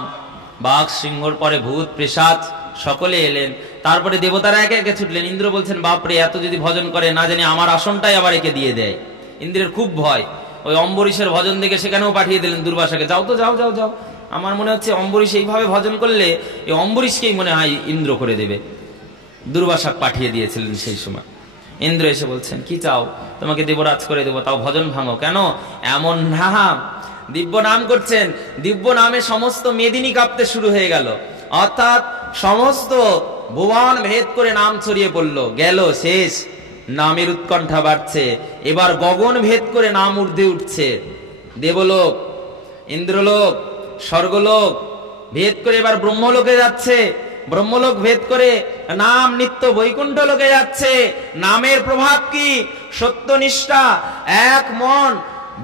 বাঘ সিংহর পরে ভূত প্রেসাদ সকলে এলেন, তারপরে দেবতারা একে একে ছুটলেন। ইন্দ্র বলছেন, বাপরে, এত যদি ভজন করে, না জানি আমার আসনটাই আবার একে দিয়ে দেয়। ইন্দ্রের খুব ভয়। ওই অম্বরীশের ভজন দেখে সেখানেও পাঠিয়ে দিলেন দুর্বাসাকে, যাও তো, যাও যাও যাও। আমার মনে হচ্ছে অম্বরীশ এইভাবে ভজন করলে এই অম্বরীশকেই মনে হয় ইন্দ্র করে দেবে। দুর্বাসা পাঠিয়ে দিয়েছিলেন সেই সময়। ইন্দ্র এসে বলছেন, কি চাও? তোমাকে দেবরাজ করে দেবো, তাও ভজন ভাঙো কেন? এমন নাম, দিব্য নাম করছেন, দিব্য নামে সমস্ত মেদিনী কাঁপতে শুরু হয়ে গেল। অর্থাৎ সমস্ত ভুবন ভেদ করে নাম ছড়িয়ে পড়ল, গেল শেষ। নামের উৎকণ্ঠা বাড়ছে, এবার গগন ভেদ করে নাম ঊর্ধ্বে উঠছে। দেবলোক, ইন্দ্রলোক, স্বর্গলোক ভেদ করে এবার ব্রহ্মলোকে যাচ্ছে, ব্রহ্মলোক ভেদ করে নাম নিত্য বৈকুণ্ঠ লোকে যাচ্ছে। নামের প্রভাব কি? সত্যনিষ্ঠা, এক মন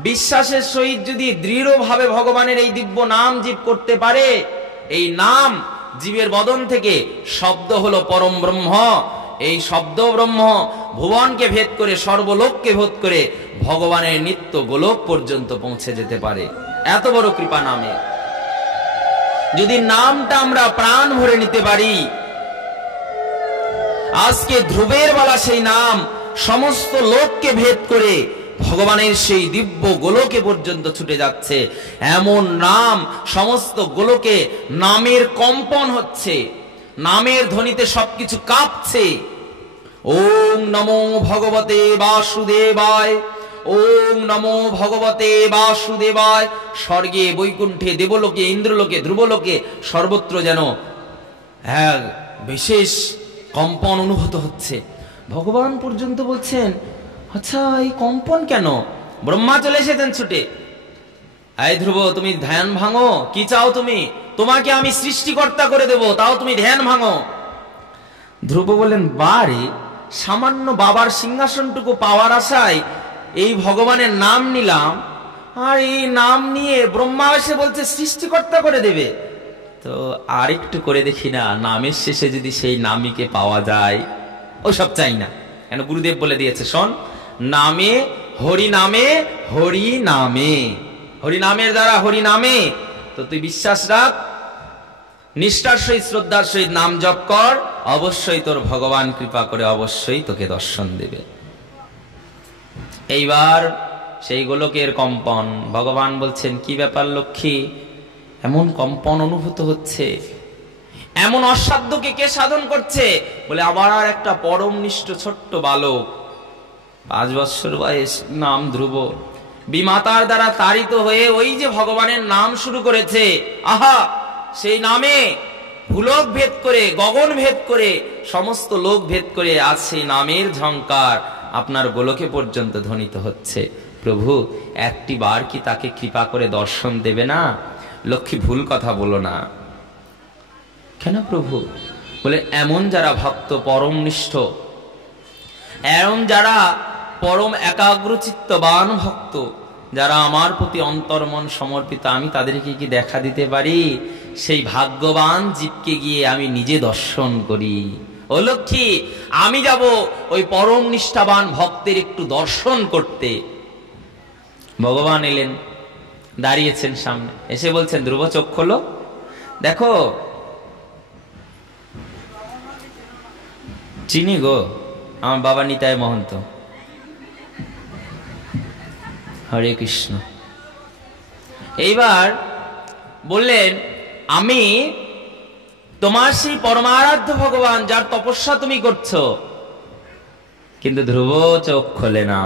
বিশ্বাসের সহিত যদি দৃঢ়ভাবে ভগবানের এই দিব্য নাম জীব করতে পারে, এই নাম জীবের বদন থেকে শব্দ হলো পরম ব্রহ্ম। এই শব্দ ব্রহ্ম ভুবনকে ভেদ করে, সর্বলোককে ভেদ করে ভগবানের নিত্য গোলক পর্যন্ত পৌঁছে যেতে পারে। এত বড় কৃপা নামে। যদি নামটা আমরা প্রাণ ভরে নিতে পারি, আজকে ধ্রুবের বলা সেই নাম সমস্ত লোককে ভেদ করে ভগবানের সেই দিব্য গোলকে পর্যন্ত ছুটে যাচ্ছে। এমন নাম সমস্ত গোলকে নামের কম্পন হচ্ছে, নামের ধ্বনিতে সবকিছু কাঁপছে। ওম নমো ভগবতে বাসুদেবায়, ওম নমো ভগবতে বাসুদেবায়। স্বর্গে, বৈকুণ্ঠে, দেবলোকে, ইন্দ্রলোকে, ধ্রুবলোকে সর্বত্র যেন বিশেষ কম্পন অনুভূত হচ্ছে। ভগবান পর্যন্ত বলছেন, আচ্ছা এই কম্পন কেন? ব্রহ্মা চলে এসেছেন ছুটে। এই ধ্রুব, তুমি ধ্যান ভাঙো, কি চাও তুমি? তোমাকে আমি সৃষ্টিকর্তা করে দেব, তাও তুমি ধ্যান ভাঙো। ধ্রুব বললেন, বারে সামান্য বাবার সিংহাসনটুকু পাওয়ার আশায় এই ভগবানের নাম নিলাম, আর এই নাম নিয়ে ব্রহ্মা এসে বলছে সৃষ্টিকর্তা করে দেবে। তো আরেকটু করে দেখি না, নামের শেষে যদি সেই নামীকে পাওয়া যায়। ওসব চাই না, কেন গুরুদেব বলে দিয়েছে, শোন, নামে হরি নামে, হরি নামে, হরি নামের দ্বারা হরি নামে। তো তুই বিশ্বাস রাখ, নিষ্ঠার সহিত শ্রদ্ধার সহিত নাম জপ কর, অবশ্যই তোর ভগবান কৃপা করে অবশ্যই তোকে দর্শন দেবে। এইবার সেই গোলকের কম্পন, ভগবান বলছেন, কি ব্যাপার লক্ষ্মী, এমন কম্পন অনুভূত হচ্ছে, এমন অসাধ্যকে কে সাধন করছে? বলে, আবার আর একটা পরমনিষ্ঠ ছোট্ট বালক, 5 বৎসর বয়স, নাম ধ্রুব, বিমাতার দ্বারা তাড়িত হয়ে ওই যে ভগবানের নাম শুরু করেছে। আহা, সেই নামে ভূলোক ভেদ করে, গগন ভেদ করে, সমস্ত লোক ভেদ করে আজ সেই নামের ঝংকার আপনার গোলকে পর্যন্ত ধ্বনিত হচ্ছে। প্রভু, একটি বার কি তাকে কৃপা করে দর্শন দেবে না? লক্ষ্মী, ভুল কথা বলো না। কেন প্রভু? বলে, এমন যারা ভক্ত, পরম নিষ্ঠ, এমন যারা পরম একাগ্রচিত্তবান ভক্ত, যারা আমার প্রতি অন্তর্মন সমর্পিত, আমি তাদেরকে কি দেখা দিতে পারি? সেই ভাগ্যবান জীবকে গিয়ে আমি নিজে দর্শন করি। ও লক্ষ্মী, আমি যাব ওই পরম নিষ্ঠাবান ভক্তের একটু দর্শন করতে। ভগবান এলেন, দাঁড়িয়েছেন সামনে, এসে বলছেন, ধ্রুব চোখ খোলো, দেখো। চিনি গো, আমার বাবা নিতাই মহন্ত। হরে কৃষ্ণ। এইবার বললেন, আমি তোমার সেই পরমারাধ্য ভগবান, যার তপস্যা তুমি করছো। কিন্তু ধ্রুব চোখ খোলে না,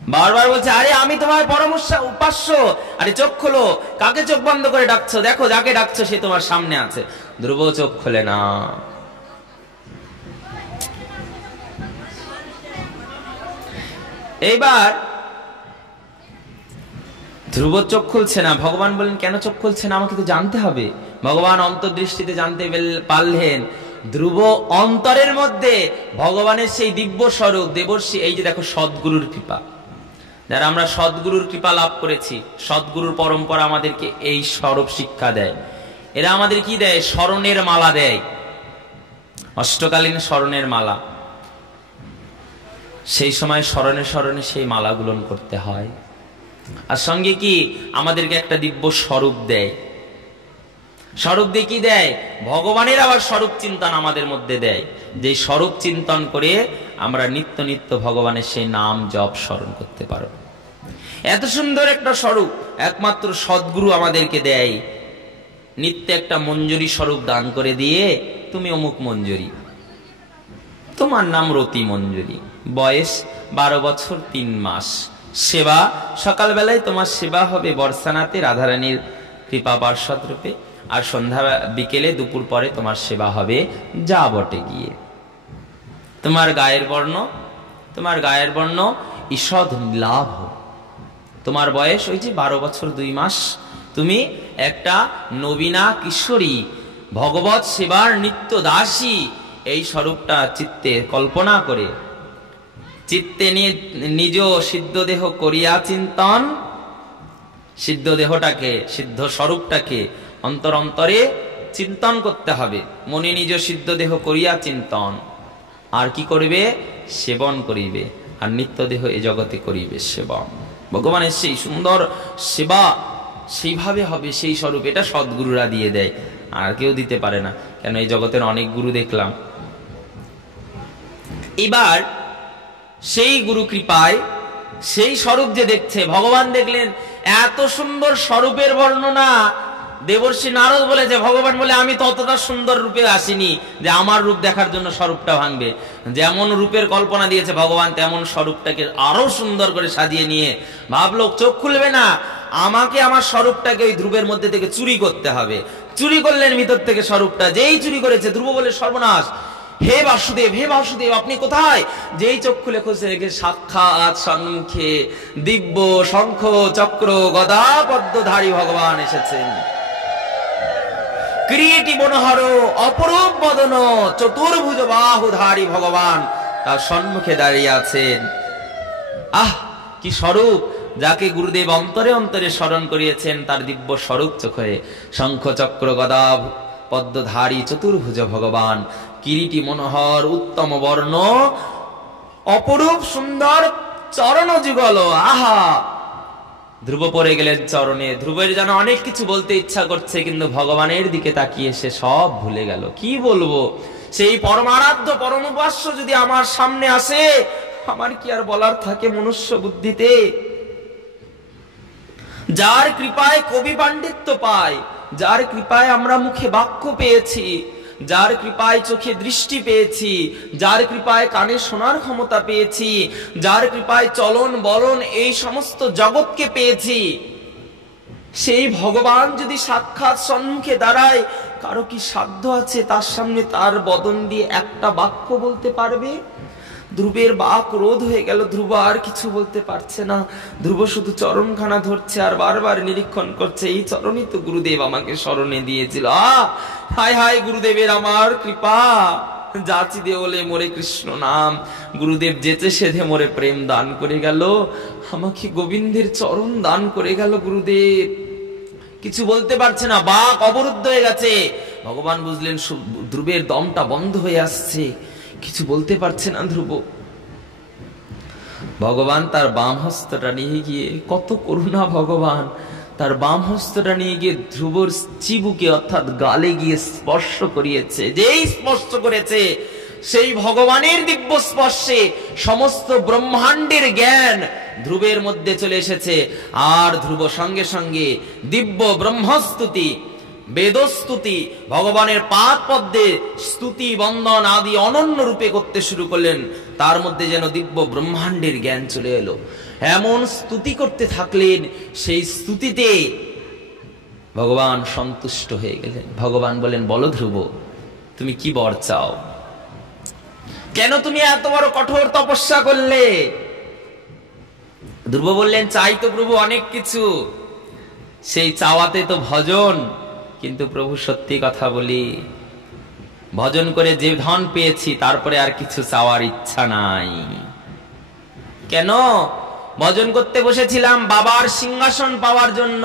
বারবার বলছে, আরে আমি তোমার পরম উপাস্য, আরে চোখ খোলো, কাকে চোখ বন্ধ করে ডাকছো? দেখো, যাকে ডাকছো সে তোমার সামনে আছে। ধ্রুব চোখ খোলে না। এইবার ধ্রুব চোখ খুলছে না। ভগবান বলেন, কেন চোখ খুলছে না? আমাকে তো জানতে হবে। ভগবান অন্তর্দৃষ্টিতে জানতে পারলেন, ধ্রুব অন্তরের মধ্যে ভগবানের সেই দিব্য স্বরূপ, দেবর্ষী। এই যে দেখো, সদ্গুরুর কৃপা, যারা আমরা সদ্গুরুর কৃপা লাভ করেছি, সদ্গুরুর পরম্পরা আমাদেরকে এই স্বরূপ শিক্ষা দেয়। এরা আমাদের কি দেয়? স্মরণের মালা দেয়, অষ্টকালীন স্মরণের মালা। সেই সময় স্মরণে স্মরণে সেই মালাগুলো করতে হয়। আর সঙ্গে কি আমাদেরকে একটা দিব্য স্বরূপ দেয়। স্বরূপ দিয়ে কি দেয়? ভগবানের আবার স্বরূপ চিন্তন আমাদের মধ্যে দেয়, যে স্বরূপ চিন্তন করে আমরা নিত্য নিত্য ভগবানের সেই নাম জপ স্মরণ করতে পারো। এত সুন্দর একটা স্বরূপ একমাত্র সদ্গুরু আমাদেরকে দেয়। নিত্য একটা মঞ্জুরি স্বরূপ দান করে দিয়ে, তুমি অমুক মঞ্জুরি, তোমার নাম রতি মঞ্জুরি, বয়স 12 বছর 3 মাস, সেবা সকালবেলায় তোমার সেবা হবে বর্ষানাতে রাধারানীর কৃপা পার্ষদ রূপে, আর সন্ধ্যা বিকেলে দুপুর পরে তোমার সেবা হবে যা বটে গিয়ে। তোমার গায়ের বর্ণ ঈষদ লাভ, তোমার বয়স ওই যে 12 বছর 2 মাস, তুমি একটা নবীনা কিশোরী, ভগবত সেবার নিত্য দাসী। এই স্বরূপটা চিত্তে কল্পনা করে, চিত্তে নিজ সিদ্ধ দেহ করিয়া চিন্তন, সিদ্ধ দেহটাকে, সিদ্ধ স্বরূপটাকে অন্তর অন্তরে চিন্তন করতে হবে। মনে নিজ সিদ্ধ দেহ করিয়া চিন্তন, আর কি করবে? সেবন করিবে, আর নিত্য দেহ এ জগতে করিবে সেবন। ভগবানের সেই সুন্দর সেবা সেইভাবে হবে, সেই স্বরূপ। এটা সদ্গুরুরা দিয়ে দেয়, আর কেউ দিতে পারে না। কেন? এই জগতের অনেক গুরু দেখলাম। এবার সেই গুরু কৃপায় সেই স্বরূপ যে দেখছে, ভগবান দেখলেন এত সুন্দর স্বরূপের বর্ণনা। দেবর্ষী নারদ বলেছে, ভগবান বলে, আমি ততটা সুন্দর রূপে আসিনি যে আমার রূপ দেখার জন্য স্বরূপটা ভাঙবে। যেমন রূপের কল্পনা দিয়েছে ভগবান, তেমন স্বরূপটাকে আরো সুন্দর করে সাজিয়ে নিয়ে ভাবলো, চোখ খুলবে না, আমাকে আমার স্বরূপটাকে ওই ধ্রুবের মধ্যে থেকে চুরি করতে হবে। চুরি করলেন ভিতর থেকে স্বরূপটা। যেই চুরি করেছে, ধ্রুব বলে, সর্বনাশ, হে বাসুদেব, হে বাসুদেব, আপনি কোথায়? যেই চোখ খুলে খুঁজে রেখে সাক্ষাৎ সম্মুখে দিব্য শঙ্খ চক্র গদা পদ্মধারী ভগবান এসেছেন। কিরীটি মনোহর অপরূপ বদন চতুর্ভুজ বাহুধারী ভগবান তার সম্মুখে দাঁড়িয়ে আছেন। আহ, কি স্বরূপ! যাকে গুরুদেব অন্তরে অন্তরে স্মরণ করিয়েছেন তার দিব্য স্বরূপ চোখে শঙ্খ চক্র গদা পদ্মধারী চতুর্ভুজ ভগবান, কিরীটি মনোহর উত্তম বর্ণ অপরূপ সুন্দর চরণ যুগল। আহা, ধ্রুব পড়ে গেলেন চরণে। ধ্রুবের যেন অনেক কিছু বলতে ইচ্ছা করছে, কিন্তু ভগবানের দিকে তাকিয়ে সে সব ভুলে গেল। কি বলবো? সেই পরমারাধ্য পরমোপাস্য যদি আমার সামনে আসে, আমার কি আর বলার থাকে মনুষ্য বুদ্ধিতে? যার কৃপায় কবি পাণ্ডিত্য পায়, যার কৃপায় আমরা মুখে বাক্য পেয়েছি, যার কৃপায় চোখে দৃষ্টি পেয়েছি, যার কৃপায় কানে শোনার ক্ষমতা পেয়েছি, যার কৃপায় চলন বলন এই সমস্ত জগৎকে পেয়েছি, সেই ভগবান যদি সাক্ষাৎ সম্মুখে দাঁড়ায়, কারো কি সাধ্য আছে তার সামনে তার বদন দিয়ে একটা বাক্য বলতে পারবে? ধ্রুবের বাক রোধ হয়ে গেল। ধ্রুব আর কিছু বলতে পারছে না। ধ্রুব শুধু চরণখানা ধরছে আর বারবার নিরীক্ষণ করছে, এই চরণই তো গুরুদেব আমাকে স্মরণে দিয়েছিল। হায় হায় গুরুদেবের আমার কৃপা, যাচি দেওলে মোরে কৃষ্ণ নাম। গুরুদেব যেতে সেধে মোরে প্রেম দান করে গেল, আমাকে গোবিন্দের চরণ দান করে গেল গুরুদেব। কিছু বলতে পারছে না, বাক অবরুদ্ধ হয়ে গেছে। ভগবান বুঝলেন ধ্রুবের দমটা বন্ধ হয়ে আসছে, কিছু বলতে পারছে না ধ্রুব। ভগবান তার বাম হস্তটা নিয়ে গিয়ে, কত করুণা ভগবান, তার বাম হস্তটা নিয়ে গিয়ে ধ্রুবর চিবুকে অর্থাৎ গালে গিয়ে স্পর্শ করিয়েছে। যেই স্পর্শ করেছে, সেই ভগবানের দিব্য স্পর্শে সমস্ত ব্রহ্মাণ্ডের জ্ঞান ধ্রুবের মধ্যে চলে এসেছে। আর ধ্রুব সঙ্গে সঙ্গে দিব্য ব্রহ্মস্তুতি, বেদস্তুতি, ভগবানের পাদ পদ্মে স্তুতি বন্দন আদি অনন্য রূপে করতে শুরু করলেন। তার মধ্যে যেন দিব্য ব্রহ্মাণ্ডের জ্ঞান চলে এলো। এমন স্তুতি করতে থাকলেন, সেই স্তুতিতে ভগবান সন্তুষ্ট হয়ে গেলেন। ভগবান বলেন, বলো ধ্রুব, তুমি কি বর চাও? কেন তুমি এত বড় কঠোর তপস্যা করলে? ধ্রুব বললেন, চাই তো প্রভু অনেক কিছু, সেই চাওয়াতে তো ভজন। কিন্তু প্রভু সত্যি কথা বলি, ভজন করে যে ধন পেয়েছি তারপরে আর কিছু চাওয়ার ইচ্ছা নাই। কেন? ভজন করতে বসেছিলাম বাবার সিংহাসন পাওয়ার জন্য,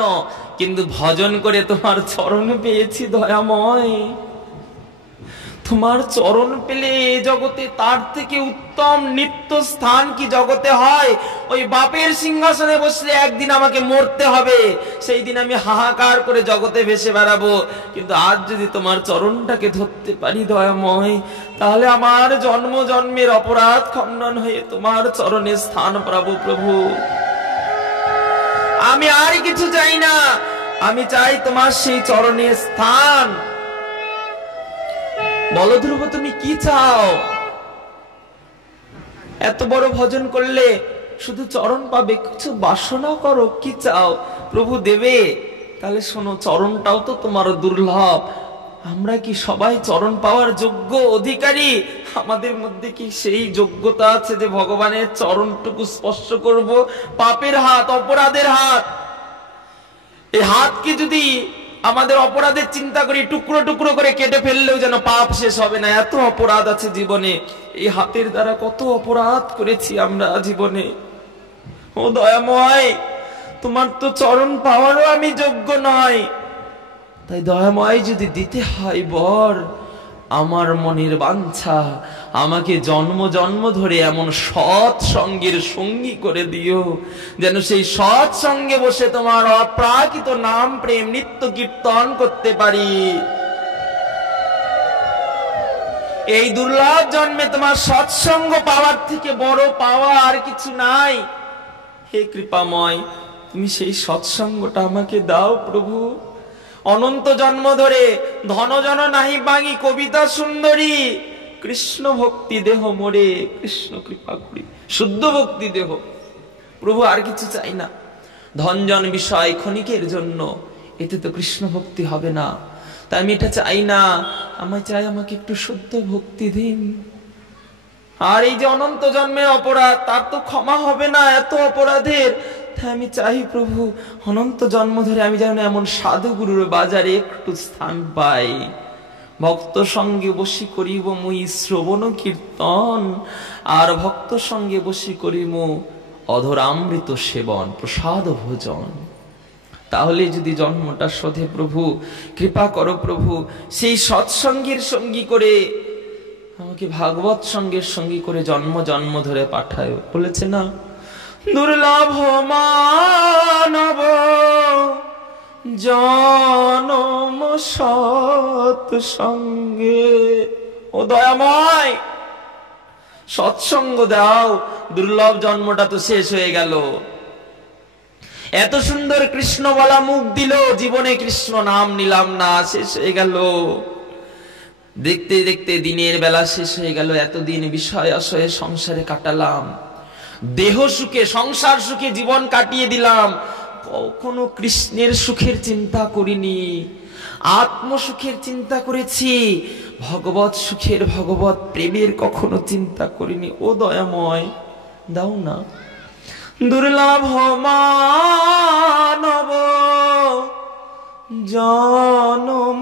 কিন্তু ভজন করে তোমার চরণ পেয়েছি দয়াময়। তোমার চরণ পেলে এ জগতে তার থেকে উত্তম নিত্য স্থান কি জগতে হয়? ওই বাপের সিংহাসনে বসলে একদিন আমাকে মরতে হবে, সেই দিন আমি হাহাকার করে জগতে ভেসে বেড়াবো। কিন্তু আজ যদি তোমার চরণটাকে ধরতে পারি দয়াময়, তাহলে আমার জন্ম জন্মের অপরাধ খণ্ডন হয়ে তোমার চরণে স্থান পাবো প্রভু। আমি আর কিছু চাই না, আমি চাই তোমার সেই চরণে স্থান। বলো ধ্রুব, তুমি কি চাও? এত বড় ভজন করলে শুধু চরণ পাবে, কিছু বাসনা করো, কি চাও? প্রভু দেবে। তাহলে শোনো, চরণটাও তো তোমার দুর্লভ। আমরা কি সবাই চরণ পাওয়ার যোগ্য অধিকারী? আমাদের মধ্যে কি সেই যোগ্যতা আছে যে ভগবানের চরণটুকু স্পর্শ করব? পাপের হাত, অপরাধের হাত, এই হাতকে যদি আমাদের অপরাধের চিন্তা করি, টুকরো টুকরো করে কেটে ফেললেও যেন পাপ শেষ হবে না, এত অপরাধ আছে জীবনে। এই হাতের দ্বারা কত অপরাধ করেছি আমরা জীবনে। ও দয়াময়, তোমার তো চরণ পাওয়ারও আমি যোগ্য নয়। তাই দয়াময় যদি দিতে হয় বর, আমার মনের বাঞ্ছা, আমাকে জন্ম জন্ম ধরে এমন সৎ সঙ্গের সঙ্গী করে দিও, যেন সেই সৎ সঙ্গে বসে তোমার অপ্রাকৃত নাম প্রেম নিত্য কীর্তন করতে পারি। এই দুর্লভ জন্মে তোমার সৎসঙ্গ পাওয়ার থেকে বড় পাওয়া আর কিছু নাই। হে কৃপাময়, তুমি সেই সৎসঙ্গটা আমাকে দাও প্রভু। অনন্ত জন্ম ধরে ধন জন নাহি বাঙি কবিতা সুন্দরী, কৃষ্ণ ভক্তি দেহ মোরে কৃষ্ণ কৃপা করি, শুদ্ধ ভক্তি দেহ প্রভু। আর কিছু চাই না। ধনজন বিষয় ক্ষণিকের জন্য, এতে তো কৃষ্ণ ভক্তি হবে না। তাই আমি এটা চাই না, আমি চাই আমাকে একটু শুদ্ধ ভক্তি দিন। আর এই যে অনন্ত জন্মের অপরাধ, তার তো ক্ষমা হবে না এত অপরাধের। তাই আমি চাই প্রভু, অনন্ত জন্ম ধরে আমি যেন এমন সাধু গুরুর বাজারে একটু স্থান পাই। ভক্ত সঙ্গে বসি করিব মুই শ্রবণ কীর্তন, আর ভক্ত সঙ্গে বসি করিব অধরামৃত সেবন, প্রসাদ ভোজন। তাহলে যদি জন্মটা শোধে প্রভু, কৃপা করো প্রভু, সেই সৎসঙ্গের সঙ্গী করে আমাকে ভাগবত সঙ্গের সঙ্গী করে জন্ম জন্ম ধরে পাঠায়। বলেছে না, দুর্লভ মানব জনম সৎসঙ্গে। ও দয়াময়, সৎসঙ্গ দাও। দুর্লভ জন্মটা তো শেষ হয়ে গেল। এত সুন্দর কৃষ্ণ বলা মুখ দিল, জীবনে কৃষ্ণ নাম নিলাম না, শেষ হয়ে গেল। দেখতে দেখতে দিনের বেলা শেষ হয়ে গেল। এতদিন বিষয় আশয়ে সংসারে কাটালাম, দেহ সুখে সংসার সুখে জীবন কাটিয়ে দিলাম, কখনো কৃষ্ণের সুখের চিন্তা করিনি। আত্ম সুখের চিন্তা করেছি, ভগবত সুখের ভগবত প্রেমের কখনো চিন্তা করিনি। ও দয়াময়, দাও না। দুর্লভ মানব জনম